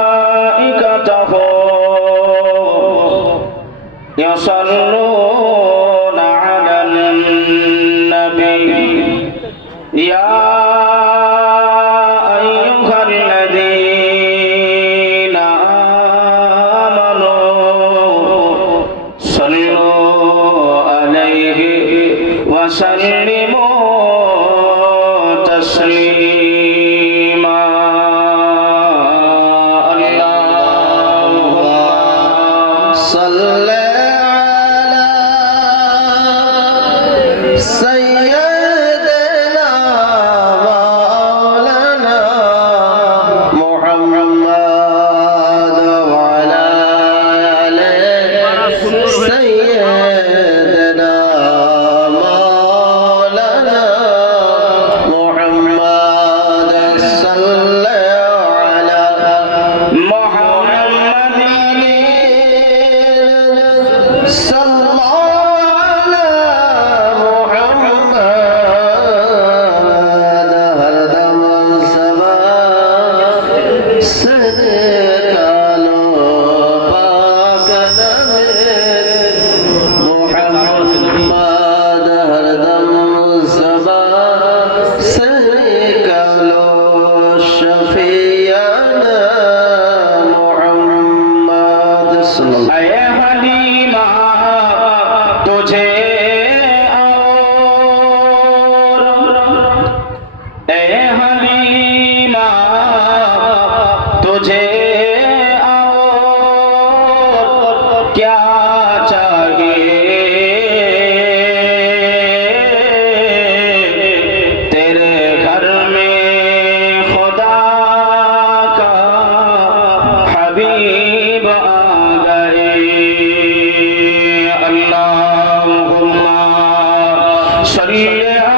وملائكته يصلون على النبي يا أيها الذين آمنوا صلوا عليه وسلموا تسليما اللهم صل على سيدنا مولانا محمد وعلى آل سيدنا مولانا محمد صلى على محمد صلى على محمد هردم سبا صدقالو پاکدم محمد هردم سبا صدقالو شفیعنا محمد صلی اللہ علیہ حلیمہ تجھے और ए हलीमा तुझे और क्या चाहिए तेरे घर में खुदा का हबीब आ गए अल्लाहुम्मा सल्ली अला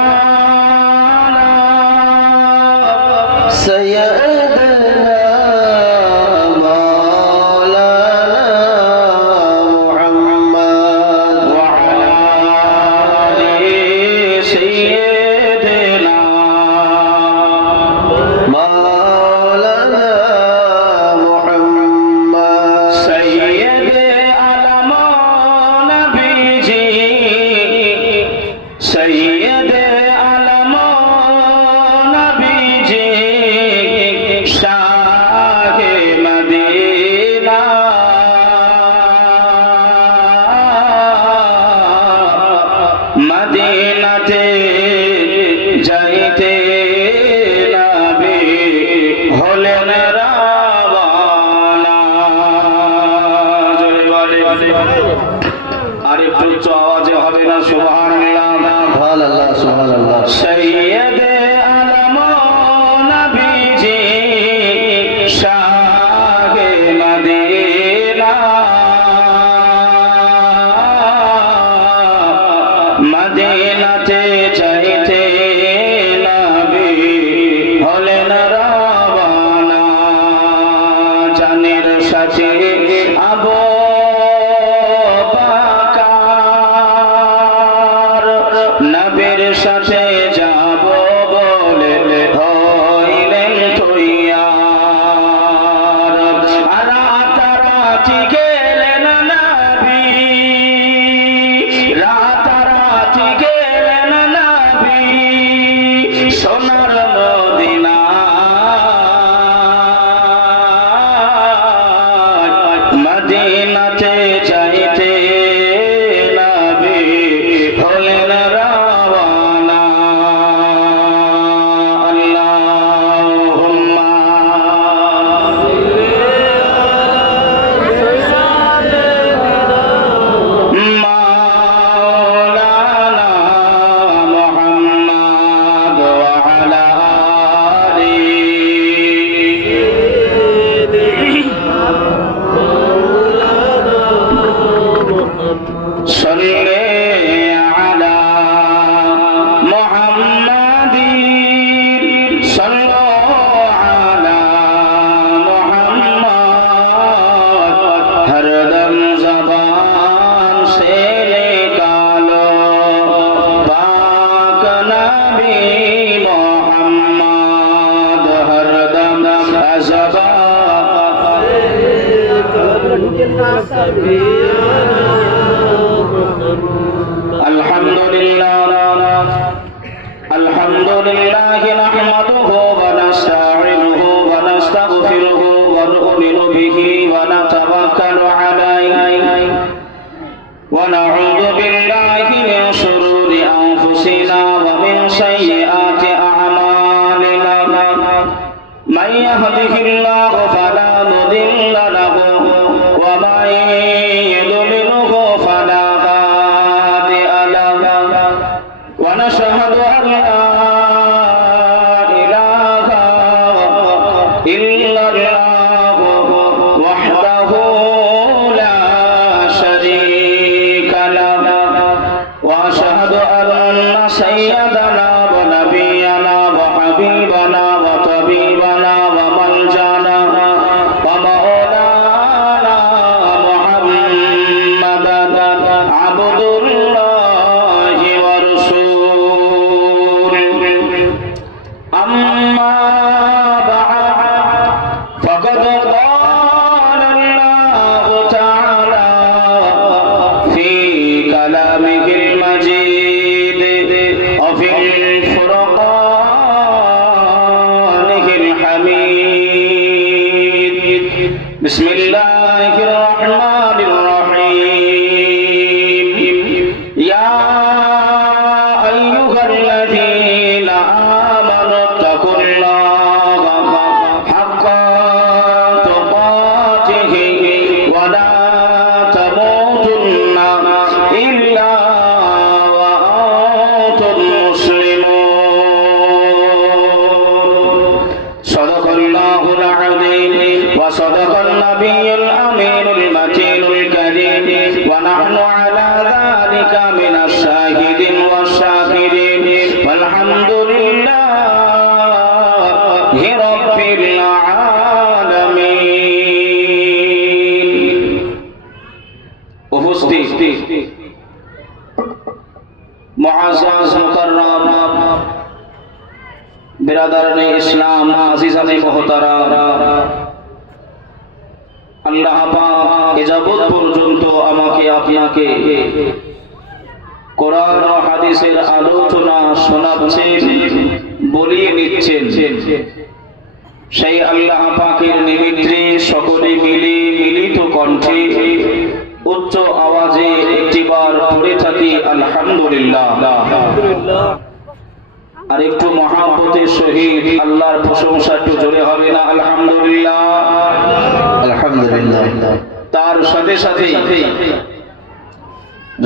আলহামদুলিল্লাহ নাহমাদুহু ওয়া নাস্তাঈনুহু ওয়া নাস্তাগফিরুহু ওয়া নু'মিনু বিহি ওয়া নাতাওয়াক্কালু আলাইহি ওয়া নাউযু বিল্লাহি মিন শুরুরি আনফুসিনা ওয়া মিন সাইয়্যাতি আ'মালিনা মান ইয়াহদিহিল্লাহু ফালা মুদিল্লা লাহু ওয়া মান ইউদ্লিলহু ফালা হাদিয়া লাহু ওয়া নাশহাদু আন লা ইলাহা ইল্লাল্লাহু ওয়াহদাহু লা শারীকা লাহু ওয়া আশহাদু আন্না সাইয়্যিদানা ওয়া নাবিয়্যানা ওয়া হাবিবানা ওয়া তাবিবানা ওয়া মালজানা ওয়া মাওলানা মুহাম্মাদান আবদুল্লাহি ওয়া রাসূলুহু أما بعد فقد قال الله تعالى في كلامه المجيد وفي فرقانه الحميد بسم الله الرحمن الرحيم يا أيها الذين آمنوا اتقوا الله حق تقاته ولا تموتن إلا وأنتم مسلمون صدق الله العظيم وصدق النبي الأمين المتين الكريم ونحن على ذلك من الشاهدين والشاكرين والحمد لله رب العالمين উপস্থিত মুআজ্জাজ মুকাররম বিরাদারানে ইসলাম আজিজানে মুহতারাম আল্লাহ পাক এ যাবত পর্যন্ত আমাকে আপনাকে কোরআন ও হাদিসের আলোচনা শোনাচ্ছেন বলিয়ে নিচ্ছেন সেই আল্লাহ পাকের নিমিত্তে সকলে মিলে মিলিত কণ্ঠে উচ্চ আওয়াজে একটিবার পড়ে থাকি আলহামদুলিল্লাহ। আর একটু মহাব্বতের সহিত আল্লাহর প্রশংসা একটু জোরে হবে না আলহামদুলিল্লাহ আলহামদুলিল্লাহ। তার সাথে সাথে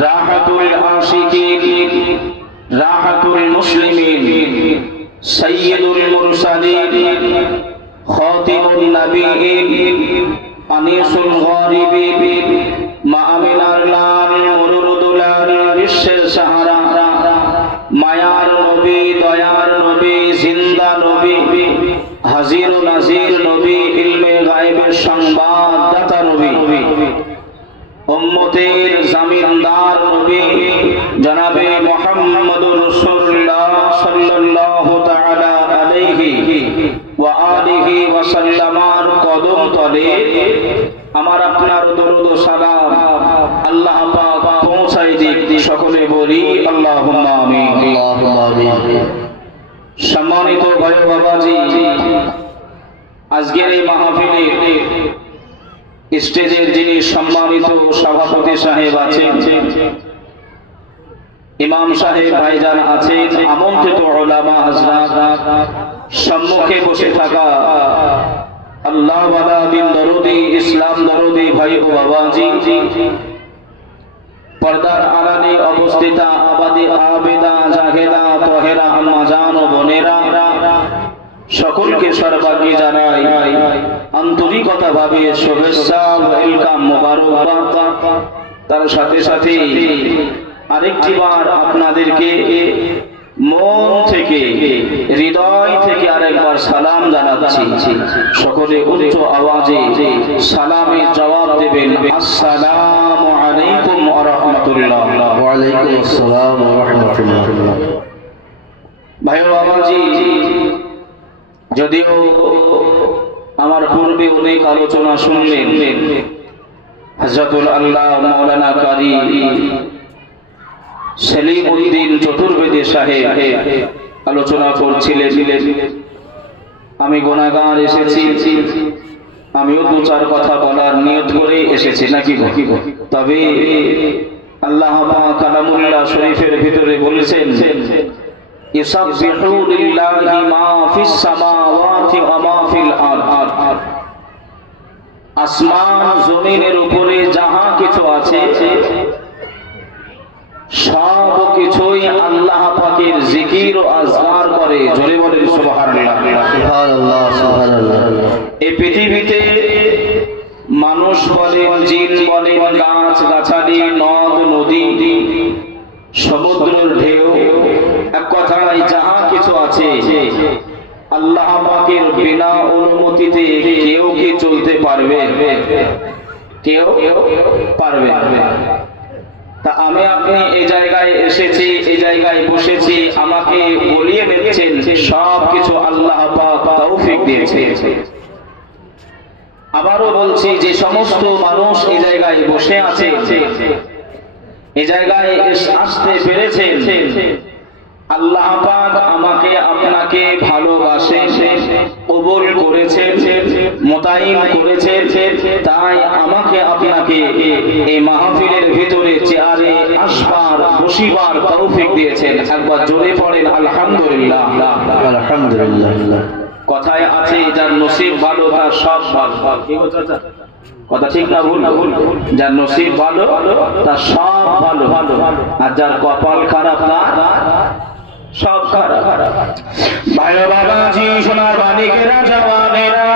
রাহাতুল আশিকিন রাহাতুল মুসলিমিন সাইয়্যিদুল মুরসালিন খাতিমুন নবিয়্যিন আনিসুল গারিবিন মাআমিনার লাল মুরুদুলাল বিশ্বের সাহারা মায়ার নবী দয়ার নবী জিন্দা নবী হাজির ও নাজির নবী ইলমে গায়বের সংবাদদাতা নবী উম্মতের জামিনদার নবী জনাবে মুহাম্মদুর রাসূলুল্লাহ সাল্লাল্লাহু তাআলা আলাইহি ওয়া আলিহি ওয়া সাল্লামার কদম তলে আমার আপনার দরুদ ও সালাম আল্লাহ পাক পৌঁছায় দিক। সকলে বলি আল্লাহুম্মা আমিন আল্লাহুম্মা আমিন। সম্মানিত ভাই বাবাজি, আজকের এই মাহফিলে স্টেজের যিনি সম্মানিত সভাপতি সাহেব আছেন, ইমাম সাহেব ভাইজান আছেন, আমন্ত্রিত উলামা হযরত, সম্মুখে বসে থাকা আল্লাহ ওয়ালা দিন দরদি ইসলাম দরদি ভাই ও বাবাজি, পর্দার আড়ালে অবস্থিত আবাদি আবেদা জাহেদা তহেরা আম্মা জান ও বোনেরা, সকলকে সর্বাগ্রে জানাই আন্তরিকতা ভাবে শুভেচ্ছা ওয়েলকাম মোবারকবাদ। তার সাথে সাথে আরেকটি বার আপনাদেরকে মন থেকে হৃদয় থেকে আরেকবার সালাম জানাচ্ছি। সকলে উচ্চ আওয়াজে সালামের জবাব দেবেন, আসসালামু আলাইকুম ওয়া রাহমাতুল্লাহ। ওয়া আলাইকুম আসসালাম ওয়া রাহমাতুল্লাহ। ভাই বাবাজি, যদিও আমার পূর্বে অনেক আলোচনা শুনলেন, হযরতুল আল্লাহ মাওলানা কারি সেলিমউদ্দিন চতুর্বেদী সাহেব আলোচনা করছিলেন। আমি গুনাহগার এসেছি, আমিও দু চার কথা বলার নিয়ত করে এসেছি নাকি। তবে আল্লাহ পাক কালামুল্লাহ শরীফের ভিতরে বলেছেন, ইউসাববিহু লিল্লাহি মা ফিস সামাওয়াতি ওয়া মা ফিল আরদ। আসমান জমিনের উপরে যাহা কিছু আছে সব কিছুই আল্লাহ পাকের জিকির ও আজকার করে। জোরে বলেন সুবহানাল্লাহ। সুবহানাল্লাহ, সুবহানাল্লাহ। এই পৃথিবীতে মানুষ বলেন, জিন বলেন, গাছ গাছালি, নদ নদী, সমুদ্রের ঢেউ, এক কথায় যাহা কিছু আছে আল্লাহ পাকের বিনা অনুমতিতে কেউ কি চলতে পারবে? কেউ পারবে না। তা আমি আপনি এই জায়গায় এসেছি, এই জায়গায় বসেছি, আমাকে বলিয়ে দিচ্ছেন সব কিছু আল্লাহ পাক তৌফিক দিয়েছে। আবারও বলছি, যে সমস্ত মানুষ এই জায়গায় বসে আছে, এই জায়গায় আসতে পেরেছেন, আল্লাহ পাক আমাকে আপনাকে ভালোবাসে, কবুল করেছেন, মোতায়েন করেছেন। তাই আমাকে আপনাকে এই মাহফিলের ভিতরে চেয়ারে আসবার বসিবার তৌফিক দিয়েছেন। একবার জোরে পড়েন আলহামদুলিল্লাহ। আলহামদুলিল্লাহ। কথায় আছে, যার নসিব ভালো তার সব ভালো। কথা ঠিক না ভুল? যার নসিব ভালো তার সব ভালো, আর যার কপাল খারাপ তার সব খারাপ। ভাই বাবাজি, সোনার মানিকেরা, জওয়ানেরা,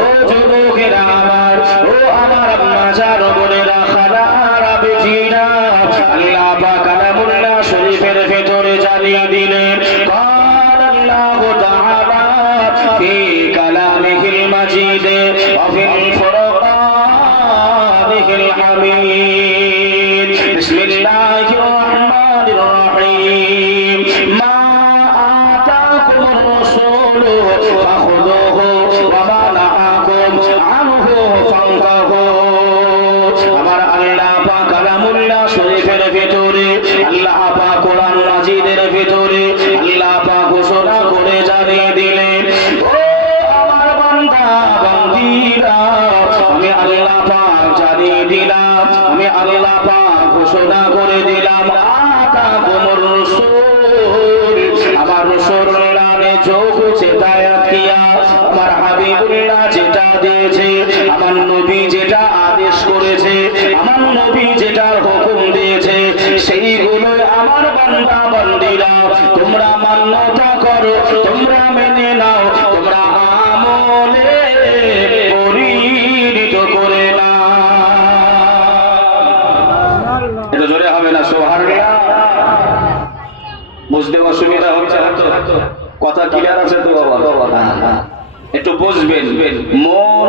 ও যুবকেরা আমার, ও আমার আম্মা জান, বোনেরা, খালারা, বেজিরা, আল্লাহ পাক কালামুল্লাহ শরীফের ভিতরে জানিয়ে দিলেন, قال الله تعالى في كلامه المجيد وفي الفرقانه الحميد بسم الله الرحمن الرحيم ما آتاكم الرسول فخذوه وما نهاكم عنه فانتهوا। আমার আল্লাহ পাক কালামুল্লাহ শরীফের ভিতরে, আল্লাহ পাক কোরআন মাজিদের ভিতরে আল্লাহ পাক ঘোষণা করে জানিয়ে দিলেন, ও আমার বান্দা বান্দীরা, আমি আল্লাহ পাক জানিয়ে দিলাম, আমি আল্লাহ পাক ঘোষণা করে দিলাম, আতাকুমুর রাসূল, আমার রাসূলুল্লাহ ने जो कुछ हिदायत किया, আমার হাবিবুল্লাহ যেটা দিয়েছে, আমার নবী যেটা আদেশ করেছে, আমার নবী যেটা হুকুম দিয়েছে, সেইগুলো আমার বান্দা বান্দীরা তোমরা মান্যতা করো, তোমরা মেনে নাও, তোমরা আমলে পরিণত করে নাও। এটা জোরে হবে না? সুবহানাল্লাহ। বুঝতে অসুবিধা হচ্ছে? কথা ক্লিয়ার আছে তো বাবা? একটু বুঝবেন, মন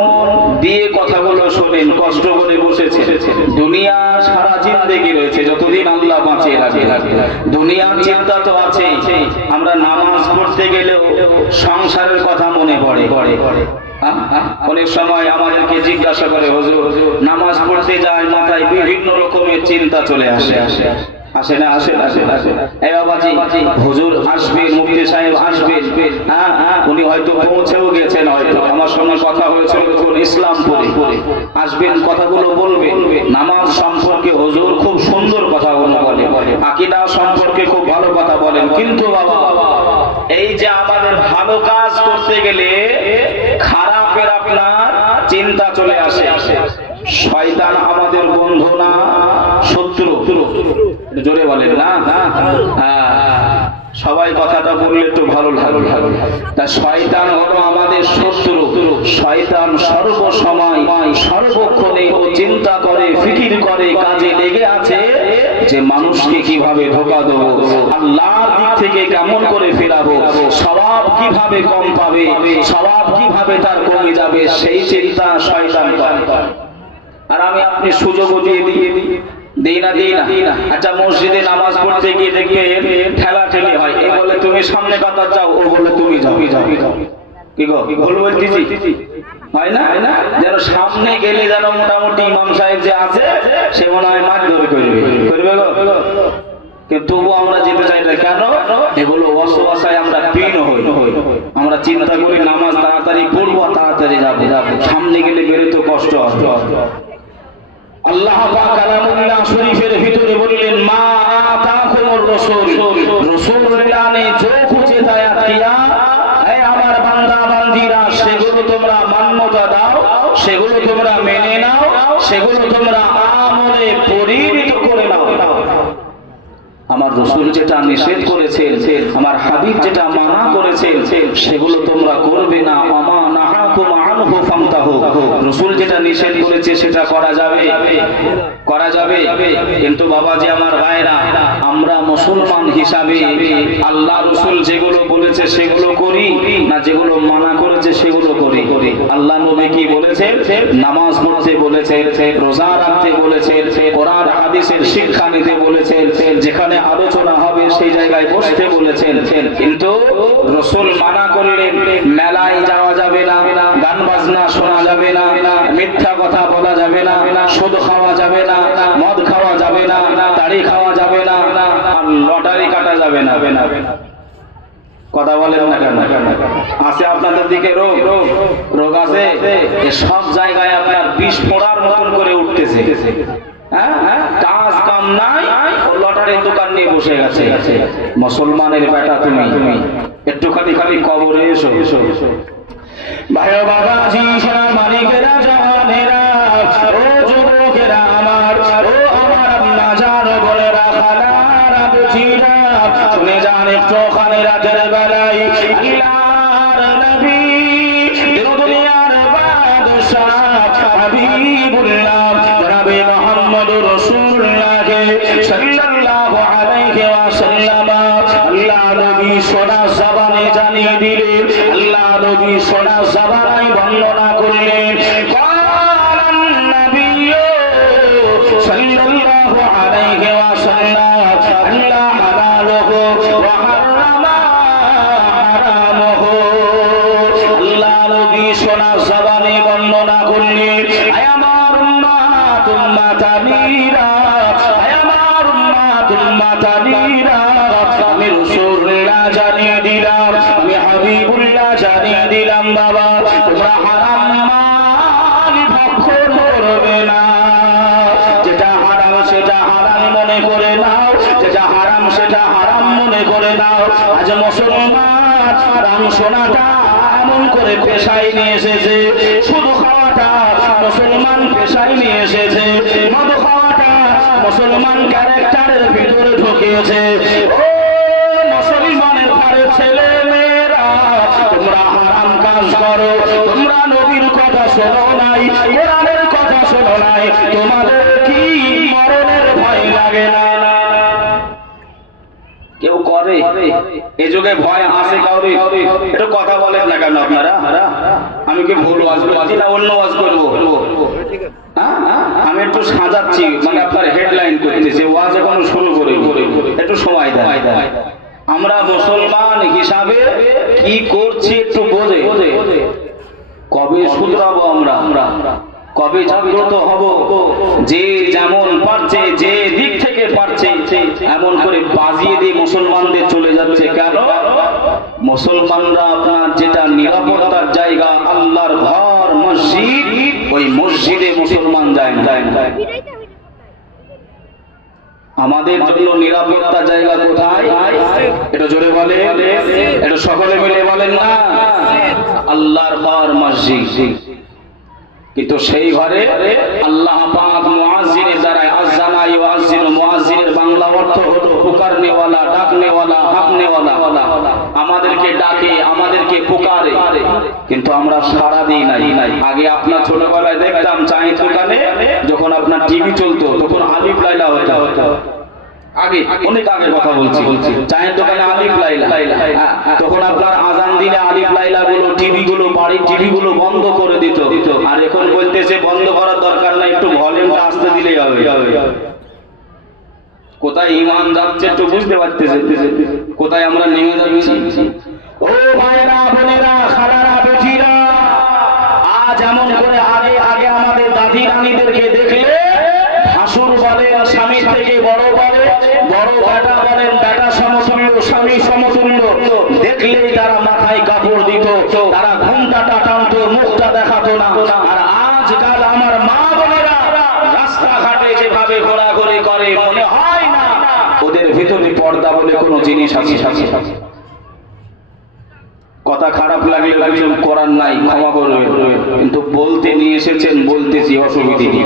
দিয়ে কথাগুলো শোনেন, কষ্ট করে বসেছে। দুনিয়া সারা জিন্দেগি রয়েছে, যতদিন আল্লাহ বাঁচিয়ে রাখে। দুনিয়ার চিন্তা তো আছে। আমরা নামাজ পড়তে গেলেও সংসারের কথা মনে পড়ে। অনেক সময় আমাদেরকে জিজ্ঞাসা করে, হুজুর নামাজ পড়তে যায়, মাথায় বিভিন্ন রকমের চিন্তা চলে আসে। আসে না? আসে না? এই বাবাজি, হুজুর আসবেন, মুফতি সাহেব আসবেন, উনি হয়তো পৌঁছেও গেছেন, হয়তো আমার সঙ্গে কথা হয়েছিল তখন ইসলাম পড়ে আসবেন, কথাগুলো বলবেন। নামাজ সম্পর্কে হুজুর খুব সুন্দর কথাগুলো বলে, আকীদা সম্পর্কে খুব ভালো কথা বলেন, কিন্তু বাবা এই যে আমাদের ভালো কাজ করতে গেলে খারাপের আপনার চিন্তা চলে আসে। শয়তান আমাদের বন্ধু না শত্রু? জোরে বলেন না? সবাই কথাটা বললে একটু ভালো লাগবে। তা শয়তান হলো আমাদের শত্রু। শয়তান সর্বসময় সর্বক্ষণে ও চিন্তা করে, ফিকির করে, কাজে লেগে আছে যে মানুষকে কিভাবে ধোঁকা দেবো, আল্লাহর দিক থেকে কেমন করে ফেরাবো, সওয়াব কিভাবে কম পাবে, সওয়াব কিভাবে তার কমে যাবে, সেই চিন্তা শয়তান করে। আর আমি আপনি সুযোগও দিয়ে দিই না। আচ্ছা, মসজিদে নামাজ পড়তে গিয়ে দেখবে ঠেলাঠেলি হয়, এ বলে তুমি সামনে কাতার যাও, ও বলে তুমি যাও। কি গো ভুল বলতেছি? হয় না যেন সামনে গেলে যেন মোটামুটি ইমাম সাহেব যে আছে সে মনে হয় মারধর করবে গো, কিন্তু তবুও আমরা যেতে চাই না। কেন? এগুলো অসহায় আমরা পীন হই, আমরা চিন্তা করি নামাজ তাড়াতাড়ি পড়বো, তাড়াতাড়ি যাবো, সামনে গেলে বেরোতে কষ্ট হবে। আল্লাহ পাক কালামুল্লাহ শরীফের ভিতরে বললেন, মা আতাকুমুর রাসূল, রাসূলুল্লাহ ने जो कुछ बताया किया, হে আমার বান্দা বান্দীরা, সেগুলো তোমরা মান্যতা দাও, সেগুলো তোমরা মেনে নাও, সেগুলো তোমরা আমলে পরিণত করে নাও। আমার রাসূল যেটা নিষেধ করেছেন, আমার হাবিব যেটা মানা করেছেন, সেগুলো তোমরা করবে না। আমা নাহাকুম আনহু ফামতাহু, রাসূল যেটা নিষেধ করেছে সেটা করা যাবে। কিন্তু বাবাজি আমার ভাইরা, আমরা মুসলমান হিসাবে আল্লাহ রাসূল যেগুলো বলেছে সেগুলো করি না যেগুলো মানা করেছে সেগুলো করি? আল্লাহ নবী কি বলেছেন? নামাজ পড়তে বলেছেন, রোজা রাখতে বলেছেন, কোরআন হাদিসের শিক্ষা নিতে বলেছেন, যেখানে আলোচনা হবে সেই জায়গায় বসতে বলেছেন। কিন্তু রাসূল মানা করলেন মেলায় যাওয়া যাবে না, গান বাজনা শোনা যাবে না, মিথ্যা কথা বলা যাবে না, সুদ খাওয়া যাবে না, মদ খাওয়া যাবে না, তাড়ি খাওয়া যাবে না, আর লটারি কাটা যাবে না। কথা বলেন না কেন? আছে আপনাদের দিকে রোগ আছে, সব জায়গায় আপনার বিষ পড়ার মতন করে উঠতেছে। কাজ কাম নাই, ও লটারির দোকান নিয়ে বসে গেছে। মুসলমানের বেটা তুমি একটুখানি খালি কবরে এসো। ভাই বাবাজি, সোনার মানিকেরা, জানেরা, ও যুবকেরা আমার, ও আমার আম্মা জান, বলেরা, খালারা, বুঝিরা, শুনে যান একটু ওখানে রাতের বেলায় আল্লাহর নবী, দুনিয়ার বাদশাহ হাবিবুল্লাহ জনাবে মুহাম্মদুর রাসূলুল্লাহকে সাল্লাল্লাহু আলাইহি ওয়াসাল্লাম আল্লাহ নবী সোনা জবানে জানিয়ে দিলেন, আল্লাহ নবী সোনা জবানে বর্ণনা করলেন। কালান নবিয়্যু সাল্লাল্লাহু আলাইহি ওয়াসাল্লাম আল্লাহ হালালুহু ওয়া হারামা হারামুহু, আল্লাহ নবী সোনা জবানে বর্ণনা করলেন। আয় আমার উম্মাত উম্মাতানিরা, আয় আমার উম্মাত উম্মাতানিরা, আমি রাসূলুল্লাহ জানিয়ে দিলাম, আমি হাবিবুল্লাহ জানিয়ে দিলাম, বাবা তোমরা হারাম মাল ভক্ষণ করবে না। যেটা হারাম সেটা হারাম মনে করে নাও, যেটা হারাম সেটা হারাম মনে করে নাও। আজ মুসলমান হারাম সোনাটা এমন করে পেশায় নিয়ে এসেছে, শুধু খাওয়াটা মুসলমান পেশায় নিয়ে এসেছে, মদ খাওয়াটা মুসলমান ক্যারেক্টারের ভিতরে ঢুকিয়েছে। ও মুসলমানের ঘরের ছেলে মেয়েরা, তোমরা হারাম কাজ করো, তোমরা নবীর কথা শোনো নাই, কোরআনের কথা শোনো নাই, তোমাদের কি মরণের ভয় লাগে না? কেউ করে এই যুগে ভয় আছে কাউরে? একটু কথা বলেন না কেন আপনারা? আমি কি ভুল ওয়াজ করছি না অন্য ওয়াজ করবো? আমি একটু সাজাচ্ছি, মানে আপনার হেডলাইন করতেছি, ওয়াজ এখন শুরু করে একটু সময় দেন। আমরা মুসলমান হিসাবে কি করছি একটু বোঝে। কবে শুধরাবো আমরা? কবে জাগ্রত হব? যে যেমন পারছে, যে দিক থেকে পারছে এমন করে বাজিয়ে দিয়ে মুসলমানদের চলে যাচ্ছে। কেন? মুসলমানরা আপনার যেটা নিরাপত্তার জায়গা, আল্লাহর ঘর মসজিদ, ওই মসজিদে মুসলমান যায় না। আমাদের জন্য নিরাপত্তা জায়গা কোথায়? এটা জোরে বলে, এটা সকলে মিলে বলেন না, আল্লাহর ঘর মসজিদ। কিন্তু সেই ঘরে আল্লাহ পাক মুয়াজ্জিনের দ্বারা, আযানা ইউআজ্জিনু, মুয়াজ্জিনের বাংলা অর্থ হলো পুকারনেওয়ালা, ডাকনেওয়ালা, হাঁকনেওয়ালা। আমাদেরকে ডাকে, আমাদেরকে পুকারে, কিন্তু আমরা সাড়া দিই নাই। আগে আপনার ছোটবেলায় দেখতাম চায়ের দোকানে যখন আপনার টিভি চলতো তখন আলিফ লাইলা হতো। আগে অনেক আগে কথা বলছি, চায়ের দোকানে আলিফ লাইলা, তখন আপনার আজান দিলে আলিফ লাইলা গুলো, টিভি গুলো, বাড়ির টিভি গুলো বন্ধ করে দিত। আর এখন বলতেছে বন্ধ করার দরকার নাই, একটু ভলিউমটা আসতে দিলেই হবে। কোথায় ঈমান যাচ্ছে একটু বুঝতে পারতেছে, কোথায় আমরা নেমে যাচ্ছি। ও ভাইরা, বোনেরা, খালারা, নাতি রানীদেরকে দেখলে ভাসুর বলেন স্বামীর থেকে বড় বলে, বড় বেটা বলেন বেটা সমতুল্য, স্বামী সমতুল্য, দেখলেই তারা মাথায় কাপড় দিত, তারা ঘুমটাটা টানতো, মুখটা দেখাতো না। আর আজকাল আমার মা বোনেরা রাস্তাঘাটে যেভাবে ঘোরাঘুরি করে মনে হয় না ওদের ভিতরে পর্দা বলে কোনো জিনিস আছে। কথা খারাপ লাগলে কিছু করার নাই, ক্ষমা করবে, কিন্তু বলতে নিয়ে এসেছেন, বলতেছি, অসুবিধে নেই।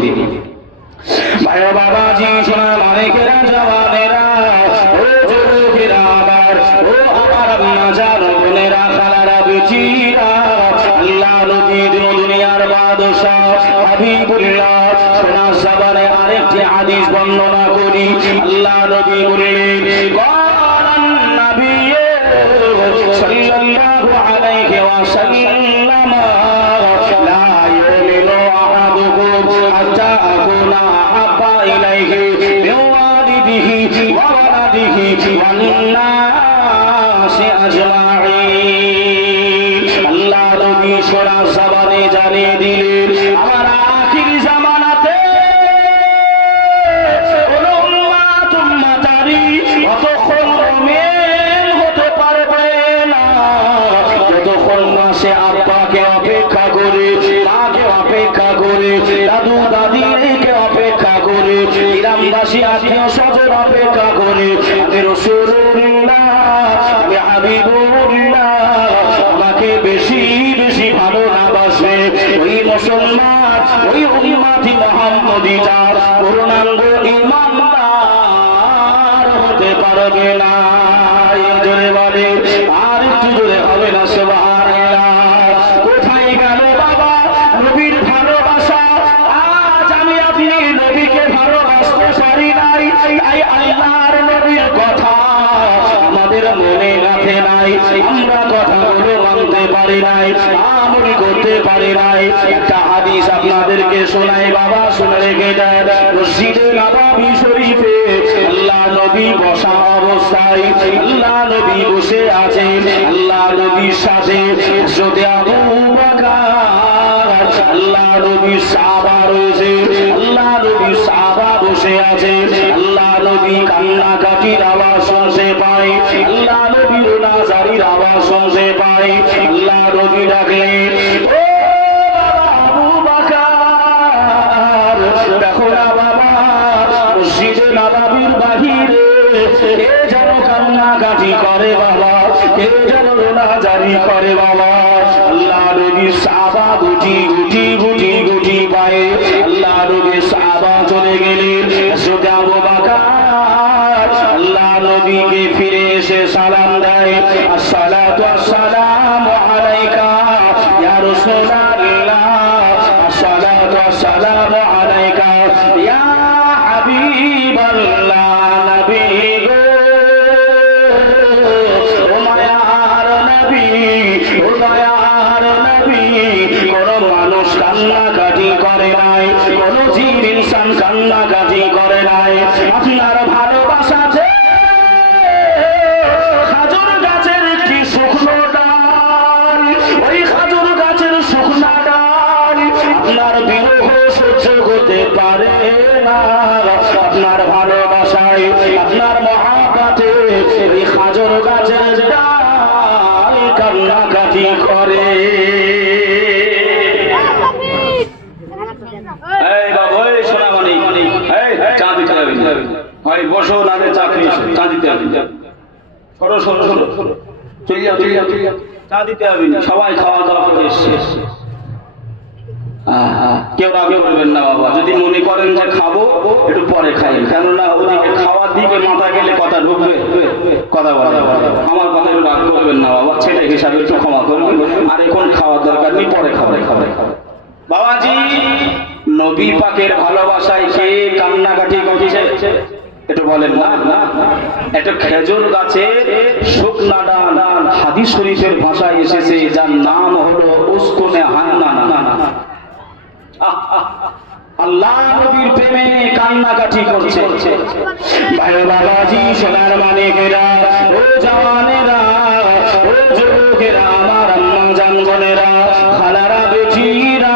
ভাই বাবাজি, সোনা মানিকেরা, জওয়ানেরা, ও যুবকেরা আমার, ও আমার আম্মা জান, বোনেরা, খালারা, বেটিরা, আল্লাহ নবীর দুনিয়ার বাদশা হাবিবুল্লাহ সোনা জবানে আরেকটি হাদিস বর্ণনা করি। আল্লাহ নবী বললেন, قال النبي صلى الله عليه وسلم لا يؤمن أحدكم حتى أكون أحب إليه من والده وولده والناس أجمعين। আল্লাহ নবী সোনা জবানে জানিয়ে দিলেন, আমার আখির জামানাতে কোনো উম্মাত উম্মাতারি অতক্ষণ মুমিন হতে পারবে না যতক্ষণ না সে আব্বাকে অপেক্ষা করে, মাকে অপেক্ষা করে, দাদু দাদিকে অপেক্ষা করে, গ্রামবাসী আত্মীয় স্বজন অপেক্ষা করে, আমি রাসূলুল্লাহ, আমি হাবিবুল্লাহ, আমাকে বেশি বেশি ভালো না বাসবে ওই মুসলমান, ওই উম্মতি মুহাম্মদীটা পূর্ণাঙ্গ ঈমানদার হতে পারবে না। জোরে বলে, আর একটু জোরে হবে না? সুবহানাল্লাহ। কোথায় গেল বাবা নবীর ভালোবাসা? আজ আমি আপনি নবীকে ভালোবাসতে পারি নাই, তাই আল্লাহর নবীর কথা আমাদের মনে রাখে নাই, আমরা কথাগুলো মানতে পারি নাই, আমল করতে পারি নাই। একটা হাদিস আপনাদেরকে শোনাই বাবা, শুনে রেখে দেন। মসজিদে নববী শরীফে আল্লাহ নবী বসা অবস্থায়, আল্লাহ নবী বসে আছেন, আল্লাহ নবীর সাথে হযরত আবু বকর, আল্লাহ নবীর সাহাবা রয়েছে, আল্লাহ নবীর সাহাবা বসে আছে, আল্লাহ নবী কান্নাকাটির আওয়াজ শুনতে পায়, আল্লাহ নবীর নাজারির আওয়াজ শুনতে পায়। আল্লাহ নবী ডাকলেন, ও বাবা আবু বকর, দেখো না বাবা মসজিদে নববীর বাহিরে কে যেন কান্নাকাটি করে বাবা, কে যেন নাজারি করে বাবা। আল্লাহ নবীর সাহাবা গুটি গুটি গুটি গুটি পায়ে আল্লাহ নবীর সাহাবা চলে গেলেন। হযরত আবু বকর আল্লাহ নবীকে ফিরে এসে সালাম দেয়, আসসালাতু আসসালামু আলাইকা ইয়া রাসূলুল্লাহ, আসসালাতু আসসালামু আলাইকা ইয়া হাবিবাল্লাহ। নবী গো, ও মায়ার নবী, ও দয়ার নবী, কোন মানুষ কান্নাকাটি করে নাই, কোন জীব ইনসান কান্নাকাটি করে নাই। আপনার ভালোবাসাতে খাজুর গাছের কি শুকনো ডাল, ওই খাজুর গাছের শুকনা ডাল আপনার বিরহ সহ্য করতে পারে না। আপনার ভালোবাসায়, আপনার মহাব্বতে এই খাজুর গাছের ডাল কান্নাকাটি করে। এই বাবা, এই সোনা মানিক, এই চা দিতে হবে, ভাই বসো, না চা খেয়ে চা দিতে হবে, সরো সরো সরো, চলে যাও চলে যাও চলে যাও, চা দিতে হবে, সবাই খাওয়া দাওয়া করে এসছে। কেউ রাগে বলবেন না বাবা, যদি মনে করেন যে খাবো একটু পরে খাই, কেননা ওদিকে খাওয়ার দিকে মাথা গেলে কথা ঢুকবে, কথা বলে, আমার কথা একটু রাগ করবেন না বাবা, ছেলে হিসাবে একটু ক্ষমা করবেন। আর এখন খাওয়ার দরকার নেই, পরে খাবে খাবে বাবাজি। নবী পাকের ভালোবাসায় কে কান্নাকাটি করছে একটু বলেন না? একটা খেজুর গাছে শুকনা ডাল, হাদিস শরীফের ভাষায় এসেছে, যার নাম হলো উস্কুনে হান্নান। আল্লাহ নবীর প্রেমে কান্নাকাটি করছে। ভাই বাবাজি, সোনার মানিকেরা, ও জওয়ানেরা, ও যুবকেরা, আমার আম্মা জান বোনেরা, খালারা বেটিরা,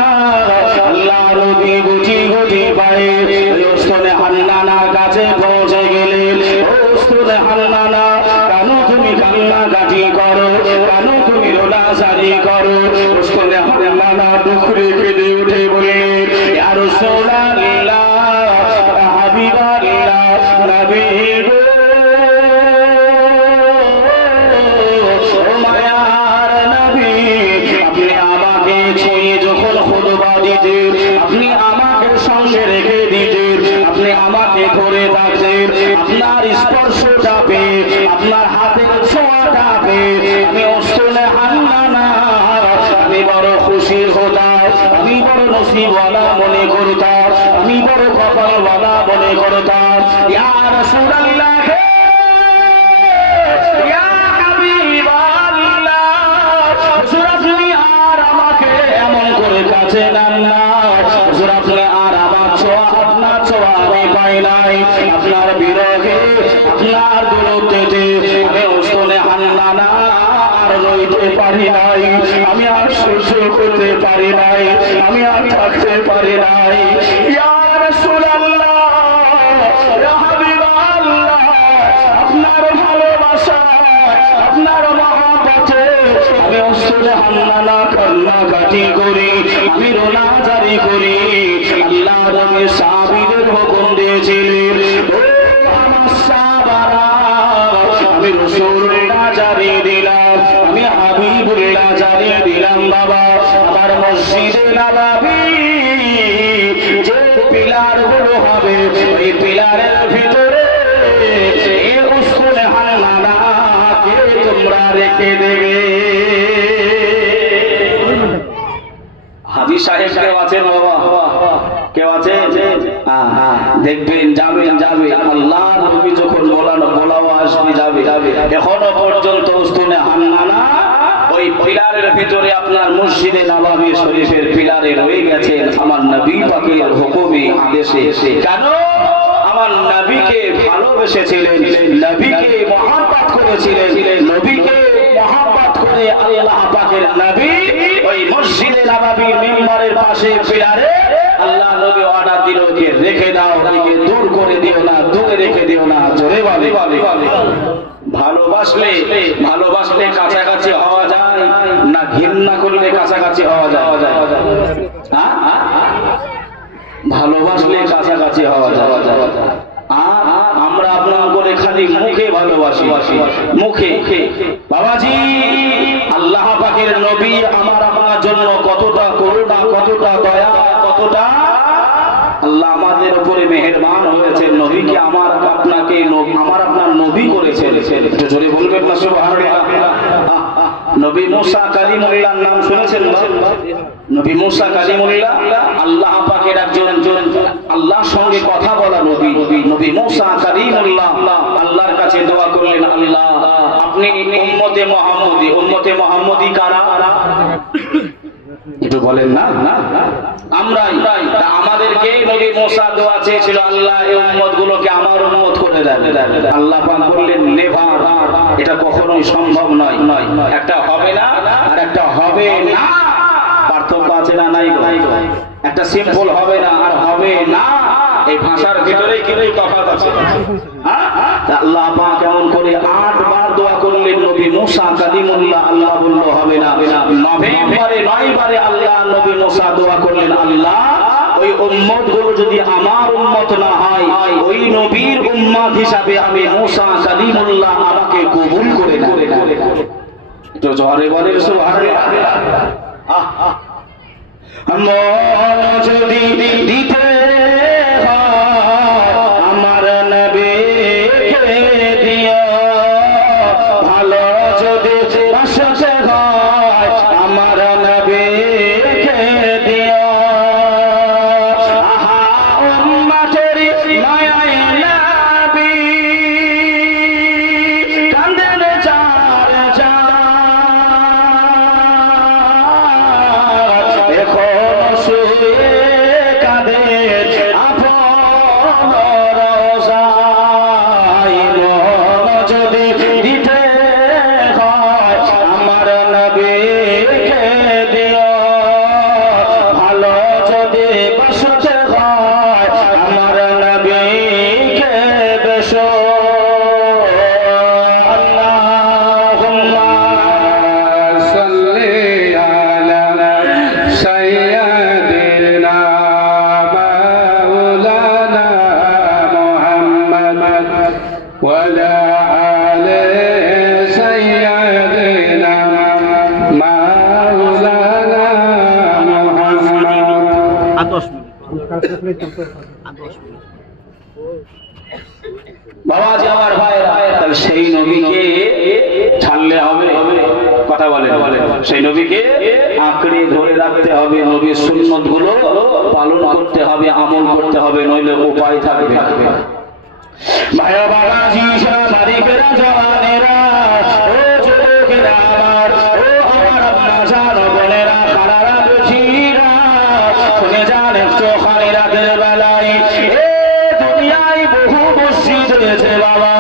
আল্লাহ নবী বুঝি ছুঁয়ে যখন খুতবা দিতেন, আপনি আমাকে সঙ্গে রেখে দিতেন, আপনি আমাকে ধরে থাকতেন, আপনার স্পর্শটা পেয়ে, আপনার হাতের ছোঁয়াটা পেয়ে আমি উসতুনে হান্নানা আমি বড় খুশি হতাম, আমি বড় নসিবওয়ালা মনে করতাম, আমি বড় কপালওয়ালা মনে করতাম। ইয়া রাসূলুল্লাহ, ইয়া হাবিবাল্লাহ, হুজুর আপনি আর আমাকে এমন করে কাছে নেন না, হুজুর আপনি আর আমার ছোঁয়া, আপনার ছোঁয়া আমি পাই নাই, আপনার বিরহে, আপনার দূরত্বে আমি উসতুনে হান্নানা আর রইতে পারি নাই, আমি আর সহ্য করতে পারি নাই, আমি আর থাকতে পারি নাই। ইয়া রাসূলুল্লাহ, ইয়া হাবিবাল্লাহ, আপনার ভালোবাসা, আপনার মহব্বতে আমি উসতুনে হান্নানা কান্নাকাটি করি, আমি রোনাজারি করি। আল্লাহ নবী সাহাবীদের হুকুম দিয়েছিলেন, ও আমার সাহাবারা, আমি রাসূলুল্লাহ জানিয়ে দিলাম, আমি হাবিবুল্লাহ জানিয়ে দিলাম, বাবা আমার মসজিদে নববী যে পিলার গুলো হবে, এই পিলারের ভিতরে এই উসতুনে হান্নানাকে তোমরা রেখে দেবে। হাজী সাহেব কেউ আছেন বাবা? কেউ আছে? দেখবেন, যাবেন, আল্লাহ নবী যখন বলাও আসবে, যাবে। এখনো পর্যন্ত উসতুনে হান্নানা ওই পিলারের ভিতরে আপনার মসজিদে নববী শরীফের পিলারে রয়ে গেছেন আমার নবী পাকের হুকুমে, আদেশে। কেন? আমার নবীকে ভালোবেসেছিলেন, নবীকে মহব্বত করেছিলেন, নবীকে মহব্বত করে আল্লাহ পাকের নবী ওই মসজিদে নববীর মিম্বরের পাশে পিলারে আল্লাহ নবী অর্ডার দিল, ওকে রেখে দাও, ওকে দূর করে দিও না, দূরে রেখে দিও না। জোরে বলে। ভালোবাসলে কাছাকাছি হওয়া যায় না, ঘৃণা করলে কাছাকাছি হওয়া যায়? ভালোবাসলে কাছাকাছি হওয়া যায়। আমরা আপনার করে খালি মুখে ভালোবাসি, মুখে। বাবাজি, আল্লাহ পাকের নবী আমার আপনার জন্য কতটা করুণা, কতটা দয়া, কতটা আল্লাহ আমাদের উপরে মেহেরবান হয়েছেন। নবীকে আমার আপনার নবী করেছেন। একটু জোরে বলবেন না সুবহানাল্লাহ। নবী মুসা কালিমুল্লাহর নাম শুনেছেন? নবী মুসা কালিমুল্লাহ আল্লাহ পাকের একজন আল্লাহর সঙ্গে কথা বলা নবী। নবী মুসা কালিমুল্লাহ আল্লাহর কাছে দোয়া করলেন, আল্লাহ আপনি উম্মতে মুহাম্মদী কারা? একটু বলেন না। আমরাই। আমাদেরকে নবী মুসা দোয়া চেয়েছিল, আল্লাহ এই উম্মত গুলোকে আমার উম্মত করে দেন। আল্লাহ পাক বললেন, নেভার, এটা কখনোই সম্ভব নয়। একটা হবে না আর একটা হবে না, পার্থক্য আছে না নাই? একটা সিম্পল হবে না আর হবে না, এই ভাষার ভিতরেই কিন্তু তফাৎ আছে। আল্লাহ পাক কেমন করে 8 বার দোয়া করলেন নবী মুসা কালিমুল্লাহ, আল্লাহ বলল হবে না। নভেম্বরে 9 বারে আল্লাহ নবী মুসা দোয়া করলেন, আল্লাহ ওই উম্মত গুলো যদি আমার উম্মত না হয়, ওই নবীর উম্মত হিসাবে আমি মুসা কালিমুল্লাহ আমাকে কবুল করে না। তো জোরে বলেন সুবহানাল্লাহ। মন যদি দিতে আমার নবীকে দিও, ভালো যদি বাসতে হয় আমার নবীকে দিও। আহা উম্মতের মায়ায় নবী কান্দেন চার চার, এখন শুয়ে কাঁদে বাবাজি আমার ভাইরা, তাহলে সেই নবীকে ছাড়লে হবে? কথা বলেন, সেই নবীকে আঁকড়ে ধরে রাখতে হবে, নবীর সুন্নত গুলো পালন করতে হবে, আমল করতে হবে, নইলে উপায় থাকবে না। ভাইয়া বাবাজি, সাংবাদিকেরা, জওয়ানেরা, ও যুবকেরা আমার, ও আমার আম্মা জান, বোনেরা, খালারা, বুঝিরা, শুনে যান একটু খালি রাতের বেলায় দুনিয়ায় বহু মসজিদ রয়েছে বাবা,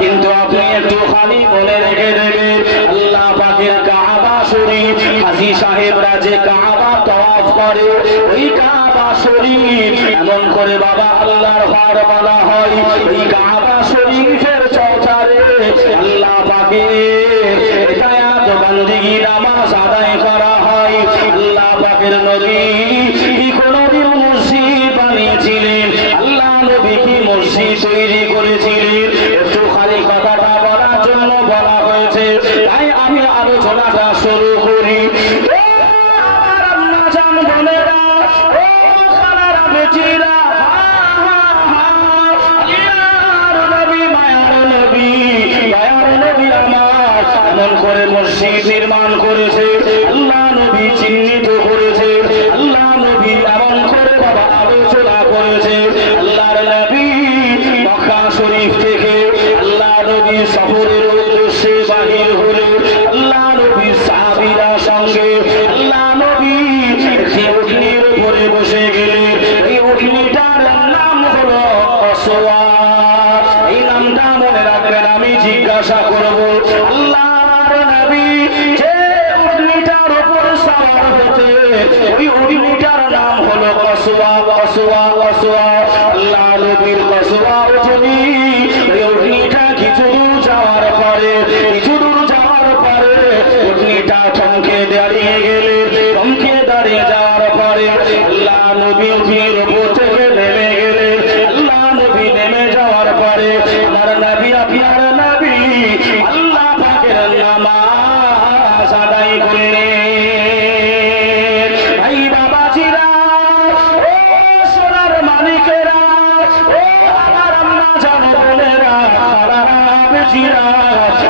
কিন্তু আপনি একটু খালি মনে রেখে দেবেন, আল্লাহ পাকের কাবা শরীফ, হাজী সাহেবরা যে কাবা তওয়াফ করে, ওই কাবা শরীফ এমন করে বাবা আল্লাহর ঘর বলা হয়, ওই কাবা শরীফের চৌকারে আল্লাহ পাকের ইবাদত বন্দেগী নামাজ আদায় করা হয়। আল্লাহ পাকের নবী কোনদিন মসজিদ বানিয়েছিলেন? আল্লাহ নবী কি মসজিদ তৈরি করেছিলেন? একটু খালি কথাটা বলার জন্য বলা হয়েছে, তাই আমি আলোচনাটা শুরু করি। আমার আম্মা জান, বোনেরা, ও খালারা, বেটিরা, এমন করে মসজিদ নির্মাণ করেছে, আল্লাহ নবী চিহ্নিত করেছে, আল্লাহ নবী এমন করে বাবা আলোচনা করেছে। আল্লাহর নবী মক্কা শরীফ থেকে আল্লাহ নবী সফরের উদ্দেশ্যে বাহির হলে আল্লাহ নবী সাহাবীরা সঙ্গে আল্লাহ নবী একটি উটনির উপরে বসে গেলেন। এই উটনিটার নাম হলো কসওয়া। এই নামটা মনে রাখবেন, আমি জিজ্ঞাসা করবো, আল্লাহর নবী যে উটনিটার উপর সওয়ার হতে, ওই উটনিটার নাম হলো কসওয়া। কসওয়া, কসওয়া, আল্লাহ নবীর কসওয়া উটনি। ওই উটনিটা কিছু দূর যাওয়ার পরে উটনিটা থমকে দাঁড়িয়ে গেলেন। থমকে দাঁড়িয়ে যাওয়ার পরে আল্লাহ নবী উটনির উপর থেকে নেমে গেলেন। আল্লাহ নবী নেমে যাওয়ার পরে আমার নবী, আপনার নবী আল্লাহ পাকের নামাজ আদায় করলেন। ভাই বাবাজিরা, ও সোনার মালিকেরা, ও আমার আম্মা জান, বোনেরা, খালারা, বেটিরা,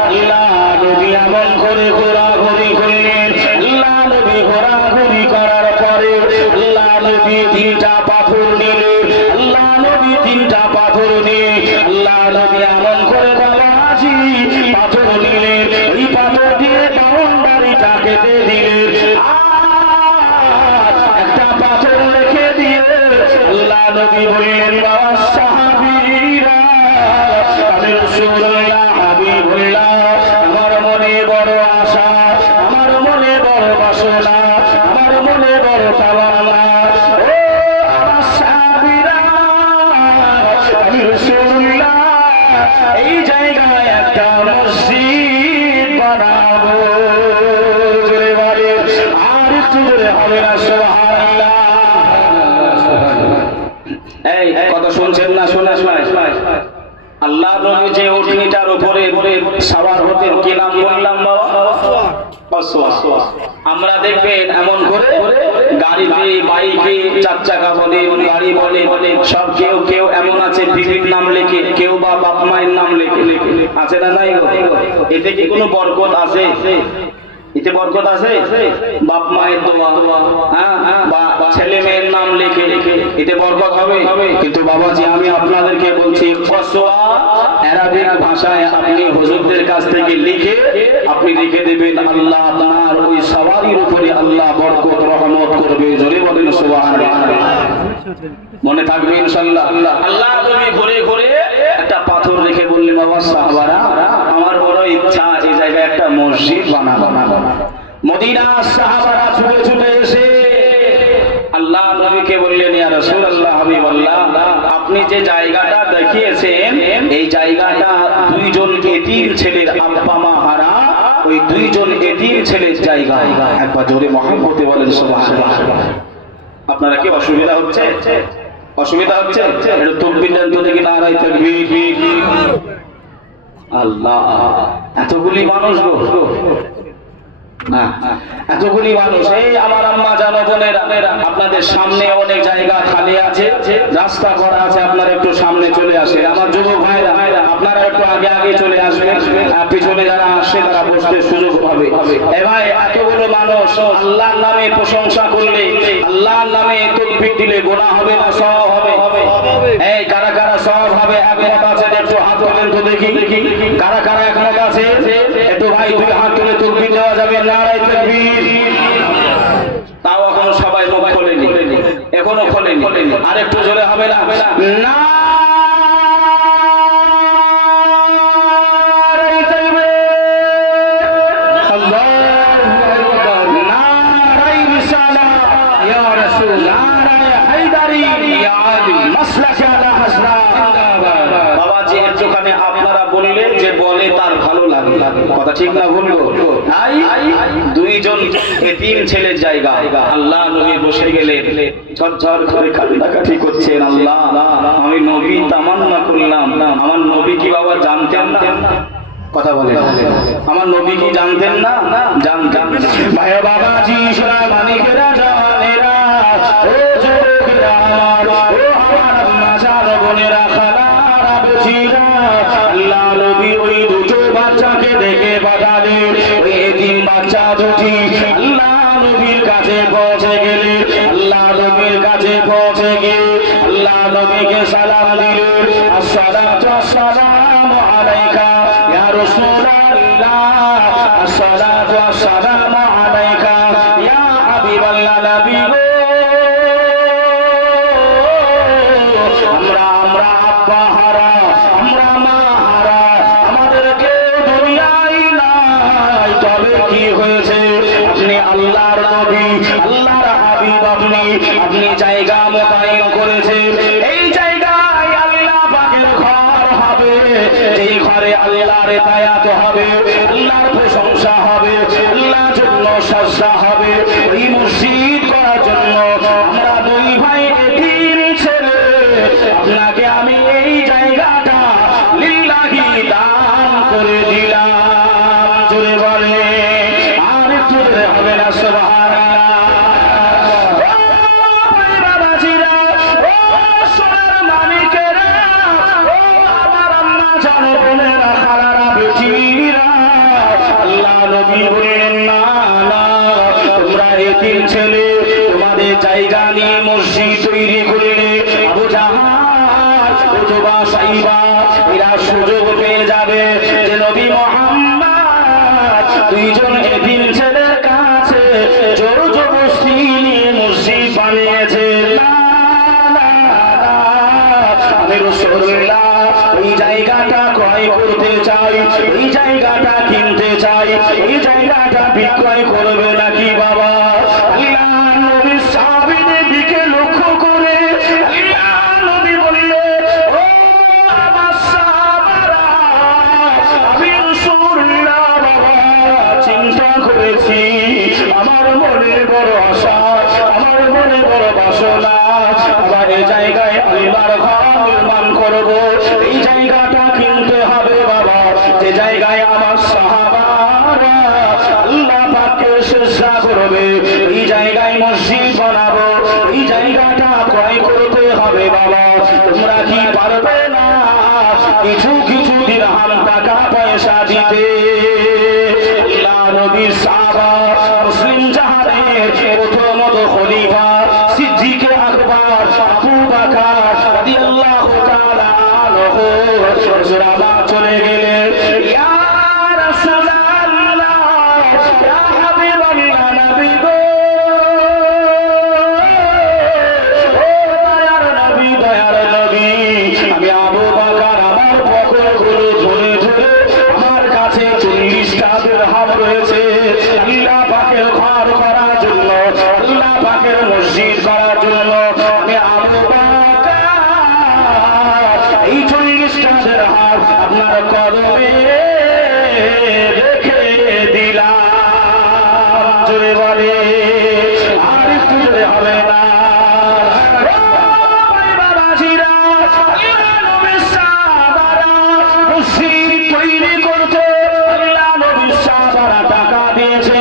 আল্লাহ নবী এমন করে ঘোরাঘুরি করলেন। আল্লাহ নবী ঘোরাঘুরি করার পরে আল্লাহ নবী তিনটা পাথর নিলেন। আল্লাহ নবী তিনটা পাথর নিয়ে আল্লাহ নবী এমন করে বাবাজি পাথর নিলেন। ওই পাথর দিয়ে বাউন্ডারিটা কেটে দিলেন। একটা পাথর রেখে দিয়ে আল্লাহ নবী বললেন, বাবা সাহাবীরা, আমি রাসূলুল্লাহ, হাবিবুল্লাহ, আমার মনে বড় আশা, আমার মনে বড় বাসনা, আমার মনে বড় তামান্না, ও আমার সাহাবীরা, আমি রাসূলুল্লাহ এই জায়গায় একটা মসজিদ বানাবো। জোরে বলে, আর একটু জোরে হবে না? সুবহানাল্লাহ। এই কথা শুনছেন না? শোনা আল্লাহ নবী যে উটনিটার উপরে সওয়ার হতেন, কি নাম বললাম বাবা? কসওয়া। আমরা দেখবেন এমন করে গাড়িতে, বাইকে, চার চাকা বলে, গাড়ি বলে, সব কেউ এমন আছে বিবির নাম লেখে, কেউ বা বাপ মায়ের নাম লেখে, আছে না নাই? এতে কি কোনো বরকত আছে? এতে বরকত আছে? বাপ মায়ের দোয়া, বা ছেলে মেয়ের নাম লিখে এতে বরকত হবে? কিন্তু বাবাজি, আমি আপনাদেরকে বলছি, কসওয়া আরবিক ভাষায় আপনি হুজুরদের কাছ থেকে লিখে আপনি লিখে দেবেন, আল্লাহ আপনার ওই সওয়ারির উপরে আল্লাহ বরকত রহমত করবে। জোরে বলেন সুবহানাল্লাহ। মনে থাকবে ইনশাআল্লাহ। আল্লাহ নবী ঘুরে ঘুরে একটা পাথর রেখে বললেন, বাবা সাহাবারা, আমার বড় ইচ্ছা এই জায়গায় একটা মসজিদ বানাবো। মদিনার সাহাবারা ছুটে ছুটে এসে আল্লাহ নবীকে বললেন, ইয়া রাসূলুল্লাহ, হাবিবাল্লাহ, আপনি যে জায়গাটা দেখিয়েছেন, এই জায়গাটা দুইজন এতিম ছেলের আব্বা মা হারা, ওই দুইজন এতিম ছেলের জায়গা। একবার জোরে মহব্বতে বলেন সুবহানাল্লাহ। আপনারা কি অসুবিধা হচ্ছে? অসুবিধা হচ্ছে? একটু তাকবীর দেন তো দেখি, নারায়ে তাকবীর। আল্লাহ, এতগুলি মানুষ গো, না, এতগুলি মানুষ। এই আমার আম্মা জানো বোনেরা, আপনাদের সামনে অনেক জায়গা খালি আছে, রাস্তা করা আছে, আপনারা একটু সামনে চলে আসেন। আমার যুবক ভাইরা, আপনারা একটু আগে আগে চলে আসবেন, পিছনে যারা আসে তারা বসতে সুযোগ পাবে। এ ভাই, এতগুলো মানুষ আল্লাহর নামে প্রশংসা করলে, আল্লাহর নামে তাকবীর দিলে গুনাহ হবে না সওয়াব হবে? এই কারা কারা সওয়াব হবে একমত আছে? একটু হাত তোলেন তো দেখি, কারা কারা একমত আছে? একটু ভাই দুই হাত তুলে তাকবীর দেওয়া যাবে? নারায়ে তাকবীর। তাও এখনো সবাই মুখ খোলেনি, এখনো খোলেনি, আর একটু জোরে হবে না? নারায়ে তাকবীর, আল্লাহু আকবার, নারায়ে রিসালাত ইয়া রাসূল, নারায়ে হায়দারি ইয়া আলী, মাসলাক আলা হাসনাত জিন্দাবাদ। বাবাজি একটুখানি আপনারা বললেন যে বলে তার ভালো লাগে, কথা ঠিক না ভুল? দুইজন এতিম ছেলের জায়গা, আল্লাহ নবী বসে গেলেন, ঝরঝর করে কান্নাকাটি করছেন। আল্লাহ, আমি নবী তামান্না করলাম, আমার নবী কি বাবা জানতেন না? কথা বলে, আমার নবী কি জানতেন না? জানতেন। ভাই বাবাজি, সোনা মানিকেরা, জানেরা, ও যুবকেরা আমার, ও আমার আম্মা জান বোনেরা, খালারা, বেটিরা, আল্লাহ নবী ওই দুটো বাচ্চাকে দেখে পাঠালেন। ওই এতিম বাচ্চা দুটি আল্লাহ নবীর কাছে পৌঁছে গেলে, আল্লাহ নবীর কাছে পৌঁছে গিয়ে আল্লাহ নবীকে সালাম দিলেন। আসসালাতু আসসালামু আলাইকা ইয়া রাসূলুল্লাহ, আসসালাতু আসসালামু আলাইকা ইয়া হাবিবাল্লাহ, নবী গো, আমরা আব্বা হারা, আমরা মা হারা, আমাদেরকে দুনিয়ায় নাই, তবে কি হয়েছে? আপনি আল্লাহর নবী, আল্লাহর হাবিব, আপনি জায়গা মোতায়েন করেছেন। এই জায়গায় আল্লাহ পাকের ঘর হবে, এই ঘরে আল্লাহর ইতায়াত হবে, আল্লাহর প্রশংসা হবে, আল্লাহর জন্য সাজদা হবে। এই মসজিদ করার জন্য আমরা দুই ভাই এতিম ছেলে, আপনাকে আমি এই জায়গাটা লিল্লাহি দান করে দিলাম। জোরে বলে, আর একটু জোরে হবে না? সুবহানাল্লাহ। আল্লাহ নবী বললেন, না না, তোমরা এতিম ছেলে, তোমাদের জায়গা নিয়ে মসজিদ তৈরি করলে আবু জাহাল অথবা সাইবা এরা সুযোগ পেয়ে যাবে যে নবী মুহাম্মদ দুইজন এতিম ছেলের কাছে জোর জবরদস্তি নিয়ে মসজিদ বানিয়েছে। আমি রাসূলুল্লাহ এই জায়গাটা ক্রয় করতে চাই, এই জায়গাটা কিনতে চাই, এই জায়গাটা বিক্রয় করবে নাকি বাবা? আল্লাহ নবীর সাহাবীদের দিকে লক্ষ্য করে আল্লাহ নবী বললেন, ও আমার সাহাবারা, আমি রাসূলুল্লাহ বাবা চিন্তা করেছি, আমার মনে বড় আশা, আমার মনে বড় বাসনা, আবার এই জায়গায় আল্লাহর ঘর নির্মাণ করব, এই জায়গাটা কিনতে হবে বাবা, যে জায়গায় আমার সাহাবারা আল্লাহ পাককে সিজদা করবে, এই জায়গায় মসজিদ বানাবো, এই জায়গাটা ক্রয় করতে হবে বাবা। তোমরা কি পারবে না কিছু কিছু দিরহাম টাকা পয়সা দিতে? আল্লাহ নবীর সাহাবা, মুসলিম জাহানের প্রথমত খলিফা সিদ্দিকে আকবর আবু বকর রাদিয়াল্লাহু তাআলা আনহু হুজুরাবা চলে গেলেন। ইয়া রাসূলুল্লাহ, ইয়া হাবিবাল্লাহ, নবী গো, ও দয়ার নবী, দয়ার নবী, আমি আবু বকর আমার পকেটগুলো ধরে ধরে আমার কাছে 40টা দিরহাম রয়েছে, আল্লাহ পাকের ঘর করার জন্য, আল্লাহ পাকের মসজিদ করার জন্য আমি আবু বকর এই 40টা দিরহাম আপনার কদমে রেখে দিলাম। জোরে বলে, আর একটু জোরে হবে না? মসজিদ তৈরি করতে আল্লাহ নবীর সাহাবারা টাকা দিয়েছে,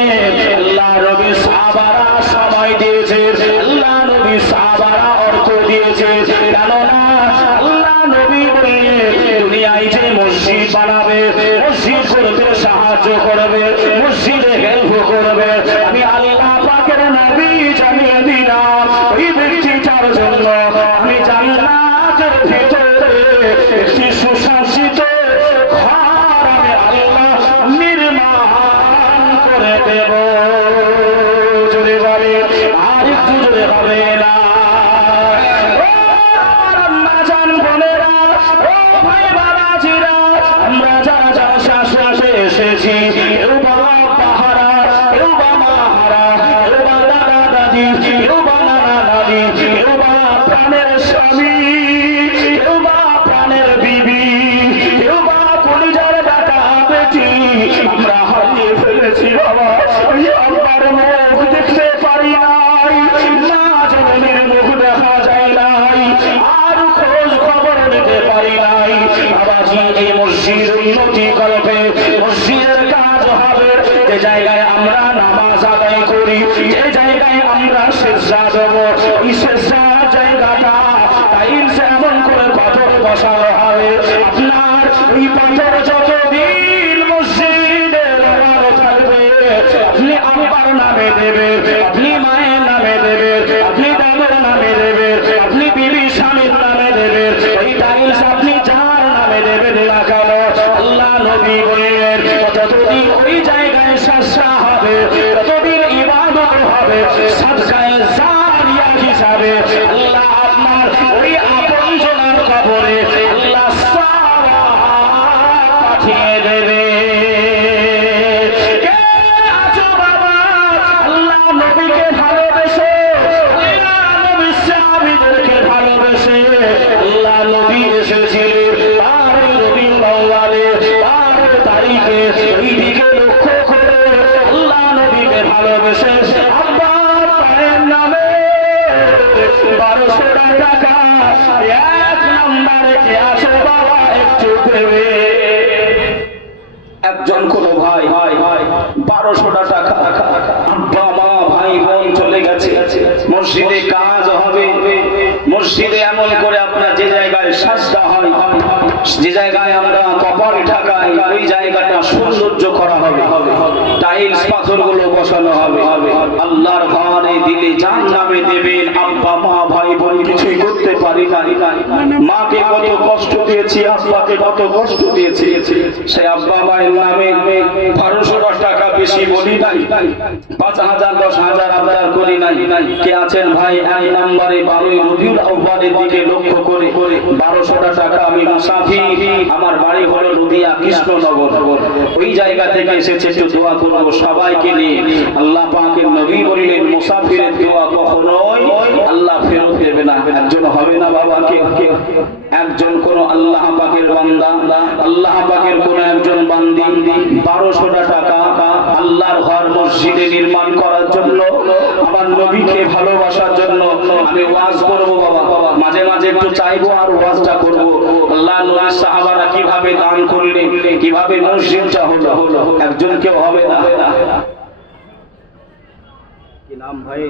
ওই ব্যক্তিটার জন্য আমি জান্নাতের ভিতরে একটি সুশাসিত ঘর আমি আল্লাহ নির্মাণ করে দেব। জোরে যাবে আর একটু জোরে হবে না। আমরা যারা যারা শাসে এসেছি, কেউ বাবা পাহারা, কেউ বা মাহারা, কেউ বা দাদা দাদি, কেউ বা নানা নানি, কেউ বা প্রাণের স্বামী, কেউ বা প্রাণের বিবি, কেউ বা কলিজার বেটা বেটি আমরা হারিয়ে ফেলেছি বাবা। ওই আমার মুখ দেখতে পারি নাই, না জননীর মুখ দেখা যায় নাই, আর খোঁজ খবর নিতে পারি নাই। বাবাজি এই মসজিদ উন্নতি করবে, মসজিদের কাজ হবে, যে জায়গায় আমরা নামাজ আদায় করি, যে জায়গায় আমরা সেজদা দেব, ওই সেজদার জায়গাটা টাইলস এমন করে পাথর বসানো হবে, আপনার ওই পাথর যতদিন মসজিদে লাগানো থাকবে, আপনি আব্বার নামে দেবে, আপনি মায়ের নামে দেবে, আপনি দাদার নামে দেবে, আপনি বিবি স্বামীর নামে দেবে, ওই টাইলস আপনি যার নামে দেবেন না কেন, আল্লাহ নবী বললেন যতদিন ওই জায়গায় সাজদা হবে, ততদিন ইবাদত হবে, সাদকায়ে জারিয়া হিসাবে আল্লাহ আপনার ওই আপনজনের কবরে আল্লাহ সওয়াব পাঠিয়ে দেবে। কে আছো বাবা আল্লাহ নবীকে ভালোবেসে, আল্লাহ নবী সাহাবীদেরকে ভালোবেসে, আল্লাহ নবী এসেছিলেন 12 রবিউল আউয়ালে 12 তারিখে, এই দিকে লক্ষ্য করে আল্লাহ নবীকে ভালোবেসে আব্বার পায়ের নামে 1200 টাকা এক নম্বরে কে আছে বাবা একটু দেবে। একজন কোন ভাই 1200 টাকা আব্বা মা ভাই বোন চলে গেছে, মসজিদে কাজ হবে, মসজিদে এমন করে আপনার যে জায়গায় সাজদা হয়, যে জায়গায় আমরা কপাল ঢাকাই, ওই জায়গাটা সৌন্দর্য করা হবে, টাইলস পাথরগুলো বসানো হবে, আল্লাহর ঘরে দিলে জান নামে দেবেন। আব্বা মা ভাই বোন কিছুই করতে পারি নাই, মাকে কত কষ্ট দিয়েছি, আব্বাকে কত কষ্ট দিয়েছি, সেই আব্বা মায়ের নামে 1200 টাকা বেশি বলি নাই, 5000 10,000 আবদার করি নাই। কে আছেন ভাই এক নম্বরে 12 রবিউল আউয়ালের দিকে লক্ষ্য করে 1200 টাকা আমি মুসাফির, আমার বাড়ি হলো নদিয়া কৃষ্ণনগর, ওই জায়গা থেকে এসেছে, একটু দোয়া করব সবাইকে নিয়ে। আল্লাহ পাকের নবী বললেন মুসাফিরের দোয়া কখনোই আল্লাহ ফেরত দেবে না। একজন হবে না বাবা, কে একজন কোন আল্লাহ পাকের বান্দা, আল্লাহ পাকের কোন একজন বান্দি 1200 টাকা আল্লাহর ঘর মসজিদে নির্মাণ করার জন্য, আমার নবীকে ভালোবাসার জন্য আমি ওয়াজ করব বাবা, মাঝে মাঝে একটু চাইবো আর ওয়াজটা করব। আল্লাহ নবীর সাহাবারা কিভাবে দান করলেন, কিভাবে মসজিদটা হলো, একজন কেউ হবে না। কি নাম ভাই?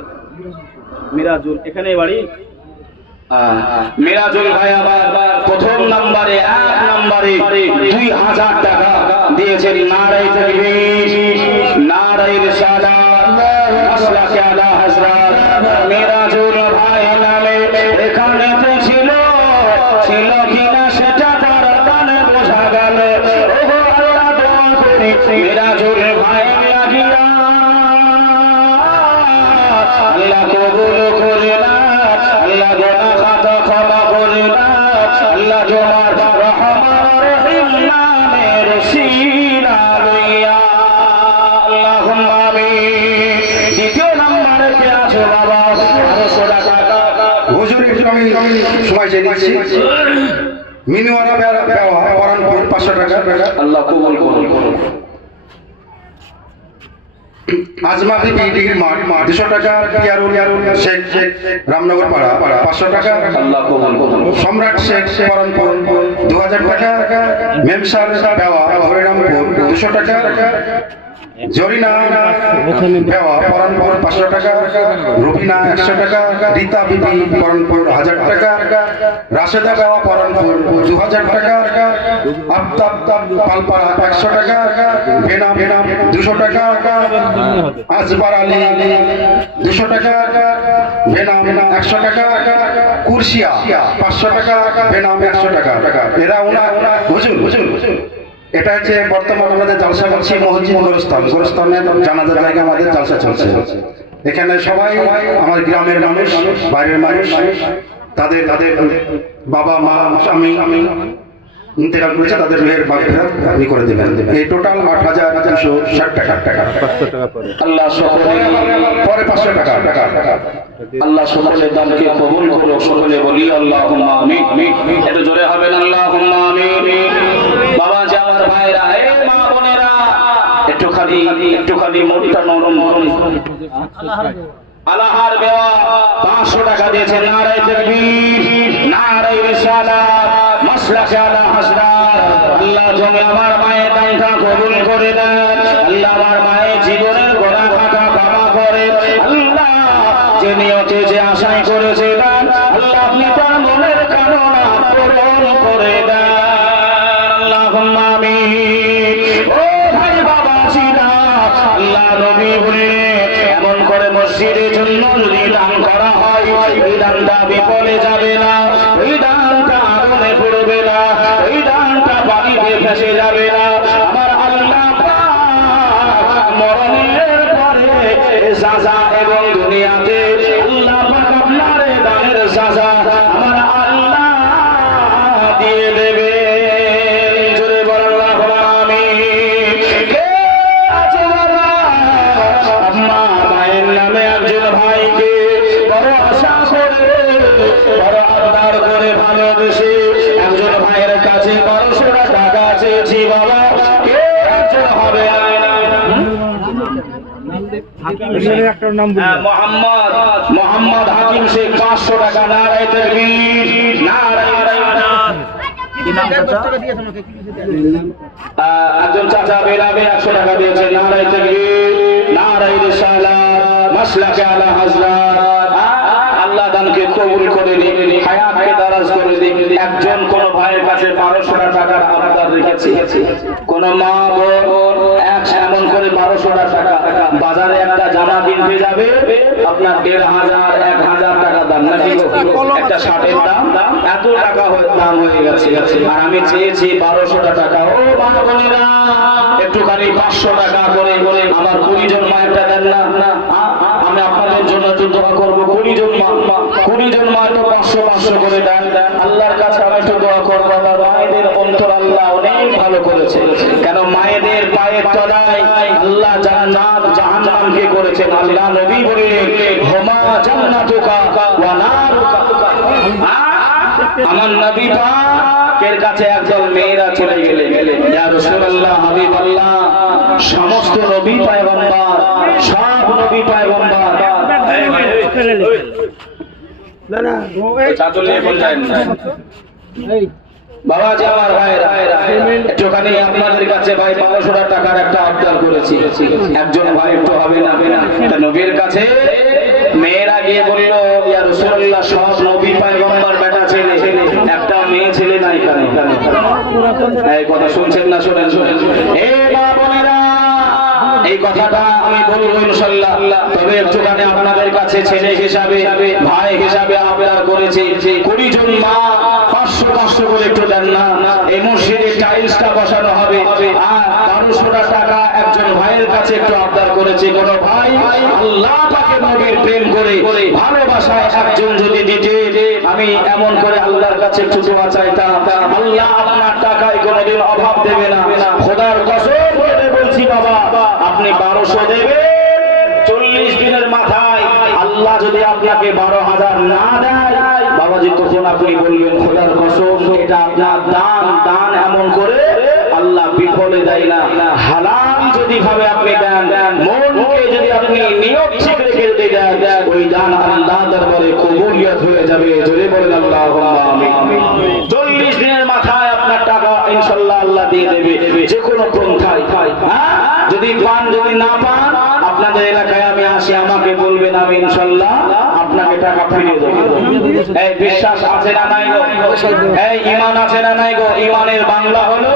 মিরাজুল, এখানে বাড়ি মিরাজুল ভাই আমার প্রথম নম্বরে 1 নম্বরে 2000 টাকা দিয়েছেন। নারায়ে তাকবীর, নারায়ে রিসালাত, মাসলাকে আলা হযরত মিরাজুল ভাই নামে এখানে তো ছিল কিনা সেটা তার দানে বোঝা গেল। ওগো আল্লাহ দোয়া করি মিরাজুল ভাই লাগিয়া আল্লাহ কবুল করে না, আল্লাহ গোনা খাতা ক্ষমা করে না, আল্লাহ তোমার রহমান রহিম নামের সিনা লইয়া আল্লাহুম্মা আমিন। দ্বিতীয় নম্বরে কে আছে বাবা? 1200 টাকা হুজুর একটু আমি সময় চেয়ে দিচ্ছি। মিনুয়ারা বেওয়া পরানপুর 500 টাকা। আল্লাহ কবুল করুন। আজমা বিবি ডিগ্রি মাঠ 200 টাকা। পিয়ারুল শেখ রামনগর পাড়া 500 টাকা। আল্লাহ কবুল করুন। সম্রাট শেখ পরানপুর 2000 টাকা। মেমসার বেওয়া হরিরামপুর 200 টাকা। জরিনা বেওয়া পরানপুর 500 টাকা। রুবিনা 100 টাকা। রীতা বিবি পরানপুর 1000 টাকা। রাশেদা বেওয়া পরানপুর 2000 টাকা। আফতাব পালপাড়া 100 টাকা। বেনাম 200 টাকা। আজবার আলী 200 টাকা। বেনাম 100 টাকা, কুরসিয়া 500 টাকা, বেনাম 100 টাকা। এরা ওনার হুজুর এটা হচ্ছে বর্তমান আমাদের জালসা করছি মসজিদ গোরস্থানের জানাজার জায়গা আমাদের জালসা চলছে। এখানে সবাই আমার গ্রামের মানুষ, বাইরের মানুষ, তাদের বাবা মা স্বামী ইন্তেকাল করেছে, তাদের রুহের মাগফিরাত আপনি করে দেবেন। এই টোটাল 8,260 টাকা। আল্লাহ সকলে পরে 500 টাকা। আল্লাহ সকলের দানকে কবুল করুক। সকলে বলি আল্লাহুম্মা আমিন। একটু জোরে হবেন আল্লাহুম্মা আমিন। বাবা যে আমার ভাইরা, হে মা বোনেরা, একটুখানি মনটা নরম করুন। আল্লাহর দেওয়া 500 টাকা দিয়েছেন। নারায়ে তাকবীর, নারায়ে রিসালাত, মাসলাকে আলা হাজরাত। আল্লাহ তুমি আমার মায়ের দানটা কবুল করে দেন। আল্লাহ আমার মায়ের জীবনের গোনা খাতা ক্ষমা করে। আল্লাহ যে নিয়তে যে আশাই করেছে দেন, আল্লাহ আপনি তার মনের কামনা পূরণ করে দেন। আল্লাহুম্মা আমিন। ও ভাই বাবা ছিলা, আল্লাহ নবী বললেন এমন করে মসজিদের জন্য যদি দান করা হয়, এই দানটা বিফলে যাবে না, এই দানটা আগুনে পড়বে না, এই দানটা পানিতে ভেসে যাবে না। আমার আল্লাহ পাক মরণের পরে সাজা এবং দুনিয়াতে আল্লাহ পাক আপনার দানের সাজা আমার আল্লাহ দিয়ে দেবে। জোরে বলেন আল্লাহুম্মা আমিন। কে আছে বাবা আম্মা মায়ের নামে একজন ভাইকে বড় আশা করে, বড় আবদার করে, ভালোবেসে একজন ভাইয়ের কাছে 1200 টাকা চেয়েছি বাবা, কে একজন হবে না? মোহাম্মদ হাকিম শেখ 500 টাকা। নারায়ে তাকবীর, নারায়ে রিসালাত। একজন চাচা বেরাবে 100 টাকা দিয়েছে। নারায়ে তাকবীর, নারায়ে রিসালাত, মাসলাকে আলা হাজরাত। আল্লাহ দানকে কবুল করে নিন, হায়াতকে দারাজ করে দিন। একজন কোন ভাইয়ের কাছে 1200 টাকার আবদার রেখেছে, কোন মা বোন এমন করে 1200 টাকা বাজারে একটা জামা কিনতে যাবে, আপনার 1500 1000 টাকা দাম, নাকি একটা শার্টের দাম এত টাকা দাম হয়ে গেছে। আর আমি চেয়েছি 1200 টাকা। ও মা বোনেরা, একটুখানি 500 টাকা করে আমার 20 জন মায়েরটা দেন না, আমি আপনাদের জন্য একটু দোয়া করবো। 20 জন মা তো 500 করে দেন। আল্লাহর কাছে আমি একটু দোয়া করবো, আমার মায়েদের অন্তর আল্লাহ অনেক ভালো করেছে। কেন মায়েদের পায়ের তলায় আল্লাহ জান্নাত জাহান্নামকে করেছেন। আল্লাহ নবী বললেন হুমা জান্নাতুকা ওয়া নারুকা। আমার নবী পাকের কাছে একদল মেয়েরা চলে গেলেন, ইয়া রাসূলুল্লাহ, হাবিবাল্লাহ, সমস্ত নবী পয়গম্বর, সব নবী পয়গম্বর বাবা যে আমার ভাইরা, একটুখানি আপনাদের কাছে ভাই 1200 টাকার একটা আবদার করেছি। একজন ভাই একটু হবে না? নবীর কাছে মেয়েরা গিয়ে বলল, ইয়া রাসূলুল্লাহ, সব নবী পয়গম্বর বেটা ছেলে, একটা মেয়ে ছেলে নাই কেন? এই কথা শুনছেন না? শোনেন। হে মা বোনেরা, এই কথাটা আমি বলবো ইনশাআল্লাহ, তবে একটুখানি আপনাদের কাছে ছেলে হিসাবে, ভাই হিসাবে আবদার করেছি। 20 জন মা 500 করে একটু দেন না। এই মসজিদে টাইলসটা বসানো হবে, আর 1200 টাকা একজন ভাইয়ের কাছে একটু আবদার করেছি। কোন ভাই আল্লাহ পাকের নবীর প্রেম করে ভালোবাসায় একজন যদি দিতে, আমি এমন করে আল্লাহর কাছে একটু দোয়া চাইতাম, আল্লাহ আপনার টাকায় কোনোদিন অভাব দেবে না। খোদার কসম করে বলছি বাবা, আপনি 1200 দেবেন, 40 দিনের মাথায় আল্লাহ যদি আপনাকে 12,000 না দেয় বাবাজি, তখন আপনি বলবেন খোদার কসম এটা আপনার দান এমন করে আল্লাহ বিফলে দেয় না। হালাল যদি ভাবে আপনি দেন, মনকে যদি আপনি নিয়ত ঠিক রেখে দেন, ওই দান আল্লাহ দরবারে কবুলিয়ত হয়ে যাবে। জোরে বলেন আল্লাহুম্মা আমিন। 40 দিনের মাথায় আপনার টাকা ইনশাআল্লাহ আল্লাহ দিয়ে দেবে, যে কোনো পন্থায়। যদি পান, যদি না পান, আপনাদের এলাকায় আমি আসি, আমাকে বলবেন, আমি ইনশাআল্লাহ আপনাকে টাকা ফিরিয়ে দেব। এই বিশ্বাস আছে না নাই গো? এই ঈমান আছে না নাই গো? ঈমানের বাংলা হলো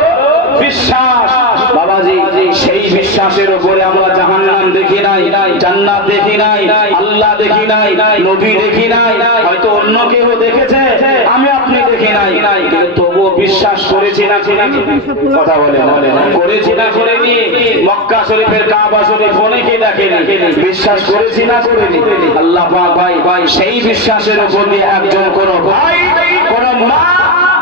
বিশ্বাস। বাবাজি, সেই বিশ্বাসের উপরে আমরা জাহান্নাম দেখি না। নাই, জান্নাত দেখি নাই, আল্লাহ দেখি নাই, নবী দেখি নাই, হয়তো অন্য কেউ দেখেছে, আমি আপনি দেখি নাই, তবুও বিশ্বাস করেছি না কথা বলে করেছি না করিনি? মক্কা শরীফের কাবা শরীফ অনেকে দেখেনি, বিশ্বাস করেছি না করিনি? আল্লাহ পাক ভাই সেই বিশ্বাসের উপর দিয়ে একজন কোন ভাই কোন মা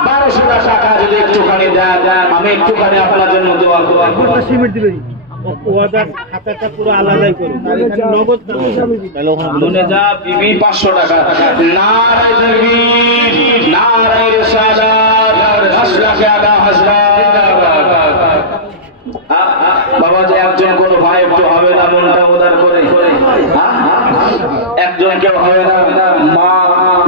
1200 টাকা যদি একটুখানি দেন, আমি একটুখানি আপনার জন্য দোয়া করব। সিমেন্ট দিবেন ওয়াদার খাতাটা পুরো আলাদাই করুন, তাহলে এখানে নগদ না তাহলে ওখানে মনে যা বিবি 500 টাকা। নারায়ে তাকবীর, নারায়ে রিসালাত, মাশরাকে আলা হযরত। বাবা যে একজন কোন ভাই একটু হবে না মনটা উদার করে? একজন কেউ হবে না?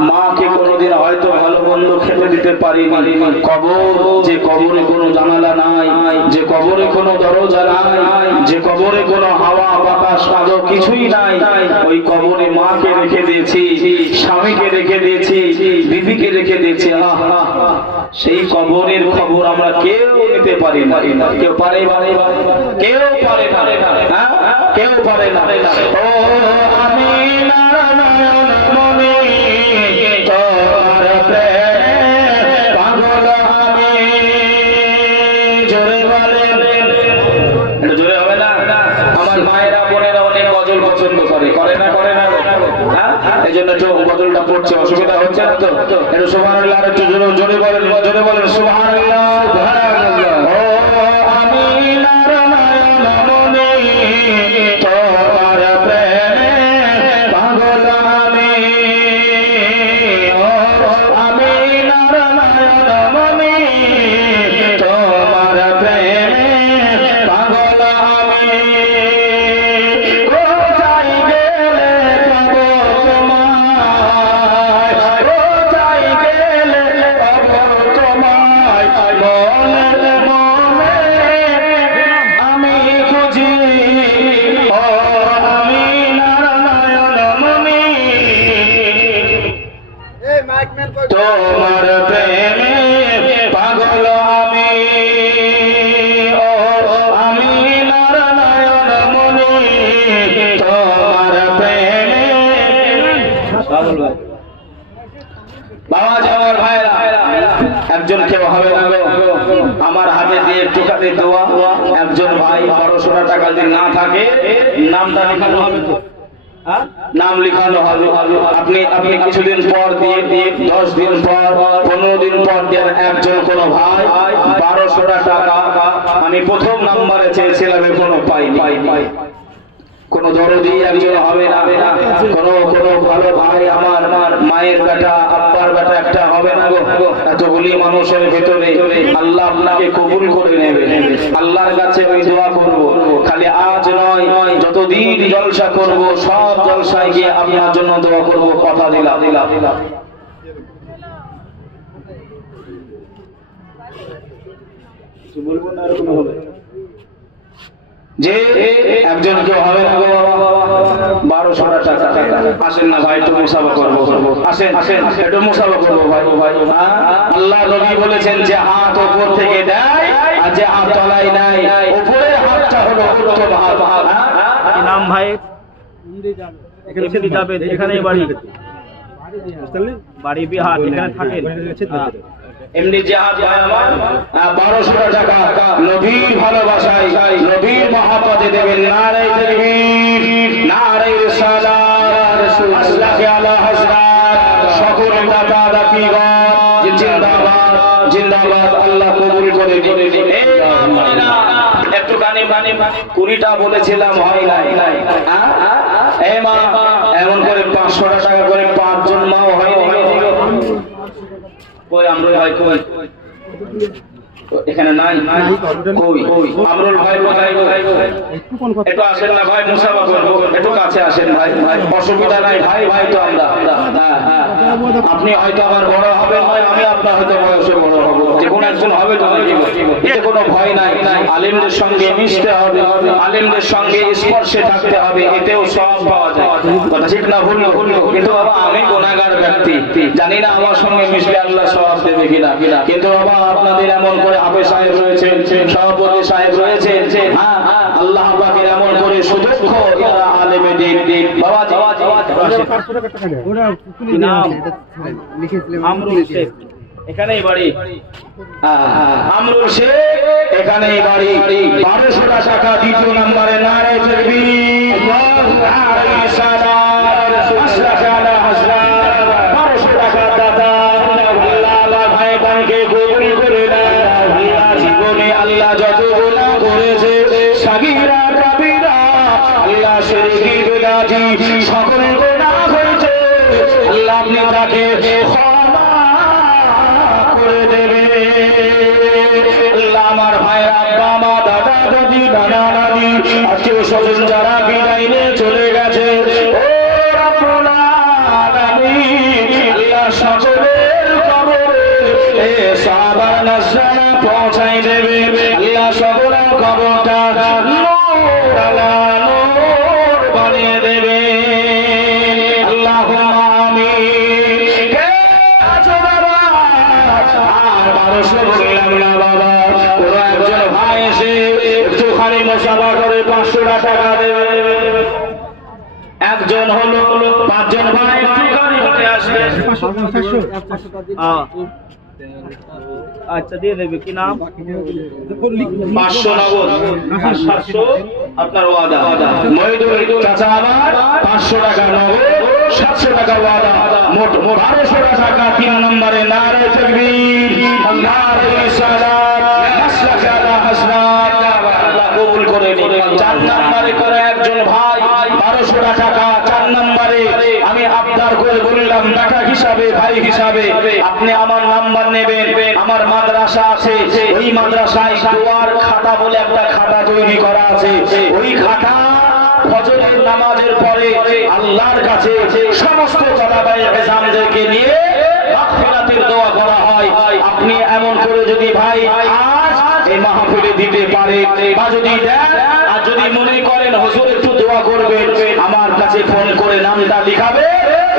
মাকে কোনোদিন হয়তো ভালো বন্ধু খেতে দিতে পারিনি। কবর, যে কবরে কোনো জানালা নাই, যে কবরে কোনো দরজা নাই, যে কবরে কোনো হাওয়া বাতাস আলো কিছুই নাই, ওই কবরে মাকে রেখে দিয়েছি, স্বামীকে রেখে দিয়েছি, বিবিকে রেখে দিয়েছি। সেই কবরের খবর আমরা কেউ নিতে পারি না। কেউ পারে? কেউ পারে না, কেউ পারে না। ও আমি নারায়ণ মনে তোর প্রেমে পাগল আমি। জোরে বলেন, জোরে হবে না? আমার মায়েরা বোনেরা অনেক গজল পছন্দ করে না? করে না? এই জন্য গজলটা পড়ছে, অসুবিধা হচ্ছে না তো? একটু সুবহানাল্লাহ, আর একটু জোরে বলেন, জোরে বলেন সুবহানাল্লাহ। ও আমি নারায়ণ মনে তোমার প্রেমে পাগল আমি। ও আমি নারায়ণ মনে তোমার প্রেমে পাগল আমি। কোথায় গেলে পাবো তোমায়, কোথায় গেলে পাবো তোমায়, মনে মনে আমি খুঁজি। ও আমি নারায়ণ মনি তোমার প্রেমে পাগল আমি। ও আমি নারায়ণ মনি তোমার প্রেমে। বাবা যে আমার ভাইরা, একজন কেউ হবে না গো? আমার হাতে দিয়ে একটুখানি দোয়া। একজন ভাই 1200 টাকা যদি না থাকে, নামটা লিখানো হবে তো? নাম লিখানো হবে। আপনি কিছুদিন পর দিয়ে 10 দিন পর 15 দিন পর দিয়ে একজন কোন ভাই 1200 টাকা আমি প্রথম নাম্বারে চেয়েছিলাম, এখনো পাইনি। কোন দরদি একজন হবে না? কোন ভালো ভাই আমার মায়ের বেটা আব্বার বেটা একটা হবে না গো? এতগুলি মানুষের ভেতরে আল্লাহ আপনাকে কবুল করে নেবে। আল্লাহর কাছে ওই দোয়া করব, খালি আজ নয়, যতদিন জলসা করব সব জলসায় গিয়ে আপনার জন্য দোয়া করব, কথা দিলাম। বলবো না আর কোনো হবে যে একজন কেউ হবে না গো? 1200 টাকা। আসেন না ভাই, একটু মুসাফা করবো। আসেন একটু মুসাফা করবো ভাই। আল্লাহ নবী বলেছেন যে হাত উপর থেকে দেয় আর যে হাত তলায় নাই, উপরের হাতটা হলো উত্তম হাত। নাম ভাই এখানে যাবে, এখানেই বাড়ি বিহার, এখানে থাকেন। এমনি জিহাদ ভাই আমার 1200 টাকা নবীর ভালোবাসায়, নবীর মহব্বতে দেবেন। নারায়ে তাকবীর, নারায়ে রিসালাত, মাশরাকে আলা হযরত। সকল দাতা দাতিগণ জিন্দাবাদ, জিন্দাবাদ। আল্লাহ কবুল করে দিন। এই বোনেরা একটুখানি 20টা বলেছিলাম, হয় নাই। এই মা এমন করে 500 টাকা করে 5 জন মাও হয়নি। কই আমরুল ভাই, কই এখানে নাই? কই আমরুল ভাই কোথায় গো? একটু আসেন না ভাই, মুসাফা করবো, একটু কাছে আসেন ভাই। অসুবিধা নাই ভাই তো আমরা। আপনি হয়তো আমার বড় হবেন, আমি আপনার হয়তো বয়সে বড় হব, যে কোনো একজন হবে তো। এতে কোনো ভয় নাই। আলেমদের সঙ্গে মিশতে হবে, আলেমদের সঙ্গে স্পর্শে থাকতে হবে, এতেও সব পাওয়া যায়। কথা ঠিক না ভুল? কিন্তু বাবা আমি গুনাহগার ব্যক্তি, জানি না আমার সঙ্গে মিশলে আল্লাহ সওয়াব দেবে কিনা। কিন্তু বাবা আপনাদের এমন করে হাফেজ সাহেব রয়েছেন, সভাপতি সাহেব রয়েছেন, আল্লাহ পাকের এমন করে সুদক্ষ বাবা কি নাম? আমরুল শেখ। এখানেই বাড়ি। আমরুল শেখ এখানেই বাড়ি। 1200 টাকা দ্বিতীয় নম্বরে নারে তাকবীর। আল্লাহু আকবার। মাশরাকানা হাজরাত 1200 টাকা দাদা। আল্লাহ ভাই বোনকে কবুল করে দেয়। আল্লাহ জীবনে আল্লাহ যত গুনাহ করেছে সাগীরা কাবীরা আল্লাহ শিরকি বিদাতি সকল গুনাহ হয়েছে আল্লাহ আপনি তাকে ক্ষমা করে দেবে। আল্লাহ আমার ভাইয়ের আব্বা মা দাদা দাদি নানা নানি আত্মীয় স্বজন যারা বিদায় নিয়ে চলে গেছে ও রব্বুল আলামিন আল্লাহ সকলের কবরে এ সাহাবার নাজরানা পৌঁছাই দেবে। আল্লাহ সকলের কবরটা নূর আলা নূর বানিয়ে দেবে। আল্লাহুম্মা আমিন। কে আছো বাবা? আর 1200 বললাম না বাবা, কোন একজন ভাই এসে একটুখানি মুসাফা করে 500 টাকা দেবে। একজন হলো 5জন ভাই একটুখানি উঠে আসবে। আচ্ছা দিয়ে দেবে। কি নাম? 500 নগদ আর 700 আপনার ওয়াদা। মহিদুল চাচা আমার 500 টাকা নগদ 700 টাকা ওয়াদা, মোট 1200 টাকা। 3 নম্বরে নারে তাকবীর, নারে রিসালাত, মাসলাকানা হাসনাত আল্লাহ কবুল করে নিন। 4 নম্বরে করে একজন ভাই 1200 টাকা। 4 নম্বরে আমি আবদার করে বললাম টাকা হিসাবে ভাই হিসাবে আপনি আমার নাম্বার নেবেন। আমার মাদ্রাসা আছে, ওই মাদ্রাসায় দোয়ার খাতা বলে একটা খাতা তৈরি করা আছে। ওই খাতা ফজরের নামাজের পরে আল্লাহর কাছে সমস্ত তালাবায়ে ইলজামদেরকে নিয়ে মাগফিরাতের দোয়া করা হয়। আপনি এমন করে যদি ভাই আজ এই মাহফিলে দিতে পারে বা যদি দেন, আর যদি মনে করেন হুজুর একটু দোয়া করবেন, আমার কাছে ফোন করে নামটা লিখাবে,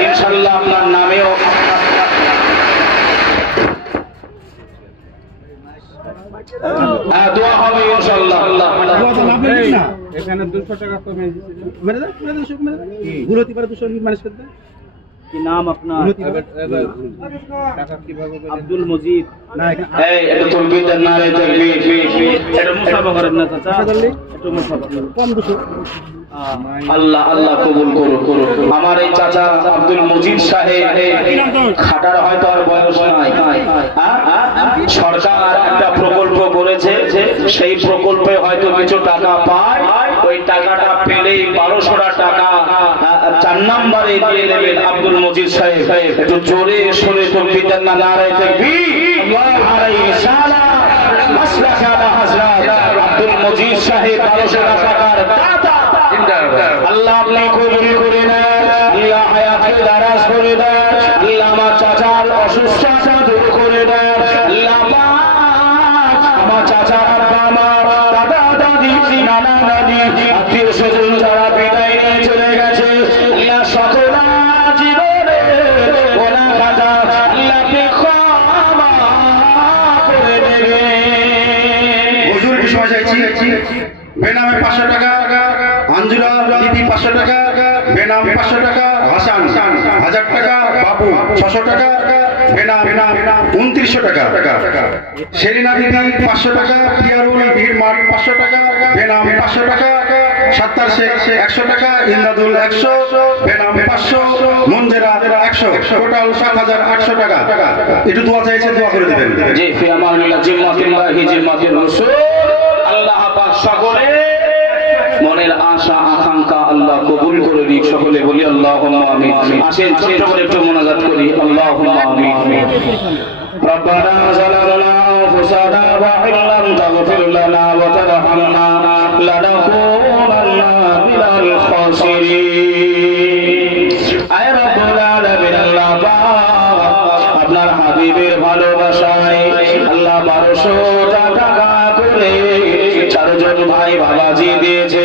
ইনশাআল্লাহ আপনার নামেও দোয়া হবে ইনশাআল্লাহ। এখানে 200 টাকা কমে ভুল হতে পারে। 200 মানুষ করতে। কি নাম আপনার? টাকা কিভাবে? আব্দুল মজিদ। না এই এটা তাকবীর দেন, নারে তাকবীর। এটা মুসাফা করেন না চাচা, একটু মুসাফা করেন। কম 200। আল্লাহ আল্লাহ কবুল করুন। আমার এই চাচা আব্দুল মজিদ সাহেব খাটার হয়তো আর বয়স নাই। সরকার একটা প্রকল্প করেছে, সেই প্রকল্পে হয়তো কিছু টাকা পায়। ওই টাকাটা পেলেই 1200 টাকা 4 নম্বরে দিয়ে দেবেন আব্দুল মজিদ সাহেব। একটু জোরে সরে তাকবীর দেন না, নারে তাকবীর। নারে রিসালাত, মাসলাকানা হাজরাত আব্দুল মজিদ সাহেব 1200 টাকার দাতা। আল্লাহ আপনি কবুল করে নেন, আল্লাহ হায়াতে দারাজ করে দেন, আল্লাহ আমার চাচার অসুস্থতা দূর করে দেন। আল্লাহ আমার চাচার আব্বা মা দাদা দাদি নানা নানি আত্মীয় স্বজন যারা বিদায় নিয়ে চলে গেছে আল্লাহ সকল জীবনে গোনা খাতা আল্লাহ আপনি ক্ষমা করে দেবেন। হুজুর বিষয় চাইছি বেনামে 500 টাকা, আঞ্জুরা দিদি 500 টাকা, বেনাম 500 টাকা, হাসান 1000 টাকা, বাবু 600 টাকা, বেনাম 2900 টাকা, শেরিনা দিদি 500 টাকা, পিয়ারুল ভিড় মাঠ 500 টাকা, বেনাম 500 টাকা, সাত্তার শেখ 100 টাকা, ইন্দাদুল 100, বেনাম 500, মঞ্জেরা 100, টোটাল 7800 টাকা। একটু দোয়া চাইছে, দোয়া করে দিবেন। জি ফি আমানিল্লাহ জিম্মাতুল্লাহি জিম্মাতুর রাসূল। আল্লাহ পাক সকলে মনের আশা আকাঙ্ক্ষা আল্লাহ কবুল করে নিক। সকলে বলি আল্লাহুম্মা আমিন। আসেন ছোট করে একটু মুনাজাত করি, আল্লাহুম্মা আমিন। রব্বানা যালামনা আনফুসানা ওয়া ইল্লাম তাগফির লানা ওয়া তারহামনা লানাকুনান্না মিনাল খাসিরিন। আয় রব্বুল আলামিন, আল্লাহ পাক আপনার হাবিবের ভালোবাসায় আল্লাহ 1200 টাকা করে 4 জন ভাই বাবাজি দিয়েছে।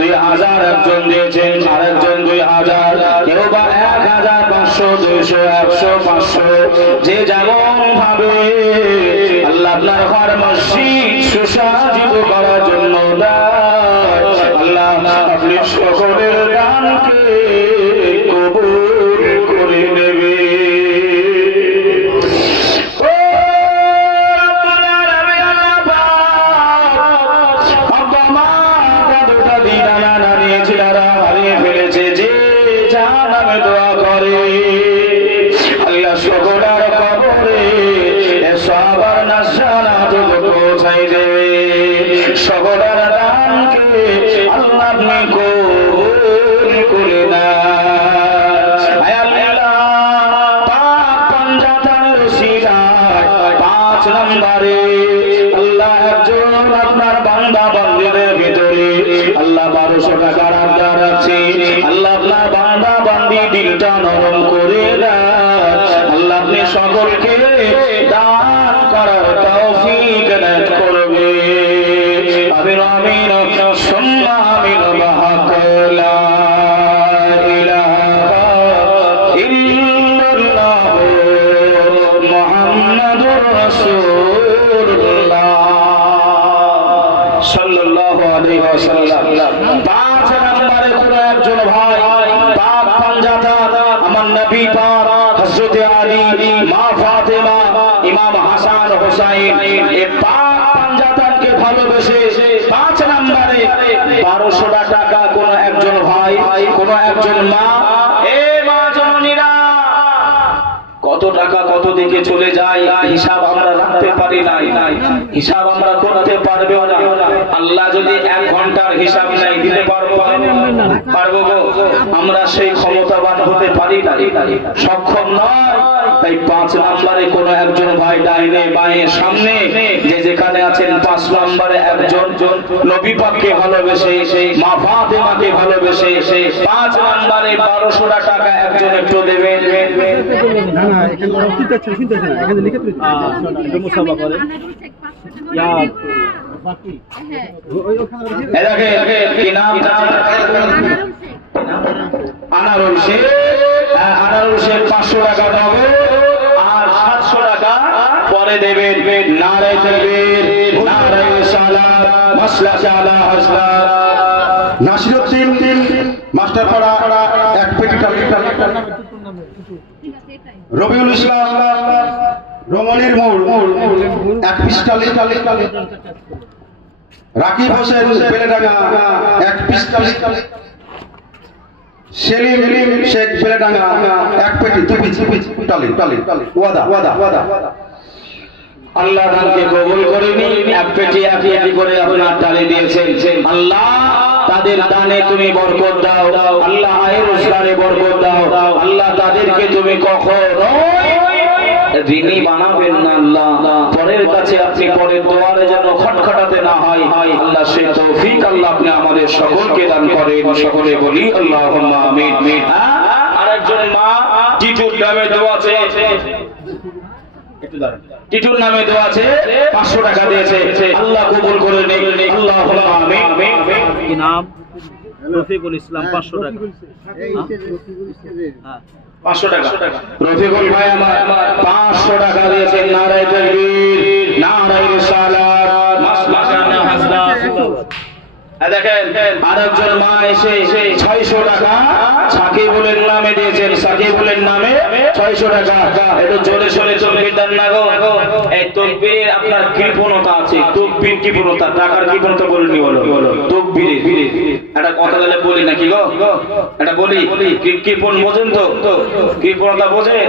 2000 একজন দিয়েছেন, আরেকজন 2000, কেউ বা 1500, 200, 100, 500, যে যেমন ভাবে আল্লাহ আপনার ঘর মসজিদ সুসজ্জিত করার জন্য দেয়। আল্লাহ আপনি সকলের দান দানকে কবুল করে নেবে। সবরার দানকে আল্লাহ আপনি কবুল করে নেন। আয় আল্লাহ, পাক পঞ্জাতানের ওসিলায় 5 নম্বরে আল্লাহ একজন আপনার বান্দা বান্দীদের ভিতরে আল্লাহ 1200 টাকার আবদার রাখছে। আল্লাহ আপনার বান্দা বান্দী দিলটা নরম করে দেন। আল্লাহ আপনি সকলকে দান করার তৌফিক দান করবে। আমিন আমিন সুম্মা আমিন। বাহাক লা ইলাহা ইল্লাল্লাহ মুহাম্মাদুর রাসূলুল্লাহ সাল্লাল্লাহু আলাইহি ওয়াসাল্লাম। 5 নম্বরে কোন একজন ভাই পাক পাঞ্জাতা আমার নবী পাক হযরত আলী, মা ফাতেমা, ইমাম হাসান হুসাইন এই পাক পাঞ্জাতানকে ভালোবেসে 5 নম্বরে 1200 টাকা কোন একজন ভাই, কোন একজন মা, এ মা জননীরা, কত টাকা কত দিকে চলে যায় হিসাব আমরা রাখতে পারি নাই, হিসাব আমরা করতে পারবেও না। আল্লাহ যদি 1 ঘন্টার হিসাব নাই দিতে পারবো গো? আমরা সেই ক্ষমতাবান হতে পারি না, সক্ষম নয়। তাই 5 নম্বরে কোন একজন ভাই ডাইনে বাঁয়ে সামনে যে যেখানে আছেন 5 নম্বরে একজন নবী পাককে ভালোবেসে, মা ফাতেমাকে ভালোবেসে 5 নম্বরে 1200 টাকা একজন একটু দেবেন। আনারুল শেখ, আনারুল শেখ 500 টাকা নগদ আর 700 টাকা পরে দেবেন। নারায়ে তাকবীর, নারায়ে রিসালাত, মাসলাক আলা হযরত নাসিরউদ্দিন মাস্টারপাড়া 1 পেটি টালি। রবিউল ইসলাম রমণীর মোড় 1 পিস টালি। রাকিব হোসেন বেলেডাঙ্গা 1 পিস টালি। সেলিম শেখ বেলেডাঙ্গা 1 পেটি 2 পিস টালি। ওয়াদা। আল্লাহ দানকে কবুল করে নিন। 1 পেটি 1 পেটি করে আপনার টালি দিয়েছেন। আল্লাহ তাদের দানে তুমি বরকত দাও, আল্লাহ আয়ের রোজগারে বরকত দাও, আল্লাহ তাদেরকে তুমি কখনো ঋণী বানাবেন না। আল্লাহ পরের কাছে আপনি পরের দোয়ারে যেন খটখটাতে না হয়, আল্লাহ সেই তৌফিক আল্লাহ আপনি আমাদের সকলকে দান করেন। সকলে বলি আল্লাহুম্মা আমিন। আরেকজন মা টিটুর নামে দোয়া আছে, টিটুর নামে দোয়া আছে, 500 টাকা দিয়েছে। আল্লাহ কবুল করে নিন। আল্লাহুম্মা আমিন। কি নাম? রফিকুল ইসলাম 500 টাকা। 500 টাকা রফিকুল ভাই আমার 500 টাকা দিয়েছেন। নারায়ে তাকবীর, নারায়ে রিসালাত, মাসলাক আলা হযরত। দেখেন আরেকজন মা এসে 600 টাকা সাকিবুলের নামে দিয়েছেন। সাকিবুলের নামে 600 টাকা। একটু জোরে সোরে তকবীর দেন না গো। এই তকবীরে আপনার কৃপণতা আছে, তকবীর কৃপণতা, টাকার কৃপণতা বলিনি হলো তকবীরে। একটা কথা বলে বলি নাকি গো? এটা বলি, কৃপণ বোঝেন তো? কৃপণতা বোঝেন?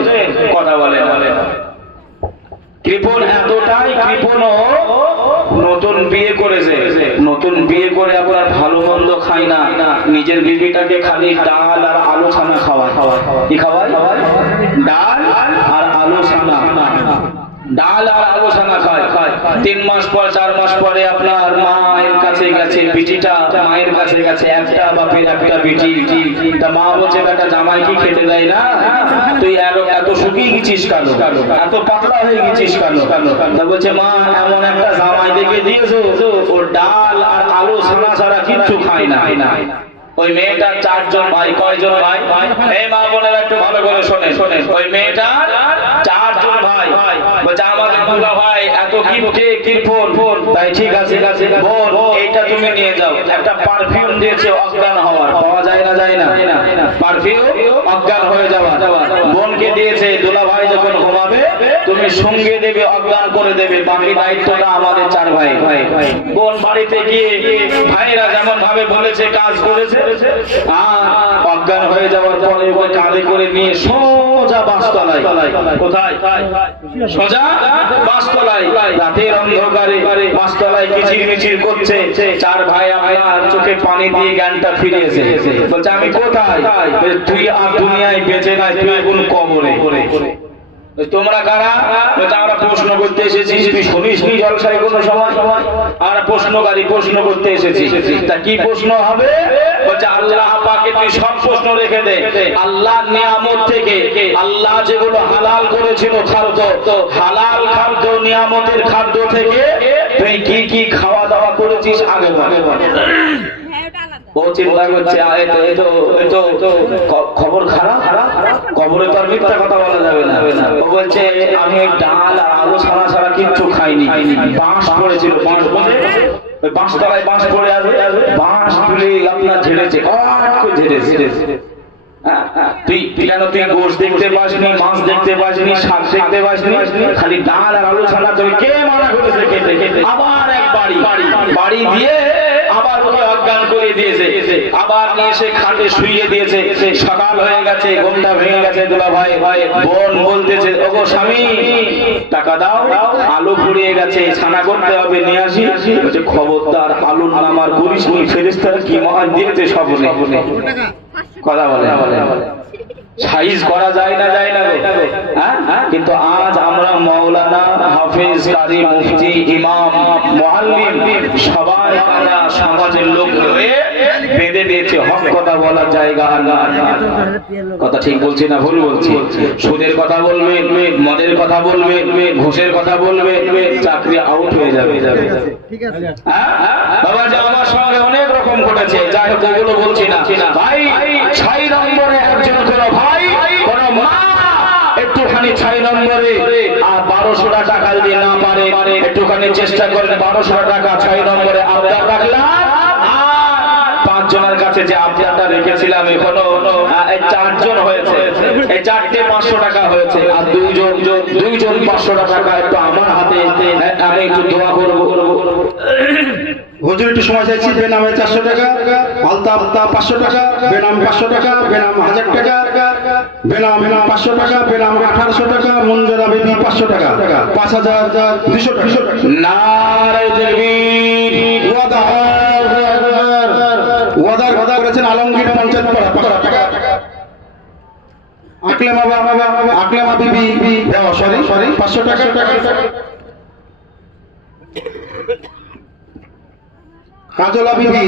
কথা বলে কৃপণ এতটাই কৃপণ, নতুন বিয়ে করেছে, নতুন বিয়ে করে আপনার ভালো মন্দ খায় না, নিজের বিবিটাকে খালি ডাল আর আলু ছানা খাওয়ায়। কি খাওয়ায়? ডাল আর আলু ছানা। ডাল আর আলু ছানা খায়। 3 মাস পর 4 মাস পরে আপনার মায়ের কাছে গেছে, বিটিটা মায়ের কাছে গেছে, একটা বাপের একটা বিটি। তা মা বলছে বেটা জামাই কি খেতে দেয় না? তুই এত শুকিয়ে গেছিস কেন? এত পাতলা হয়ে গেছিস কেন? তা বলছে মা এমন একটা জামাই দেখে দিয়েছো ও ডাল আর আলু ছানা ছাড়া কিচ্ছু খায় না। ওই মেয়েটার 4 জন ভাই। কয়জন ভাই? এই মা বোনেরা একটু ভালো করে শোনেন। ওই মেয়েটার 4 জন ভাই। বলছে আমাদের দুলা ভাই এত কিপটে কিরফোন, তাই ঠিক আছে বোন এইটা তুমি নিয়ে যাও। একটা পারফিউম দিয়েছে অজ্ঞান হওয়ার, পাওয়া যায় না পারফিউম অজ্ঞান হয়ে যাওয়া, বোনকে দিয়েছে। দুলা ভাই যখন ঘুমাবে তুমি সঙ্গে দেবে, অজ্ঞান করে দেবে, বাকি দায়িত্বটা আমাদের চার ভাই। বোন বাড়িতে গিয়ে ভাইরা যেমন ভাবে বলেছে কাজ করেছে, আর অজ্ঞান হয়ে যাওয়ার পরে ওকে কাঁধে করে নিয়ে সোজা বাসতলায়, কোথায় সোজা বাসতলায়, রাতের অন্ধকারে বাসতলায় কিচিরমিচির করছে। চার ভাই আপনার চোখে পানি দিয়ে জ্ঞানটা ফিরিয়েছে, বলছে আমি কোথায়? তুই আর দুনিয়ায় বেঁচে নাই, তুই এখন কবরে। তোমরা কারা? আমরা প্রশ্ন করতে এসেছি। তুই শুনিস নি জলসায় কোনো সময়? আমরা প্রশ্নকারী, প্রশ্ন করতে এসেছি। তা কি প্রশ্ন হবে? বলছে আল্লাহ পাকে তুই সব প্রশ্ন রেখে দে। আল্লাহ নিয়ামত থেকে, আল্লাহ যেগুলো হালাল করেছিল খাদ্য, হালাল খাদ্য নিয়ামতের খাদ্য থেকে তুই কি কি খাওয়া দাওয়া করেছিস আগে বল। ও চিন্তা করছে খবর খারাপ, কবরে তো আর মিথ্যা কথা বলা যাবে না। ও বলছে আমি ডাল আর আলু ছাড়া কিচ্ছু খাইনি। বাঁশ পড়েছিল, বাঁশ তলায় বাঁশ পড়ে আছে, বাঁশ তুলে আপনার ঝেড়েছে, তুই কেন তুই গোশ দেখতে পাসনি, মাছ দেখতে পাসনি, শাক দেখতে পাসনি, খালি ডাল আর আলু ছাড়া তুই কে মানা করেছে খেতে? আবার এক বাড়ি দিয়ে আবার ওকে অজ্ঞান করে দিয়েছে, আবার নিয়ে এসে খাটে শুইয়ে দিয়েছে। সকাল হয়ে গেছে, ঘুমটা ভেঙে গেছে। দুলা ভাই বোন বলতেছে ওগো স্বামী টাকা দাও, আলু ফুরিয়ে গেছে, ছানা করতে হবে, নিয়ে আসি। বলছে খবরদার আলুর নামার করিস নি, ফেরেশতারা কি মহান দিয়েছে স্বপ্নে। কথা বলে সাইজ করা যায় না গো, হ্যাঁ? কিন্তু আজ আমরা মাওলানা, হাফেজ, কারি, মুফতি, ইমাম, মুআল্লিম সবাই আমরা সমাজের লোক হয়ে বেঁধে দিয়েছে হক কথা বলার জায়গা আর না। কথা ঠিক বলছি না ভুল বলছি? সুদের কথা বলবে, মদের কথা বলবে, ঘুষের কথা বলবে, চাকরি আউট হয়ে যাবে। বাবা যে আমার সঙ্গে অনেক রকম ঘটেছে, যাই হোক ওগুলো বলছি না। ভাই 6 নম্বরে একজন কোনো ভাই কোন মা একটুখানি 6 নম্বরে আর 1200 টাকা যদি না পারে একটুখানি চেষ্টা করেন 1200 টাকা 6 নম্বরে আবদার রাখলাম। আর 5 জনের কাছে যে আবদারটা রেখেছিলাম এখনো 4 জন হয়েছে, এই 4টে 500 টাকা হয়েছে। আর 2 জন 500 টাকা একটু আমার হাতে, আমি একটু দোয়া করবো। হুজুর একটু সময় চাইছি। বেনামে 400 টাকা, আলতাফ 500 টাকা, বেনাম 500 টাকা, বেনাম 1000 টাকা, বেনাম 500 টাকা, বেনাম 1800 টাকা, মুনজরা বিবি 500 টাকা, 5200 টাকা। নারে তাকবীর। ওয়াদার করেছেন আলমগীর পঞ্চায়েত পাড়া 500 টাকা। আকলেমা বিবি সরি 500 টাকা। কাজলা বিবি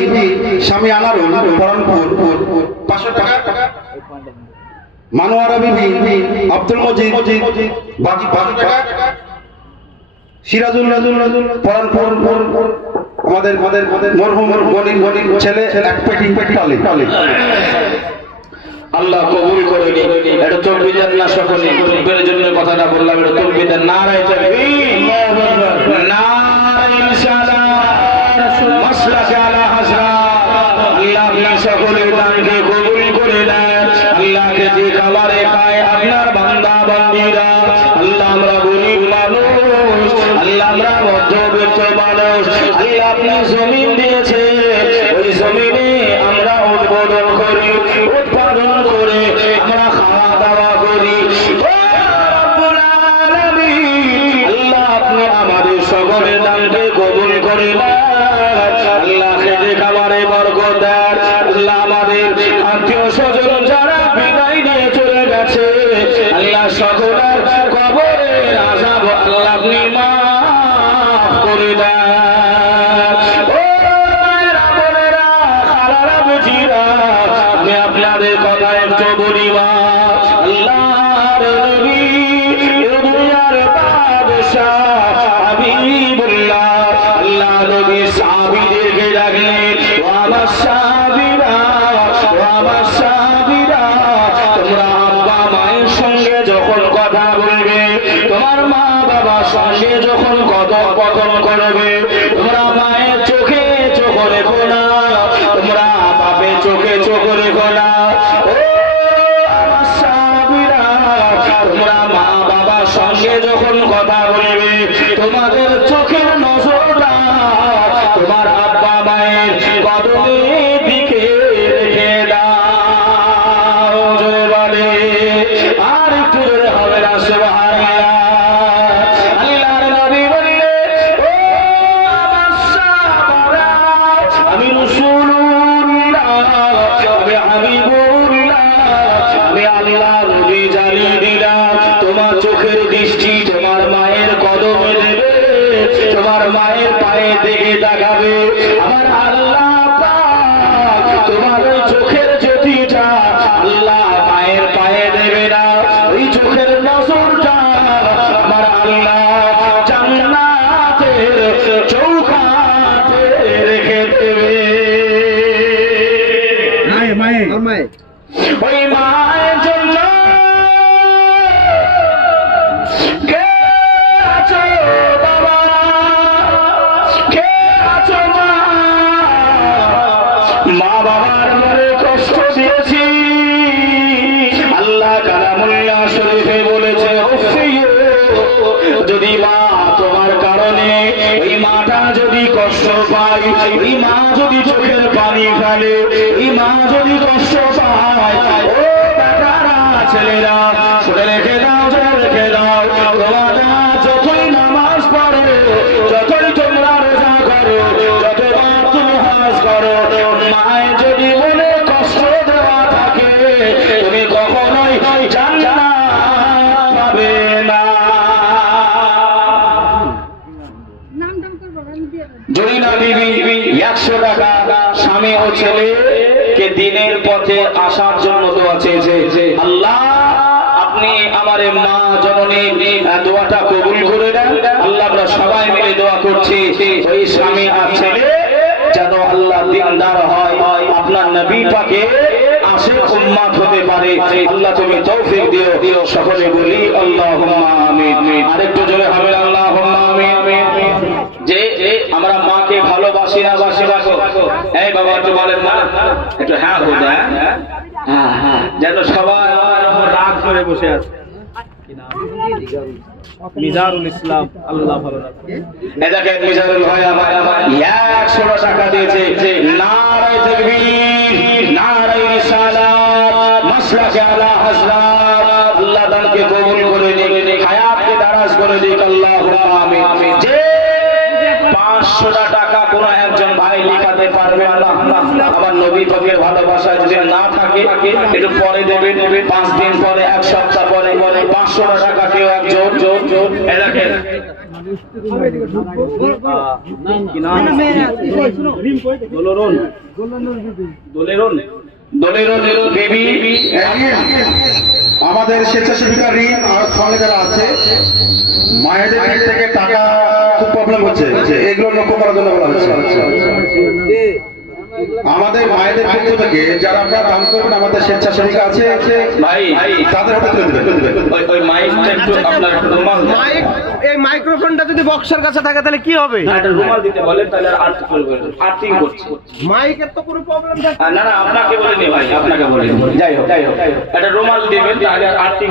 স্বামী আনারুল পরানপুর 500 টাকা। মানোয়ারা বিবি আব্দুল মজিদ বাকি 500 টাকা। সিরাজুল পরানপুর আমাদের মরহুম গনির ছেলে 1 পেটি টালি। আল্লাহ কবুল করে নি। এটা তকবীরের না সকলে তকবীরের জন্য কথাটা বললাম। এটা তকবীরের নারায়ে তাকবীর, নারায়ে রিসালাত, মাসলাকে আলা হাজরাত। আল্লাহ আপনি সকলের দানকে কবুল করে নেন। আল্লাহকে যে খাবারে খায় আপনার বান্দা বান্দীরা, আল্লাহ আমরা গরিব মানুষ, আল্লাহ আমরা মধ্যবিত্ত মানুষ, আল্লাহ আপনি জমিন দিয়েছে, ওই জমিনে আমরা উৎপাদন করি, উৎপাদন করে আমরা খাওয়া দাওয়া করি। ও রব্বুল আলামিন, আল্লাহ আপনি তোমার মা বাবা সঙ্গে যখন কথোপকথন করবে তোমরা মায়ের চোখে চোখ রেখো না, তোমরা বাপে চোখে চোখ রেখো না। ও আমার সাহাবীরা, তোমরা মা বাবার সঙ্গে যখন কথা বলবে তোমাদের চোখের নজরটা তোমার আব্বা মায়ের কদমের দিকে রেখে দাও। জোরে বলে, আর একটু জোরে হবে না সুবহানাল্লাহ। আল্লাহর নবী বললে, ও আমার সাহাবারা, আমি রাসূলুল্লাহ, আমি হাবিবুল্লাহ, আমি আল্লাহর নবী জানিয়ে দিলাম তোমার চোখের দৃষ্টি তোমার মায়ের কদমে দেবে, তোমার মায়ের পায়ে দিকে তাকাবে। আমার আল্লাহ পাক তোমার ওই চোখের জ্যোতিটা আল্লাহ মায়ের পায়ে দেবে না, ওই চোখের নজরটা আমার আল্লাহ জান্নাতের চৌকাঠে রেখে দেবে। ওই মায়ের জন্য কে আছো বাবা, কে আছো মা, মা বাবার মনে কষ্ট দিয়েছি। আল্লাহ কালামুল্লাহ শরীফে বলেছে, যদি মা তোমার কারণে ওই মাটা যদি কষ্ট পায়, ওই মা যদি চোখের পানি ফেলে, ওই মা যদি কষ্ট পায়, ও বেটারা ছেলেরা শুনে রেখে দাও, জেনে রেখে দাও, তোমরা যতই নামাজ পড়ো, যতই তোমরা রোজা করো, যতবার তুমি হজ করো, মায়ের যদি মনে কষ্ট দেওয়া থাকে তুমি কখনোই জান্নাত পাবে না। জরিনা বিবি 100 টাকা স্বামী ও ছেলেকে দিনের পথে আসার জন্য দোয়া চেয়েছে। আল্লাহ আপনি আমার মা জননীর দোয়াটা কবুল করে দেন। আল্লাহ আমরা সবাই মিলে দোয়া করছি ওই স্বামী আর ছেলে যেন আল্লাহ দিনদার হয়, আপনার নবী পাকে আশিক উম্মত হতে পারে। আল্লাহ তুমি তৌফিক দিও। সকলে বলি আল্লাহুম্মা আমিন। আরেকটু জোরে হবে আল্লাহুম্মা আমিন। যে আমরা মাকে ভালোবাসি না বাসি রাখো, এই বাবা একটু বলেন না, একটু হ্যাঁ হো দেয়, হ্যাঁ হ্যাঁ, যেন সবাই রাগ করে বসে আছে। মিজারুল ইসলাম, আল্লাহ ভালো রাখে। এই দেখেন মিজারুল ভাই আমার 100 টাকা দিয়েছে। নারায়ে তাকবীর, নারায়ে রিসালাত, মাসলাকে আলা হযরত। আল্লাহ দানকে কবুল করে নিন, হায়াতকে দারাজ করে দিক, আল্লাহুম্মা আমিন। যে 500 টাকা কোন একজন ভাই লিখাতে পারবেন না, আমার নবী পাকের ভালোবাসায় যদি না থাকে একটু পরে দেবেন, 5 দিন পরে, 1 সপ্তাহ পরে 500 টাকা কেউ একজন। এই দেখেন কি নাম? দোলেরন বিবি। আমাদের স্বেচ্ছাসেবিকা ঋণ আর ফলে যারা আছে মায়েদের দিক থেকে টাকা খুব প্রবলেম হচ্ছে, এগুলো লক্ষ্য করার জন্য বলা হচ্ছে। আমাদের মায়েদের পক্ষ থেকে যারা আপনারা দান করবেন, আমাদের স্বেচ্ছাসেবিকা আছে ভাই, তাদের হাতে তুলে দেবেন। ওই মাইকটা একটু আপনার রুমাল, মাইক, এই মাইক্রোফোনটা যদি বক্সের কাছে থাকে তাহলে কি হবে? একটা রুমাল দিতে বলেন, তাহলে আর্থিং করছে। মাইকের তো কোনো প্রবলেম থাকে না না, আপনাকে বলিনি ভাই, আপনাকে বলিনি। যাই হোক একটা রুমাল দিবেন, তাহলে আর্থিং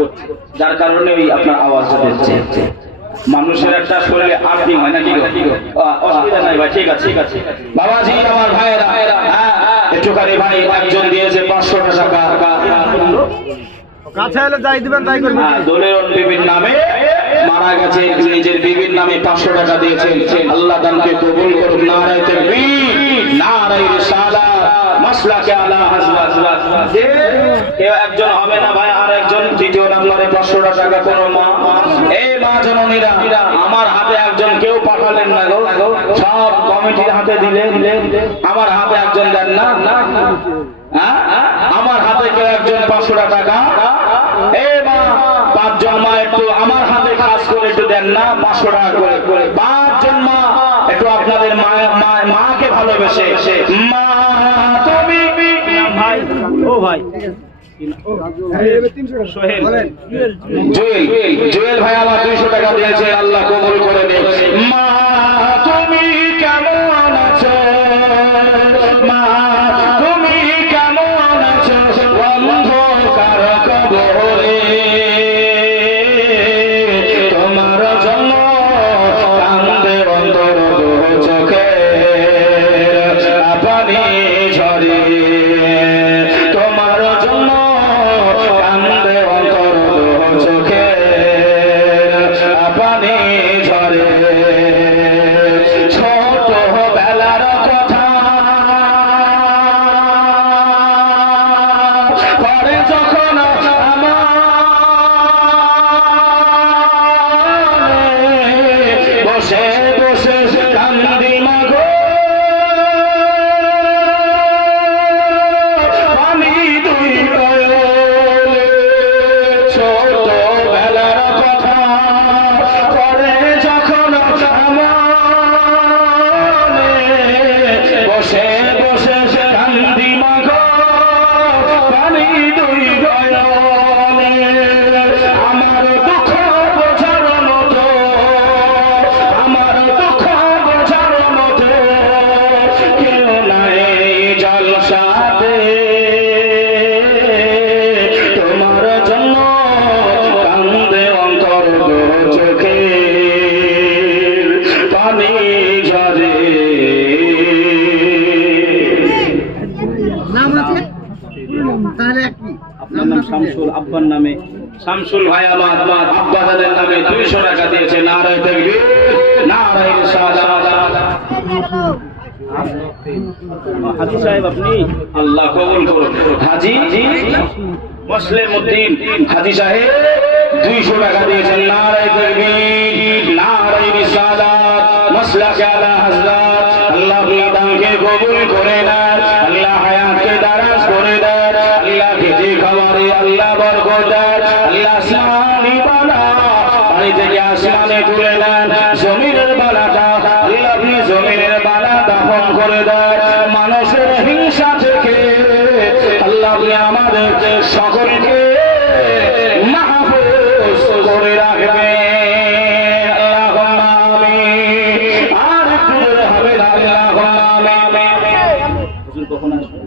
করছে, যার কারণে ওই আপনার আওয়াজটা হচ্ছে। মানুষের একটা শরীরে আর্থিং হয় না, কি অসুবিধা নাই ভাই, ঠিক আছে বাবাজি। আমার ভাইয়েরা একটুখানি ভাই একজন দিয়েছে 500 টাকা, কাছে এলে যাই দিবেন তাই করবেন। দোলেরন বিবির নামে মারা গেছে, নিজের বিবির নামে 500 টাকা দিয়েছেন। আল্লাহ দানকে কবুল করুন। নারায়ে তাকবীর, নারায়ে রিসালাত, মাসলাকে আলা হযরত। যে কেউ একজন হবে না ভাই, আর একজন দ্বিতীয় নম্বরে 500 টাকা কোন মা। এই মা জননীরা, আমার হাতে একজন কেউ পাঠালেন না গো, সব কমিটির হাতে দিলেন, আমার হাতে একজন দেন না। আমার হাতে কেউ একজন 500 টাকা, এই মা 5 জন মা একটু আমার হাতে খাস করে একটু দেন না, 500 টাকা করে। 5 জন মা একটু আপনাদের মাকে ভালোবেসে, মা তুমি ভাই, ও ভাই সোহেল জুয়েল ভাই আমার 200 টাকা দিয়েছে, আল্লাহ কবুল করে নিন। মা তুমি কেমন আছো, মা তুমি কেমন আছো, অন্ধকার কবরে তোমার জন্য কান্দে অন্তর চোখে পানি ঝরে, তোমার জন্য কান্দে অন্তর চোখে পানি ঝরে। ছোট বেলার কথা পরে যখন বসে বসে কান্দি মাগো, আমি দুই নয়নে। ছোট বেলার কথা পরে যখন বসে বসে কান্দি মাগো, আমি দুই নয়নে। আমার দুঃখ বোঝার মতো, আমার দুঃখ বোঝার মতো কেউ নাই জলসাতে, তোমার জন্য কান্দে অন্তর চোখে পানি ঝরে। আপনার নাম শামসুল, আব্বার নামে শামসুল ভাই আমার আব্বা দাদের নামে 200 টাকা দিয়েছে। নারায়ে তাকবীর, নারায়ে রিসালাত। হাজি সাহেব আপনি আল্লাহ কবুল করুন। হাজি মুসলিম উদ্দিন হাজি সাহেব 200 টাকা দিয়েছেন। নারায়ে তাকবীর, নারায়ে রিসালাত, মাসলাকে আলা হযরত। আল্লাহ দানকে কবুল করে নেন, আল্লাহ হায়াতকে দারাজ করে দেন, আল্লাহ খেতে খামারে আল্লাহ বরকত দেন, আল্লাহ আসমানি বালা পানি থেকে আসমানে তুলে নেন, জমিনের বালাটা আল্লাহ আপনি জমিনের বালা দাফন করে দেন। মানুষের হিংসা থেকে আল্লাহ আপনি আমাদের সকলকে মাহফুজ করে রাখবেন। আল্লাহুম্মা আমিন। আর একটু জোরে হবে না, আল্লাহুম্মা আমিন। হুজুর কখন আসবেন?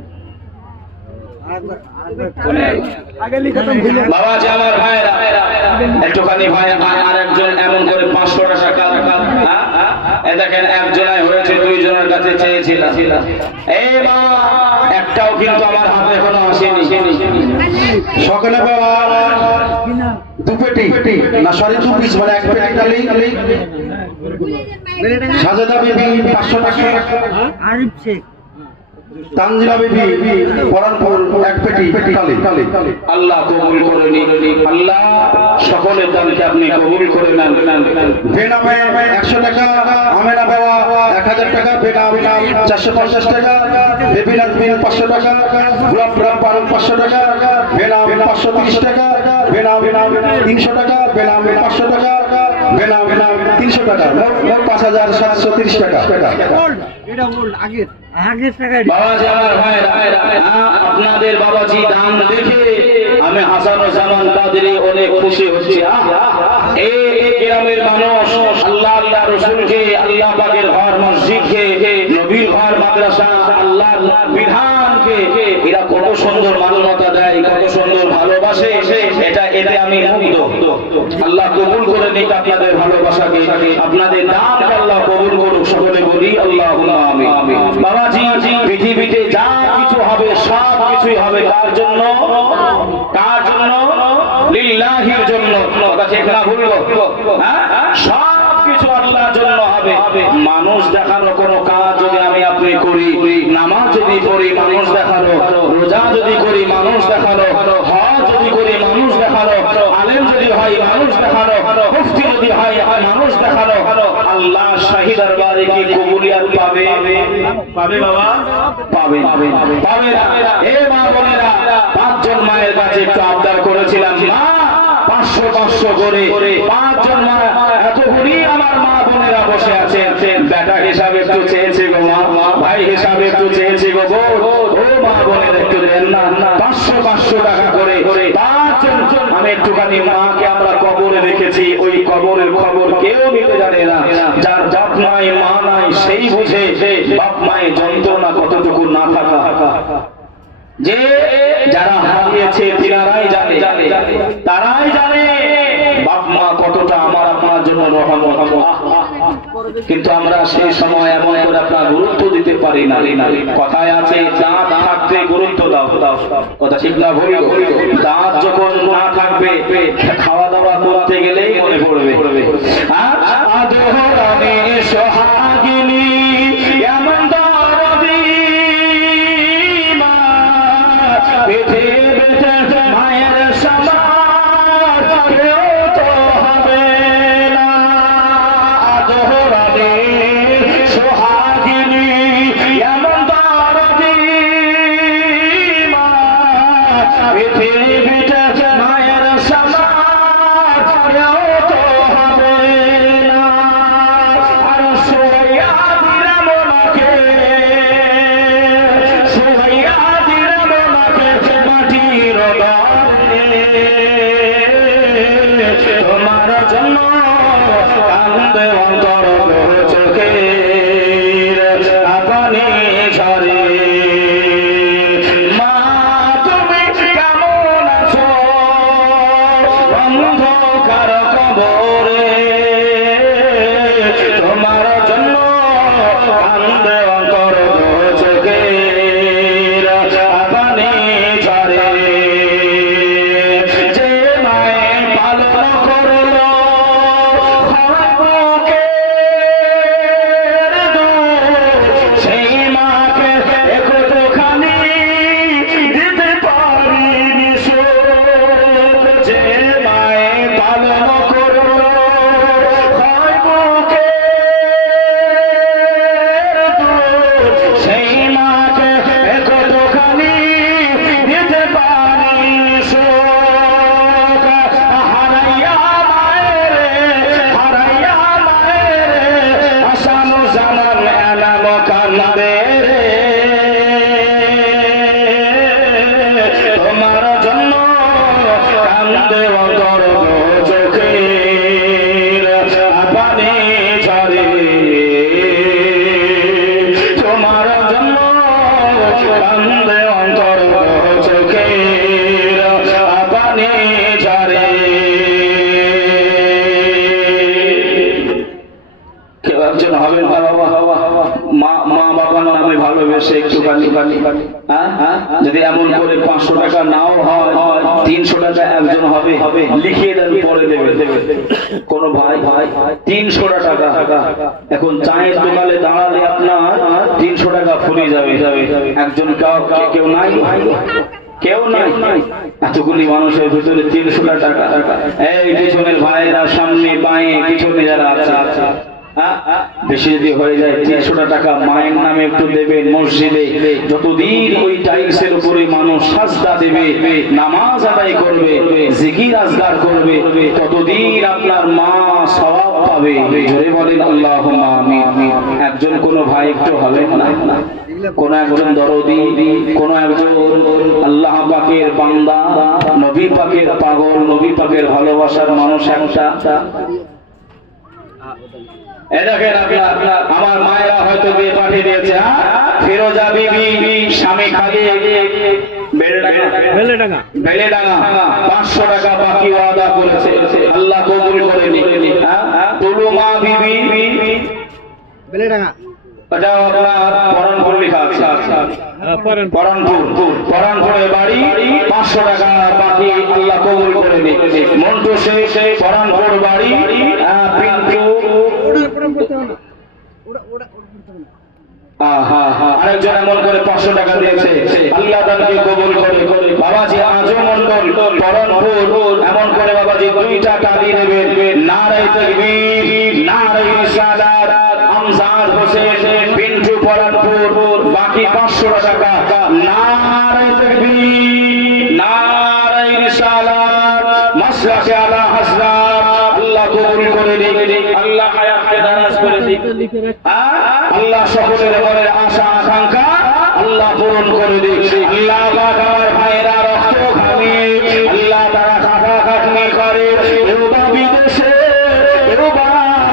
বাবাজি আমার ভাইরা, একটুখানি ভাই আর একজন এমন করে 500 টাকা, দেখেন একজনাই হয়েছে, 2 জনের কাছে চেয়েছিলাম। এই মা একটাও কিন্তু আমার হাতে এখনো আসেনি। সকলে বাবা 2 পেটি না সরি 2 পিস মানে 1 পেটি খালি। সাজেদা বিবি 500 টাকা, আরিফ শেখ, তানজিলা বিবি পরানপুর 1 পেটি খালি। আল্লাহ কবুল করে নিন, আল্লাহ সকলের দানকে আপনি কবুল করে নেন। বেনামে 100 টাকা, আমেনা বাবা 1000 টাকা, বেনাম 450 টাকা, বেবি নাজমিন 500 টাকা, গোলাপ রাব্বান 500 টাকা, বেনাম 530 টাকা, বেনাম 300 টাকা, বেনাম 500 টাকা, বেনাম 300 টাকা, মোট 5730 টাকা। এটা ওল্ড আগের টাকায় বাবাজি আমার ভাইরা, আপনাদের বাবাজি দান দেখে আমি হাসান ও জামান কাদেরী অনেক খুশি হচ্ছি। এই গ্রামের মানুষ আল্লাহ আল্লাহ রসুলকে, আল্লাহ পাকের ঘর মসজিদকে, নবীর ঘর মাদ্রাসা, আল্লাহর বিধানকে এরা কত সুন্দর মান্যতা দেয়, কত সুন্দর ভালোবাসে, এটা এতে আমি মুগ্ধ। আল্লাহ কবুল করে নিক আপনাদের ভালোবাসাকে, আপনাদের দানকে আল্লাহ কবুল করুক। সকলে বলি আল্লাহুম্মা আমিন। বাবাজি পৃথিবীতে যা কিছু হবে সব কিছুই হবে কার জন্য? কার জন্য? লিল্লাহির জন্য। কথা ঠিক না ভুল? সব কিছু আল্লাহর জন্য হবে। মানুষ দেখানো কোনো কাজ যদি আমি আপনি করি, নামাজ যদি পড়ি মানুষ দেখানো, রোজা যদি করি মানুষ দেখানো, হজ যদি করি মানুষ দেখানো, আলেম যদি হয় মানুষ দেখানো, মুফতি যদি হয় মানুষ দেখানো, আল্লাহ শাহী দরবারে কি কবুলিয়াত পাবে? পাবে বাবা? পাবে পাবে না। এ মা বোনেরা, 5 জন মায়ের কাছে একটু আবদার করেছিলাম, মা 500 500 করে 5 জন এতগুলি আমার মা বোনেরা বসে আছেন। বেটা হিসাবে একটু চেয়েছে গো মা, ভাই হিসাবে একটু চেয়েছে গো ও মা বোনের একটু দেন না, 500 টাকা করে 5 জন। আমি একটুখানি মাকে আমরা কবরে রেখেছি, ওই কবরের খবর কেউ নিতে জানে না। যার বাপ নাই মা নাই সেই বুঝে বাপ মায়ের যন্ত্রণা কতটুকু না থাকা। যে যারা হারিয়েছে তিনারাই জানে, তারাই জানে বাপ মা কতটা আমার আপনার জন্য রহমত। কিন্তু আমরা সেই সময় এমন করে আপনার গুরুত্ব দিতে পারি না। কথায় আছে দাঁত থাকতে গুরুত্ব দাও, কথা ঠিক না ভুল? দাঁত যখন না থাকবে খাওয়া দাওয়া করতে গেলেই মনে পড়বে। আর আদরে সোহাগিনী এমন দরদি মা, পৃথিবীতে মায়ের সমান কেউ তো হবে না। আদরে সোহাগিনী এমন দরদি মা, পৃথিবীতে মায়ের সমান কেউ তো হবে না। আর সোয়া দিলাম ওনাকে, সোয়া দিলাম ওনাকে মাটির ঘরে। তোমার জন্য কান্দে অন্তর চোখের আপনি ঝরে। মা তুমি কেমন আছো অন্ধকার কবরে? তোমার জন্য কান্দে অন্তর চোখের আপনি ঝরে। যে মায়ে পালন করলো বুকের দুধ, সেই মাকে একটুখানি দিতে পারিনি সুখ। যে মায়ে পালন করলো বুকের দুধ, সেই মাকে একটুখানি দিতে পারিনি সুখ। হারাইয়া মায়ের আসানো জানান এলাম কান্দে রে। তোমার জন্য কান্দে অন্তর চোখের আপনি ঝরে। তোমার জন্য কান্দে অন্তর চোখের আপনি ঝরে। কেউ একজন হবেন বাবা মা বাবার নামে ভালোবেসে একটুখানি, যদি এমন করে 500 টাকা নাও হয় 300 টাকা একজন হবে, লিখিয়ে দেন পরে দেবে। কোন ভাই 300 টাকা এখন চায়ের দোকানে দাঁড়ালে আপনার 300 টাকা ফুরিয়ে যাবে। একজন কেউ নাই, কেউ নাই। এতগুলি মানুষের ভিতরে 300 টাকা। এই পিছনের ভাইয়েরা সামনে বাঁয়ে পিছনে যারা আছে, বেশি যদি হয়ে যায় 300 টাকা মায়ের নামে একটু দেবেন। মসজিদে যতদিন ওই টাইলসের উপরে মানুষ সাজদা দেবে, নামাজ আদায় করবে, জিকির আজগার করবে, ততদিন আপনার মা সওয়াব পাবে। জোরে বলেন আল্লাহুম্মা আমিন। একজন কোন ভাই একটু হবে না, কোন একজন দরদি, কোন একজন আল্লাহ পাকের বান্দা, নবী পাকের পাগল, নবী পাকের ভালোবাসার মানুষ একটা। আমার মায়েরা হয়তো বিয়ে পাঠিয়ে দিয়েছে। ফিরোজা বিবি স্বামী খালিয়ে বেলেডাঙ্গা 500 টাকা বাকি ওয়াদা করেছে, আল্লাহ কবুল করেনি। তুলুমা বিবি বেলেডাঙ্গা, এটাও আপনার পরানপুর লেখা আছে। পরানপুরে বাড়ি, 500 টাকা বাকি, আল্লাহ কবুল করেনি। মন্টু শেখ পরানপুর বাড়ি, পিন্টু আরেকজন এমন করে 500 টাকা দিয়েছে, আল্লাহ তাকে কবুল করে। বাবাজি আজম মন্ডল পরানপুর এমন করে বাবাজি 2টা টালি নেবেন। নারায়ে তাকবীর, নারায়ে রিসালাত। আমজাদ হোসেন পিন্টু পরানপুর বাকি 500 টাকা। নারায়ে তাকবীর, নারায়ে রিসালাত। মাসলাকে আলা আল্লাহ সকলের মনের আশা আকাঙ্ক্ষা আল্লাহ পূরণ করে দিক। আল্লাহ পাক আমার ভাইয়েরা রক্ত ঘামে আল্লাহ তারা খাটাখাটনি করে, কেউ বা বিদেশে, কেউ বা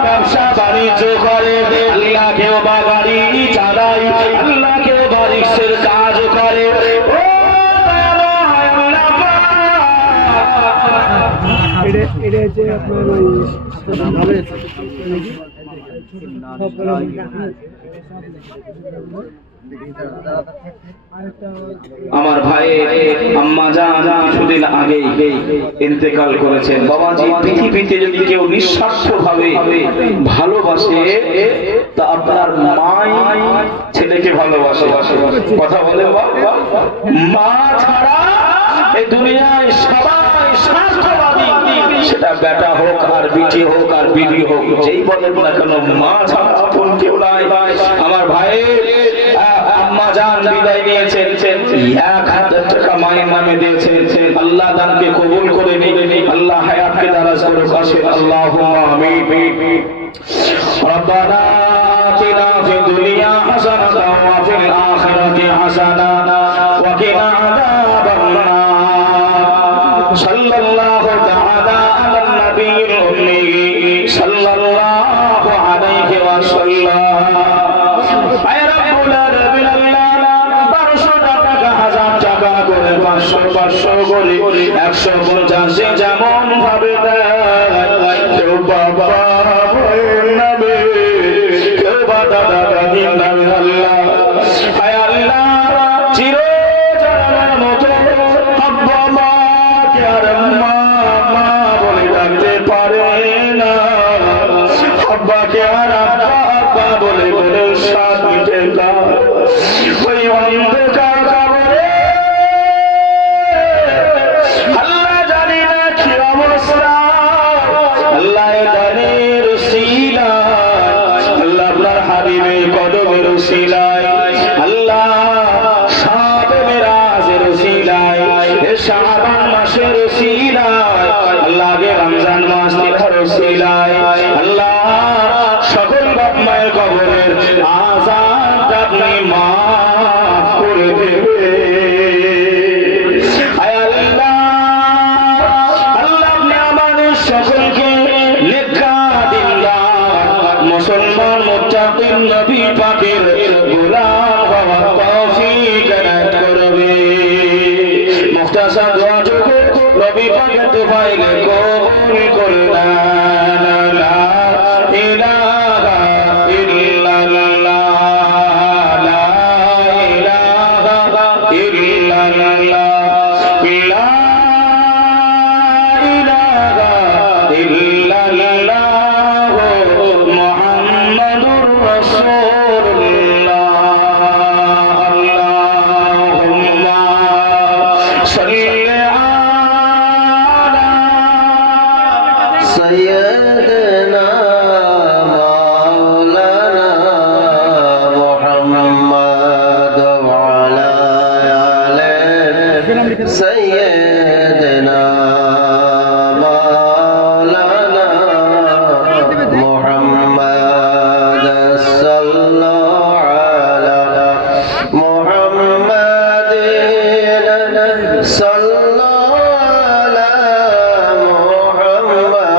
ব্যবসা বাণিজ্য করে, আল্লাহ কেউ বা গাড়ি চালায়, আল্লাহ কেউ বা রিক্সের কাজ করে। ও দয়াময় আল্লাহ পাক, আমার ভাই আম্মা জান কিছুদিন আগে ইন্তেকাল করেছেন। বাবাজি, পৃথিবীতে যদি কেউ নিঃস্বার্থ ভাবে ভালোবাসে তা আপনার মাই ছেলেকে ভালোবাসে। কথা বলে মা ছাড়া এই দুনিয়ায় সবাই স্বার্থবাদী, সেটা বেটা হোক আর বিটি হোক আর বিবি হোক, যেই বলেন না কেন মা ছাড়া আপন কেউ নাই। আমার ভাই আম্মা জান বিদায় নিয়েছেন, 1000 টাকা মায়ের নামে দিয়েছেন। আল্লাহ দানকে কবুল করে নিন, আল্লাহ হায়াতকে দারাজ করে আসেন। আল্লাহুম্মা আমিন। রব্বানা আতিনা ফিদ দুনিয়া হাসানাতাও ওয়া ফিল আখিরাতি হাসানাতাও ওয়া কিনা আযাবান নার। সাল্লাল্লাহু তাআলা আলান নবিয়্যিল উম্মি সাল্লাল্লাহু আলাইহি ওয়া সাল্লাম। আয় রাব্বুল আলামিন, আল্লাহ 1200 টাকা 1000 টাকা করে 500 করে 150 যেমন ভাবে দেয়, কেউ বাবা ভাইয়ের নামে, কেউ বা দাদা দাদির নামে। আল্লাহ আয় আল্লাহ চিরজীবনের মতো আব্বা মাকে আর মা মা বলে ডাকতে পারে না, আব্বাকে আর আব্বা আব্বা বলে বলে সাথ মিটে না। ওই অন্ধকার কবরে আল্লাহ জানি না কি অবস্থা, আল্লাহ দানের উসিলায়, আল্লাহ আপনার হাবিবের কদমের উসিলায়, আল্লাহ শাবে মেরাজের উসিলায়, এ শাবান মাসের উসিলায়, আল্লাহ আগে রমজান মাস তিথার উসিলায়, আল্লাহ সকল বাপ মায়ের কবরের আযাবটা আপনি মাফ করে দেবেন। আয় আল্লাহ, আল্লাহ আপনি আমাদের সকলকে নেকা দিনদার মুসলমান মুত্তাকিন নবী পাকের গোলাম হওয়ার তৌফিক এনায়েত করবে। মুখতাসার দোয়া যোগে নবী পাকের তোফাইলে কবুল করলেন। লা ইলাহা ইল্লাল্লাহ, লা ইলাহা ইল্লাল্লাহ, লা ইলাহা ইল্লাল্লাহ, মুহাম্মাদুর রাসূলুল্লাহ। আল্লাহুম্মা সাল্লি আলা سيدنا مولانا محمد وعلى آله سيدنا مولانا محمد صلى على محمد صلى على محمد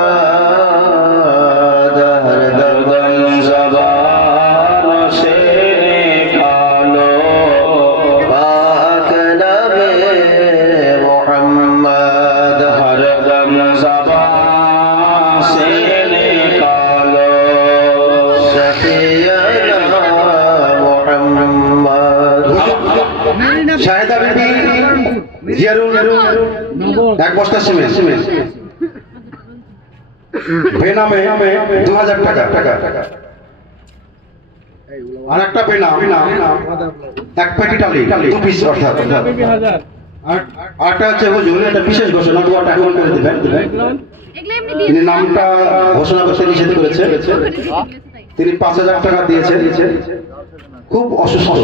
दर्दन ज़बान से निकालो, पाक नबी मोहम्मद हर दम ज़बान से निकालो। शफीअना मोहम्मद। শাহেদা বিবি জিয়ারুল 1 বস্তা সিমেন্ট বেনামে 2000 টাকা। আর একটা বেনাম 1 প্যাকেট আলি 2 পিস অর্থাৎ। আরটা হচ্ছে হুজুর, এটা বিশেষ ঘোষণা, দোয়াটা এখন করে দিবেন। তিনি নামটা ঘোষণা করতে নিষেধ করেছেন। তিনি 5000 টাকা দিয়েছেন। খুব অসুস্থ,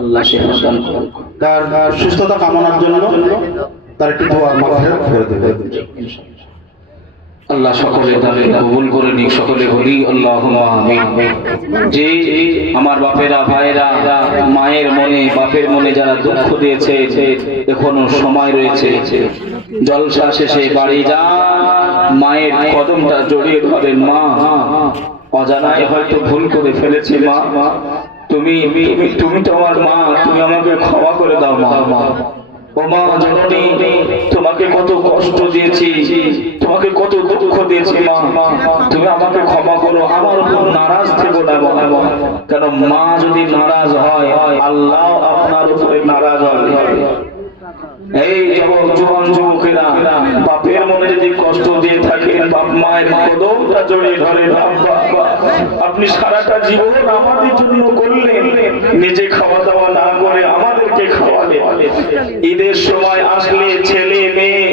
अल्लाह सेवा दान করুন। তার সুস্থতা কামনার জন্য তার একটু দোয়া মাগফিরাত করে দেবেন। আল্লাহ সকলের দানকে কবুল করে নিক, সকলে বলি আল্লাহুম্মা আমিন। যে আমার বাপেরা ভাইরা মায়ের মনে বাপের মনে যারা দুঃখ দিয়েছে এখনো সময় রয়েছে, জলসা শেষে বাড়ি যান, মায়ের কদমটা জড়িয়ে ধরেন। মা, অজানায় হয়তো ভুল করে ফেলেছি মা, তুমি তুমি তো আমার মা, তুমি আমাকে ক্ষমা করে দাও মা। ও মা জননী, তোমাকে কত কষ্ট দিয়েছি, তোমাকে কত দুঃখ দিয়েছি মা, তুমি আমাকে ক্ষমা করো, আমার উপর নারাজ থেকো না মা। কেন মা যদি নারাজ হয় আল্লাহ আপনার উপরে নারাজ হবে। এই জওয়ান যুবকেরা বাপের মনে যদি কষ্ট দিয়ে থাকেন, বাপ মায়ের কদমটা জড়িয়ে ধরেন। আপনি সারাটা জীবন আমাদের জন্য করলেন, নিজে খাওয়া দাওয়া না করে আমাদেরকে খাওয়ালেন। ঈদের সময় আসলে ছেলে মেয়ে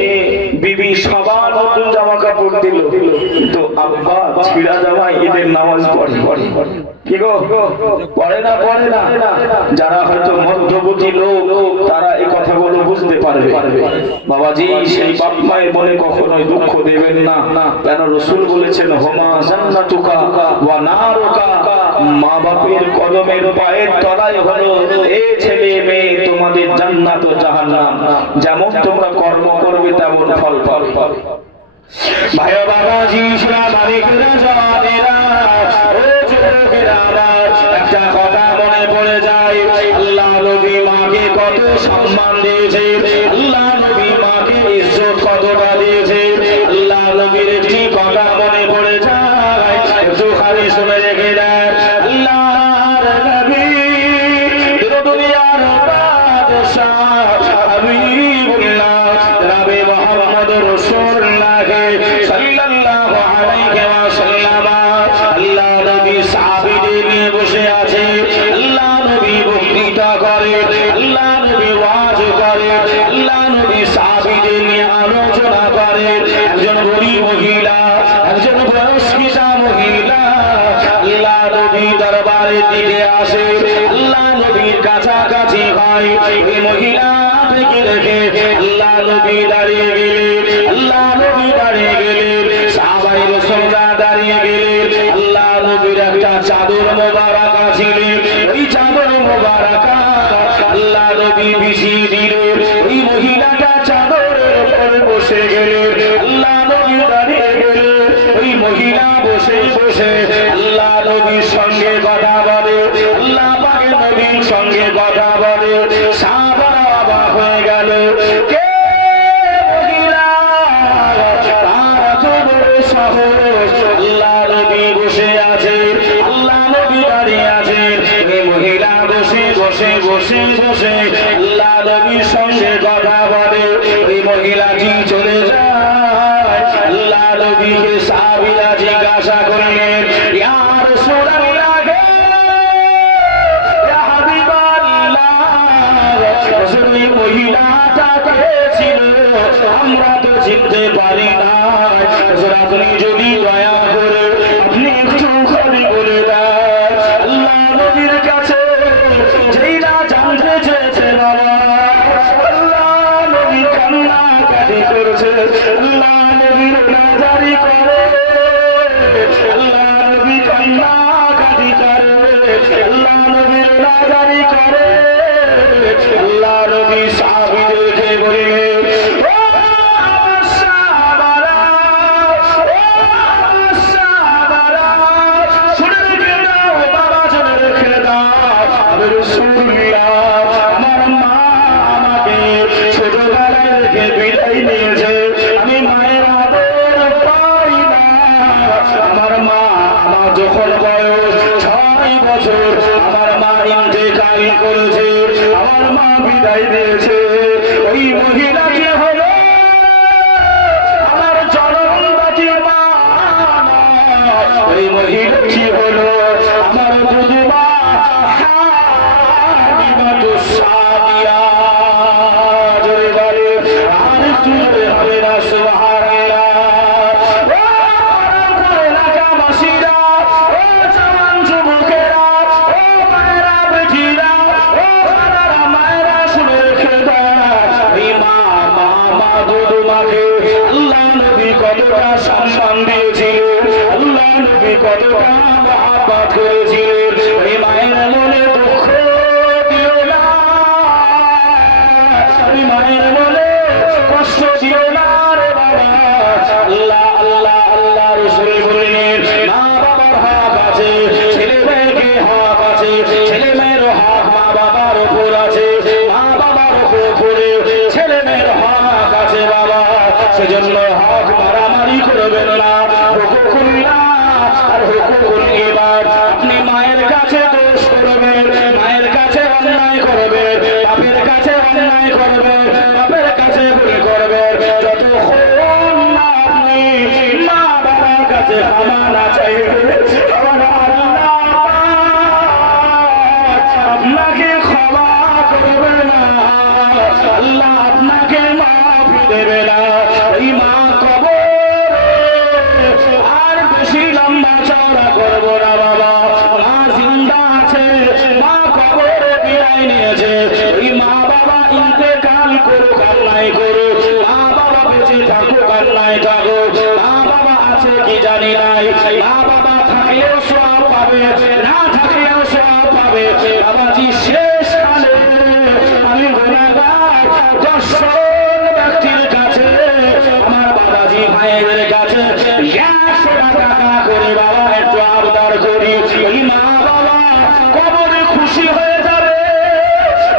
বিবি সবার নতুন জামা কাপড় দিল, কিন্তু আব্বা ছিঁড়া জামায় ঈদের নামাজ পড়ে কি গো? পড়ে না? যারা হয়তো মধ্যবর্তী লোক তারা এই কথাগুলো বুঝতে পারবে। বাবাজি, সেই বাপ মায়ের মনে কখনোই দুঃখ দেবেন না। কেন রাসূল বলেছেন, হুমা জান্নাতুকা ওয়া নারুকা, মা বাপের কদমের পায়ের তলায় হলো এই ছেলে মেয়ে তোমাদের জান্নাত ও জাহান্নাম। যেমন তোমরা কর্ম করবে তেমন ফল পাবে। ভাই বাবাজি, মালিকরা জানেরা, ও যুবকেরা, একটা কথা মনে পড়ে যায়, আল্লাহ নবী মাকে কত সম্মান দিয়েছে, আল্লাহ নবী মাকে ইজ্জত কতটা দিয়েছে। আল্লাহ নবীর একটি কথা মনে পড়ে যায়, একটু খালি শুনে রেখে দেয়। আল্লাহর নবী দুনিয়ার বাদশাহ হাবিবুল্লাহ নবী মুহাম্মদ রাসূলুল্লাহ সাল্লাল্লাহু আলাইহি ওয়াসাল্লাম, আল্লাহ নবী সাহাবীদের নিয়ে বসে আছে। আল্লাহ নবী বক্তৃতা করে, আল্লাহ নবী ওয়াজ করে, আল্লাহ নবী সাহাবীদের নিয়ে আলোচনা করে। একজন বুড়ি মহিলা, একজন বয়স্কিতা মহিলা আল্লাহ নবী দরবারের দিকে আসে, আল্লাহ নবীর কাছাকাছি হয়। ওই মহিলা থেকে রেখে আল্লাহ নবী দাঁড়িয়ে গেলেন, আল্লাহ নবী দাঁড়িয়ে গেলেন, সাহাবায়ে রাসূলরা দাঁড়িয়ে গেলেন। আল্লাহ নবীর একটা চাদর মোবারক ছিল, ওই চাদর মোবারক আল্লাহ নবী বিছিয়ে দিলেন। ওই মহিলাটা চাদরের উপর বসে গেলেন, আল্লাহ নবী দাঁড়িয়ে গেলেন। ওই মহিলা বসে বসে আল্লাহ নবীর সঙ্গে কথা বলে, আল্লাহ পাকের নবীর সঙ্গে কথা বলে। সাহাবারা অবাক হয়ে গেল, কে মহিলা, তার এত বড় সাহস, আল্লাহ নবী বসে আছে, আল্লাহ নবী দাঁড়িয়ে আছেন। এই মহিলা বসে বসে বসে বসে আল্লাহ নবীর সঙ্গে কথা বলে। এই মহিলাটি চলে যায়। আল্লাহ নবীকে সাহাবীরা জিজ্ঞাসা করলেন, ইয়া রাসূলুল্লাহ, ইয়া হাবিবাল্লাহ, রাসূল, এই মহিলাটা কে ছিল? আমরা তো চিনতে পারি না। রাসূল, আপনি যদি দয়া করে আপনি একটু খালি বলে দেন। আল্লাহ নবীর কাছে যেই না জানতে চেয়েছে বাবা, আল্লাহ নবী কান্নাকাটি করেছে, আল্লাহ নবীর নাজারি করে, আল্লাহ নবী কান্নাকাটি করে, আল্লাহ নবীর নাজারি করে। আল্লাহ নবী সাহাবীদেরকে বললেন, ও আমার সাহাবারা, ও আমার সাহাবারা, শুনে রেখে দাও বাবা, শুনে রেখে দাও, আমি রাসূলুল্লাহ, আমার মা আমাকে ছোটবেলায় রেখে বিদায় নিয়েছে, আমি মায়ের আদর পাই না। আমার মা, আমার যখন বয়স 6 বছর, আমার মা ইন্তেকাল করেছে, আমার মা বিদায় দিয়েছে। ওই মহিলাকে হলো আমার জনমদাত্রী মা, ওই মহিলাটি হলো আমার বুধবা হালিমাতুস সাদিয়া। জোরে বলে, আর একটু জোরে হবে না সুবহানাল্লাহ। এলাকাবাসীরা, ও জওয়ান যুবকেরা, ও মায়েরা বেটিরা, ও দাদারা মায়েরা, শুনে রেখে দাও, কতটা সম্মান দিয়েছিলেন, আল্লাহ নবী কতটা মহব্বত করেছিলেন। ওই মায়ের মনে দুঃখ দিও না, ওই মায়ের মনে কষ্ট দিও না রে বাবা। আল্লাহ আল্লাহ আল্লাহ রাসূল বললেন, মা বাবার হক আছে, ছেলে মেয়েকে হক আছে, ছেলে মেয়ের হক মা বাবার উপর আছে, মা বাবার উপরে ছেলে মেয়ের হক আছে বাবা। সেজন্য হক মারামারি করবেন না, হুকুকুল্লাহ আর হুকুকুল ইবাদ। আপনি মায়ের কাছে দোষ করবেন, মায়ের কাছে অন্যায় করবেন, বাপের কাছে অন্যায় করবেন, বাপের কাছে ভুল করবেন, যতক্ষণ না আপনি মা বাবার কাছে ক্ষমা না চাইবেন, আমার আল্লাহ আপনাকে ক্ষমা করবে না, আল্লাহ আপনাকে মাফ দেবে না। এই মা কবর আর বেশি লম্বা চওড়া করব না বাবা। মা জিন্দা আছে, মা কবরে বিদায় নিয়েছে। এই মা বাবা ইন্তেকাল করুক আর নাই করুক, মা বাবা বেঁচে থাকুক আর নাই থাকুক, মা বাবা আছে কি জানি নাই, মা বাবা থাকলেও সওয়াব পাবে, না থাকলেও সওয়াব পাবে। বাবাজি শেষ কালে আমি গুনাহগার 10 জন ব্যক্তির কাছে, আমার বাবাজি ভাইয়ের কাছে 100 টাকা করে বাবা একটু আবদার করি। ওই মা বাবা কবরে খুশি হয়ে যাবে।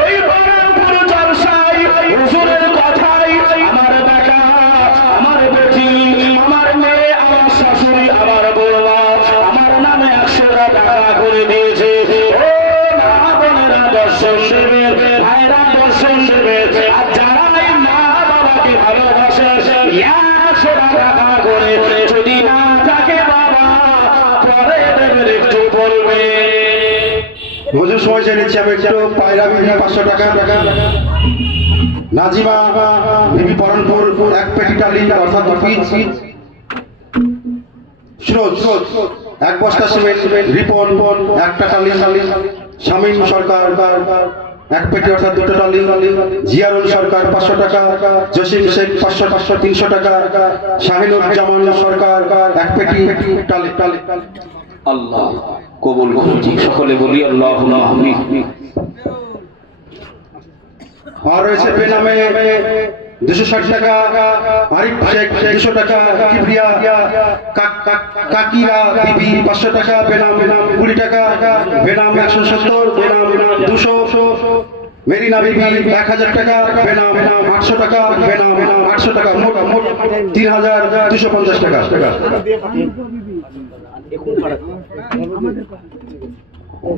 এই বরাবর জলসায় হুজুরের কথাই আমার বেটা, আমার বেটি, আমার মেয়ে, আমার শাশুড়ি, আমার বৌমা আমার নামে 100 টাকা করে দিয়েছে। ও মা বোনেরা দর্শন দেবে, ভাইরা দর্শন দেবে। আর যারা এই মা বাবাকে ভালোবাসে 100 টাকা করে যদি না থাকে বাবা পরে দেবেন, একটু বলবে। হুজুর সময় চেয়ে নিচ্ছি আমি একটু। পায়রা বিবি 500 টাকা, নাজিমা বিবি পরনপুর 1 পেটি ডালি অর্থাৎ 2 পিস, সুরজ 1 বস্তা সিমেন্ট, রিপন 1টা ডালি, শামীম সরকার 1 পেটি অর্থাৎ 2টা ডালি, জিয়ারুল সরকার 500 টাকা, জসিম শেখ 300 টাকা, শাহিনুর জামান সরকার 1 পেটি ডালি। আল্লাহ কবুল করুন। সকলে বলি আল্লাহুম্মা আমিন। আর রয়েছে বেনামে 260 টাকা, আরিফ শেখ 200 টাকা, কিবরিয়া কাকিরা বিবি 500 টাকা, বেনাম 20 টাকা, বেনাম 170, বেনাম 200, মেরিনা বিবি 1000 টাকা, বেনাম 800 টাকা, বেনাম 800 টাকা, মোট 3250 টাকা।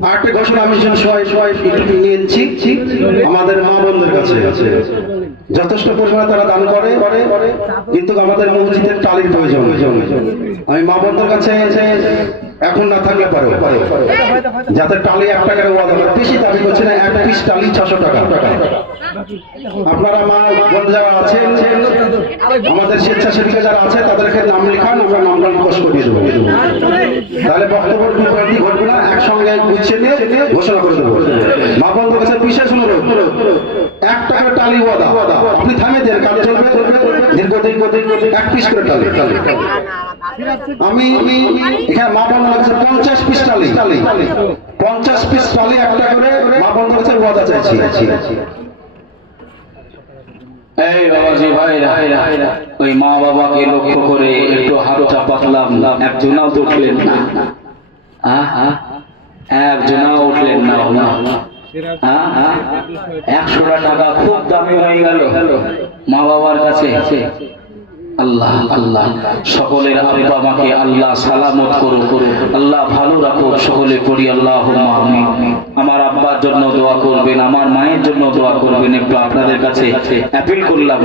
আরেকটা ঘোষণা আমি সবাই একটু নিয়ে নিচ্ছি। আমাদের মা বোনদের কাছে যথেষ্ট পরিমাণে তারা দান করে, কিন্তু আমাদের মসজিদের টালির প্রয়োজন। আমি মা বোনদের কাছে এখন না থাকলে পারে যাতে টালি 1 টাকার ওয়াদা করে, বেশি দাবি করছে না, 1 পিস টালি 600 টাকা। আপনারা মা বোন যারা আছেন, আমাদের স্বেচ্ছাসেবিকা যারা আছে তাদেরকে নাম লেখান, আমরা নামটা প্রকাশ করিয়ে দেবো। তাহলে বক্তব্য বিভ্রান্তি ঘটবে না, একসঙ্গে গুছিয়ে নিয়ে ঘোষণা করে দেবো। মা বোনদের কাছে বিশেষ অনুরোধ, 1 টাকার টালি ওয়াদা আপনি থামিয়ে দেন, কাজ চলবে দীর্ঘদিন 1 পিস করে টালি। আমি এখানে মা বোনদের কাছে 50 পিস টালি, 50 পিস টালি 1 টাকা করে মা বোনদের কাছে ওয়াদা চাইছি। এই বাবাজি ভাইরা, ওই মা বাবাকে লক্ষ্য করে একটু হাতটা পাতলাম, একজনাও তো উঠলেন না, একজনাও উঠলেন না। 100 টাকা খুব দামি হয়ে গেল মা বাবার কাছে। আল্লাহ আল্লাহ সকলের আব্বা মাকে আল্লাহ সালামত করুন, আল্লাহ ভালো রাখুন। সকলে করি আল্লাহুম্মা আমিন। আমার আব্বার জন্য দোয়া করবেন, আমার মায়ের জন্য দোয়া করবেন। একটু আপনাদের কাছে অ্যাপিল করলাম,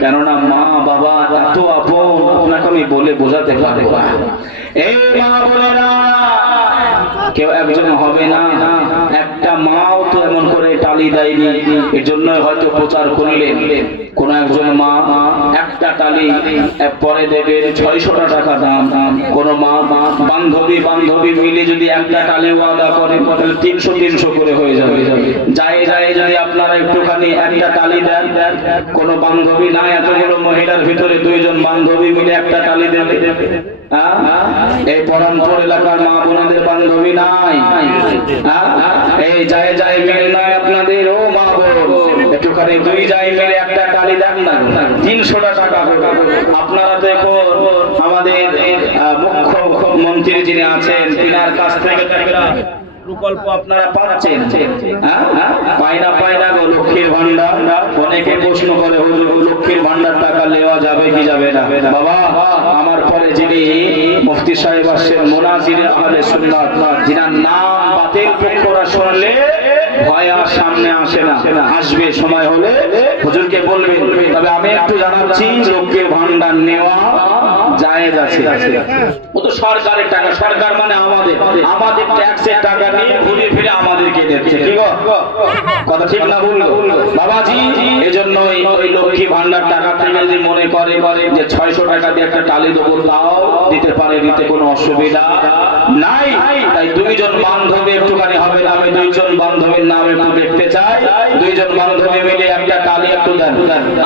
কেননা মা বাবা এত আপন, আপনাকে আমি বলে বোঝাতে পারবো না। এই মা বোনেরা, কেউ একজন হবে না, একটা মাও তো এমন করে টালি দেয়নি, এর জন্য হয়তো প্রচার করলেন। কোন একজন মা একটা টালি পরে দেবেন 600 টাকা দাম। কোন মা বান্ধবী মিলে যদি একটা টালি ওয়াদা করে তাহলে 300 করে হয়ে যাবে। যায় যদি আপনারা একটুখানি একটা টালি দেন, কোন বান্ধবী না, এতগুলো মহিলার ভিতরে 2 জন বান্ধবী মিলে একটা টালি দেবে। এই পরামপুর এলাকার মা বোনদের বান্ধবী নাই, এই যায় মিলে নাই আপনাদের। ও মা বোন, একটুখানি 2 যায় মিলে একটা টালি দেন না, 300 টাকা হবে। আপনারা দেখো আমাদের মুখ্যমন্ত্রী যিনি আছেন, তিনার কাছ থেকে প্রকল্প আপনারা পাচ্ছেন, পাই না গো লক্ষ্মীর ভান্ডার। অনেকে প্রশ্ন করে লক্ষ্মীর ভান্ডার টাকা নেওয়া যাবে কি যাবে না। বাবা, আমার পরে যিনি মুফতি সাহেব আসছেন, মুনাজির আহলে সুন্নাত, যিনার নাম বাতিল পক্ষরা শুনলে ভয় আর সামনে আসে না, আসবে সময় হলে হুজুরকে বলবেন। তবে আমি একটু জানাচ্ছি, লক্ষ্মীর ভান্ডার নেওয়া জায়েজ আছে। ও তো সরকারের টাকা, সরকার মানে আমাদের ট্যাক্সের টাকা নিয়ে ঘুরে ফিরে আমাদেরকে দিচ্ছে, ঠিক কথা ঠিক না ভুল বাবাজি? এজন্য ওই লক্ষ্মী ভান্ডার টাকা থেকে যদি মনে করে যে 600 টাকা দিয়ে একটা টালি দেবো, তাও দিতে পারে, দিতে কোনো অসুবিধা নাই। তাই 2 জন বান্ধবী একটুখানি হবে না, আমি 2 জন বান্ধবীর নাম একটু দেখতে চাই। 2 জন বান্ধবী মিলে একটা টালি একটু দেন।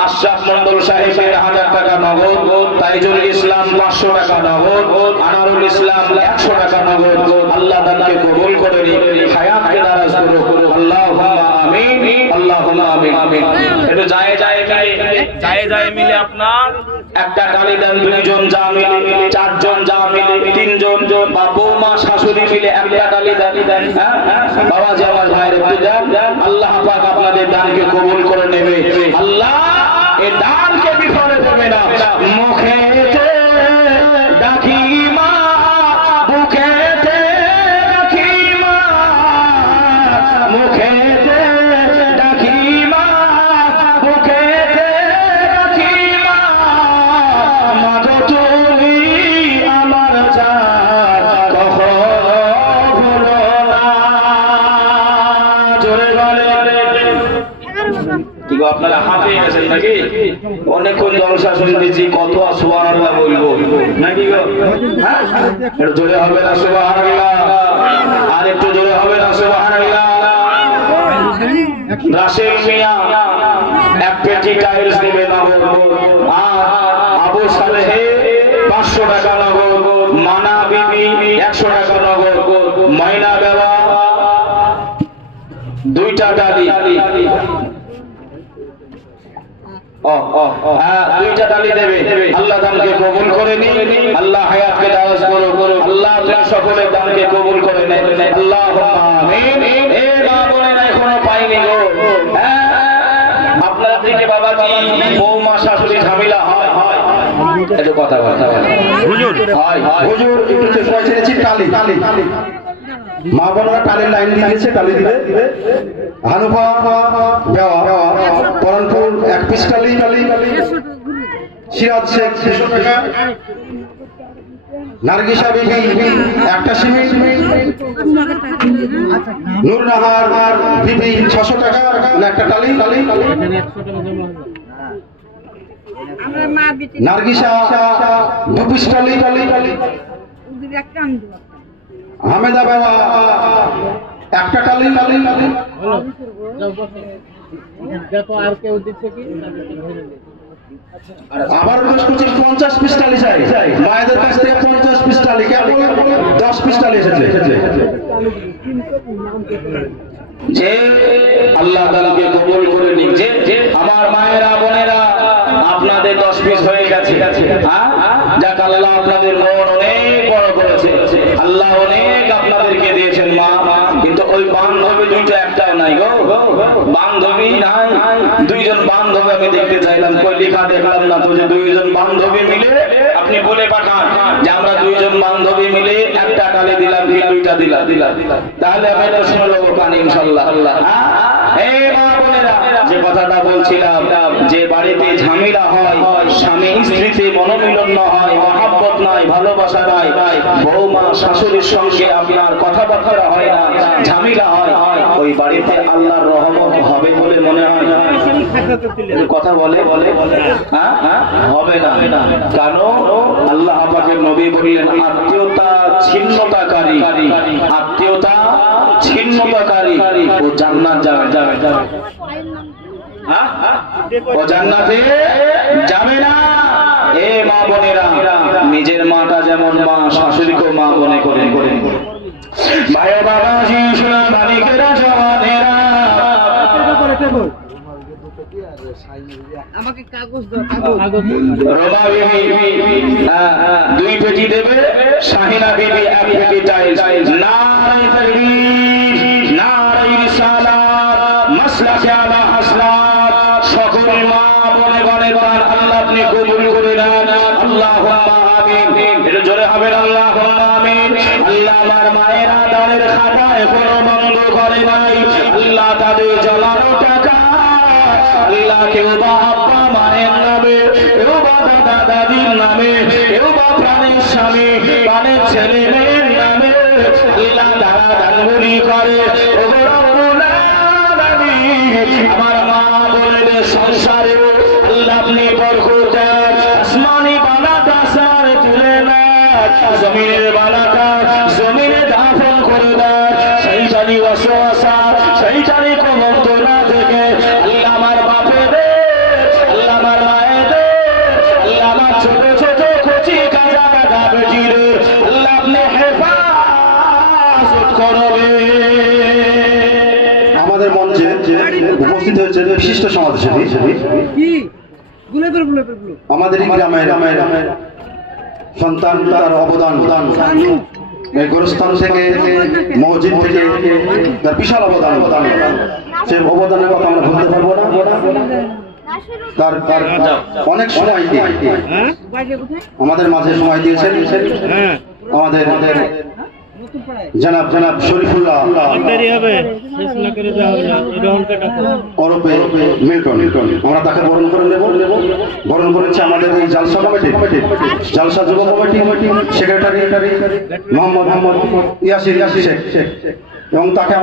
আশরাফ মন্ডল সাহেবের 1000 টাকা নগদ, তাইজুল ইসলাম 500 টাকা নগদ, আনারুল ইসলাম 100 টাকা নগদ। আল্লাহ দানকে কবুল করে নিন, হায়াতকে দারাজ করুন। আল্লাহুম্মা আমিন, আল্লাহুম্মা আমিন। একটু যায় মিলে আপনার একটা টালি দেন। 2 জন যা মিলে, 4 জন যা মিলে, 3 জন বা বৌমা শাশুড়ি মিলে একটা টালি দেন। বাবা যে আমার ভাইয়ের একটু দেন। আল্লাহ পাক আপনাদের দানকে কবুল করে নেবে। আল্লাহ এই দানকে বিফলে দেবে না। মুখেতে ডাকি মা, বুকেতে রাখি মা, মুখেতে ডাকি মা, বুকেতে রাখি মা, মাগো তুমি আমার জান, কখনো ভুলো না। জোরে বলে কি গো, আপনারা হাঁপিয়ে গেছেন নাকি? অনেকক্ষণ জলসা শুনতেছি, কত সুবহানাল্লাহ বলবো নাকি গো? হ্যাঁ, একটু জোরে হবে না সুবহানাল্লাহ? আর একটু জোরে হবে না সুবহানাল্লাহ? রাসেল মিয়া 1 পেটি টাইলস দিবে নগদ, আর আবু সালেহ 500 টাকা নগদ, মানা বিবি 100 টাকা নগদ, ময়না বাবা 2টা টালি, 2টা টালি দেবে। আল্লাহ দানকে কবুল করে নিন, আল্লাহ হায়াতকে দারাজ করুন, আল্লাহ সকলের দানকে কবুল করে নেন। আল্লাহুম্মা আমিন। এই মা বোনেরা এখনো পাইনি গো। আপনার দিকে বাবাজি বৌমা শাশুড়ি ঝামেলা হয়, একটু কথা হুজুর একটু চেষ্টা ছেড়েছি টালি। মা বোনেরা টালির লাইন দিয়েছে, টালি দিবে। হানুফা দেওয়া পরানপুর 1 পিস টালি, সিরাজ শেখ 600 টাকা, নার্গিসা বিবি 1টা সিমেন্ট, নূর নাহার বিবি 600 টাকা, একটা টালি। নার্গিসা 2 পিস টালি, হামেদা বাবা 1টা টালি। আবার 50 পিস টালি চাই মায়েদের কাছ থেকে, 50 পিস টালি, কেবল 10 পিস টালি এসেছে। যে আল্লাহ তাআলাকে কবুল করে নিন। যে আমার মায়েরা বোনেরা, আপনাদের 10 পিস হয়ে গেছে। যাক, আল্লাহ আপনাদের মন অনেক বড় করেছে, আল্লাহ অনেক আপনাদেরকে দিয়েছেন মা। কিন্তু ওই বান্ধবী 2টা একটাও নাই গো, বান্ধবী নাই। 2 জন বান্ধবী আমি দেখতে চাইলাম, কই লেখা দেখলাম না তো যে 2 জন বান্ধবী মিলে আপনি বলে পাঠান যে আমরা 2 জন বান্ধবী মিলে একটা টালি দিলাম, কি 2টা দিলাম, তাহলে আমি তো শুনে নেবো কান ইনশাআল্লাহ। এই মা বোনেরা, যে কথাটা বলছিলাম, যে বাড়িতে ঝামেলা হয়, স্বামী স্ত্রীতে মনোমিলন না হয়, মহাব্বত নাই, ভালোবাসা নাই, বৌমা শাশুড়ির সঙ্গে আপনার কথাবার্তা হয় না, ঝামেলা হয়, ওই বাড়িতে আল্লাহর রহমত হবে বলে মনে হয়? কথা বলে হ্যাঁ হবে না। কেন? আল্লাহ পাকের নবী বললেন, আত্মীয়তা ছিন্নতাকারী, আত্মীয়তা ছিন্নতাকারী ও জান্নাত যাবে। ও জান্নাতে যাবে না। এ মা বোনেরা, নিজের মাটা যেমন মা, শাশুড়িকেও মা মনে করেন। ভাই বাবাজি, সোনা মালিকেরা, জওয়ানেরা, আমাকে কাগজ দাও, রোমা বিবি 2 পেটি দেবে, শাহিনা বিবি 1 পেটি টাইলস। নারায়ে তাকবীর, নারায়ে রিসালাত, মাসলাকে আলা হাসনাত। সকল মা বোনেগণের দান আল্লাহ আপনি কবুল করে নেন। আল্লাহুম্মা আমিন। এর জোরে হবে আল্লাহুম্মা আমিন। আল্লাহ আমার মায়েরা দানের খাতায় কোনো বন্ধ করে নাই। আল্লাহ তাদের জ্বালানো টাকা, আল্লাহ কেউ বা আব্বা মায়ের নামে, কেউ বা দাদা দাদির নামে, কেউ বা প্রাণের স্বামী প্রাণের ছেলে মেয়ের নামে আল্লাহ তারা দানগুলি করে। ও রব্বুল আলামিন, আমার মা বোনেদের সংসারে আল্লাহ আপনি বরকত দেন। আসমানি বালাটা আসমানে তুলে নেন, জমিনের বালাটা জমিনে দাফন করে দেন। সেইটারই ওয়াসওয়াসা, সেইটারই কুমন্ত্রণা থেকে আল্লাহ আমার বাপেদের, আল্লাহ আমার মায়েদের, আল্লাহ আমার ছোট ছোট কচি কাঁচা কাঁচা বেটিদের আল্লাহ আপনি হেফাজত করবে। আমাদের মঞ্চে উপস্থিত হয়েছে বিশিষ্ট সমাজসেবী, কি গুলে আমাদের এই গ্রামের সন্তান, তার অবদান এই গোরস্থান থেকে, মসজিদ থেকে তার বিশাল অবদান। সেই অবদানের কথা আমরা বলতে পারবো না। তার অনেক সময় দিয়ে আমাদের মাঝে সময় দিয়েছেন আমাদের জনাব শরীফুল্লাহ ওরফে মিল্টন। আমরা তাকে বরণ করে নেব। বরণ করেছে আমাদের এই জালসা কমিটি, জালসা যুব কমিটি সেক্রেটারি মোহাম্মদ ইয়াসির শেখ, এবং তাকে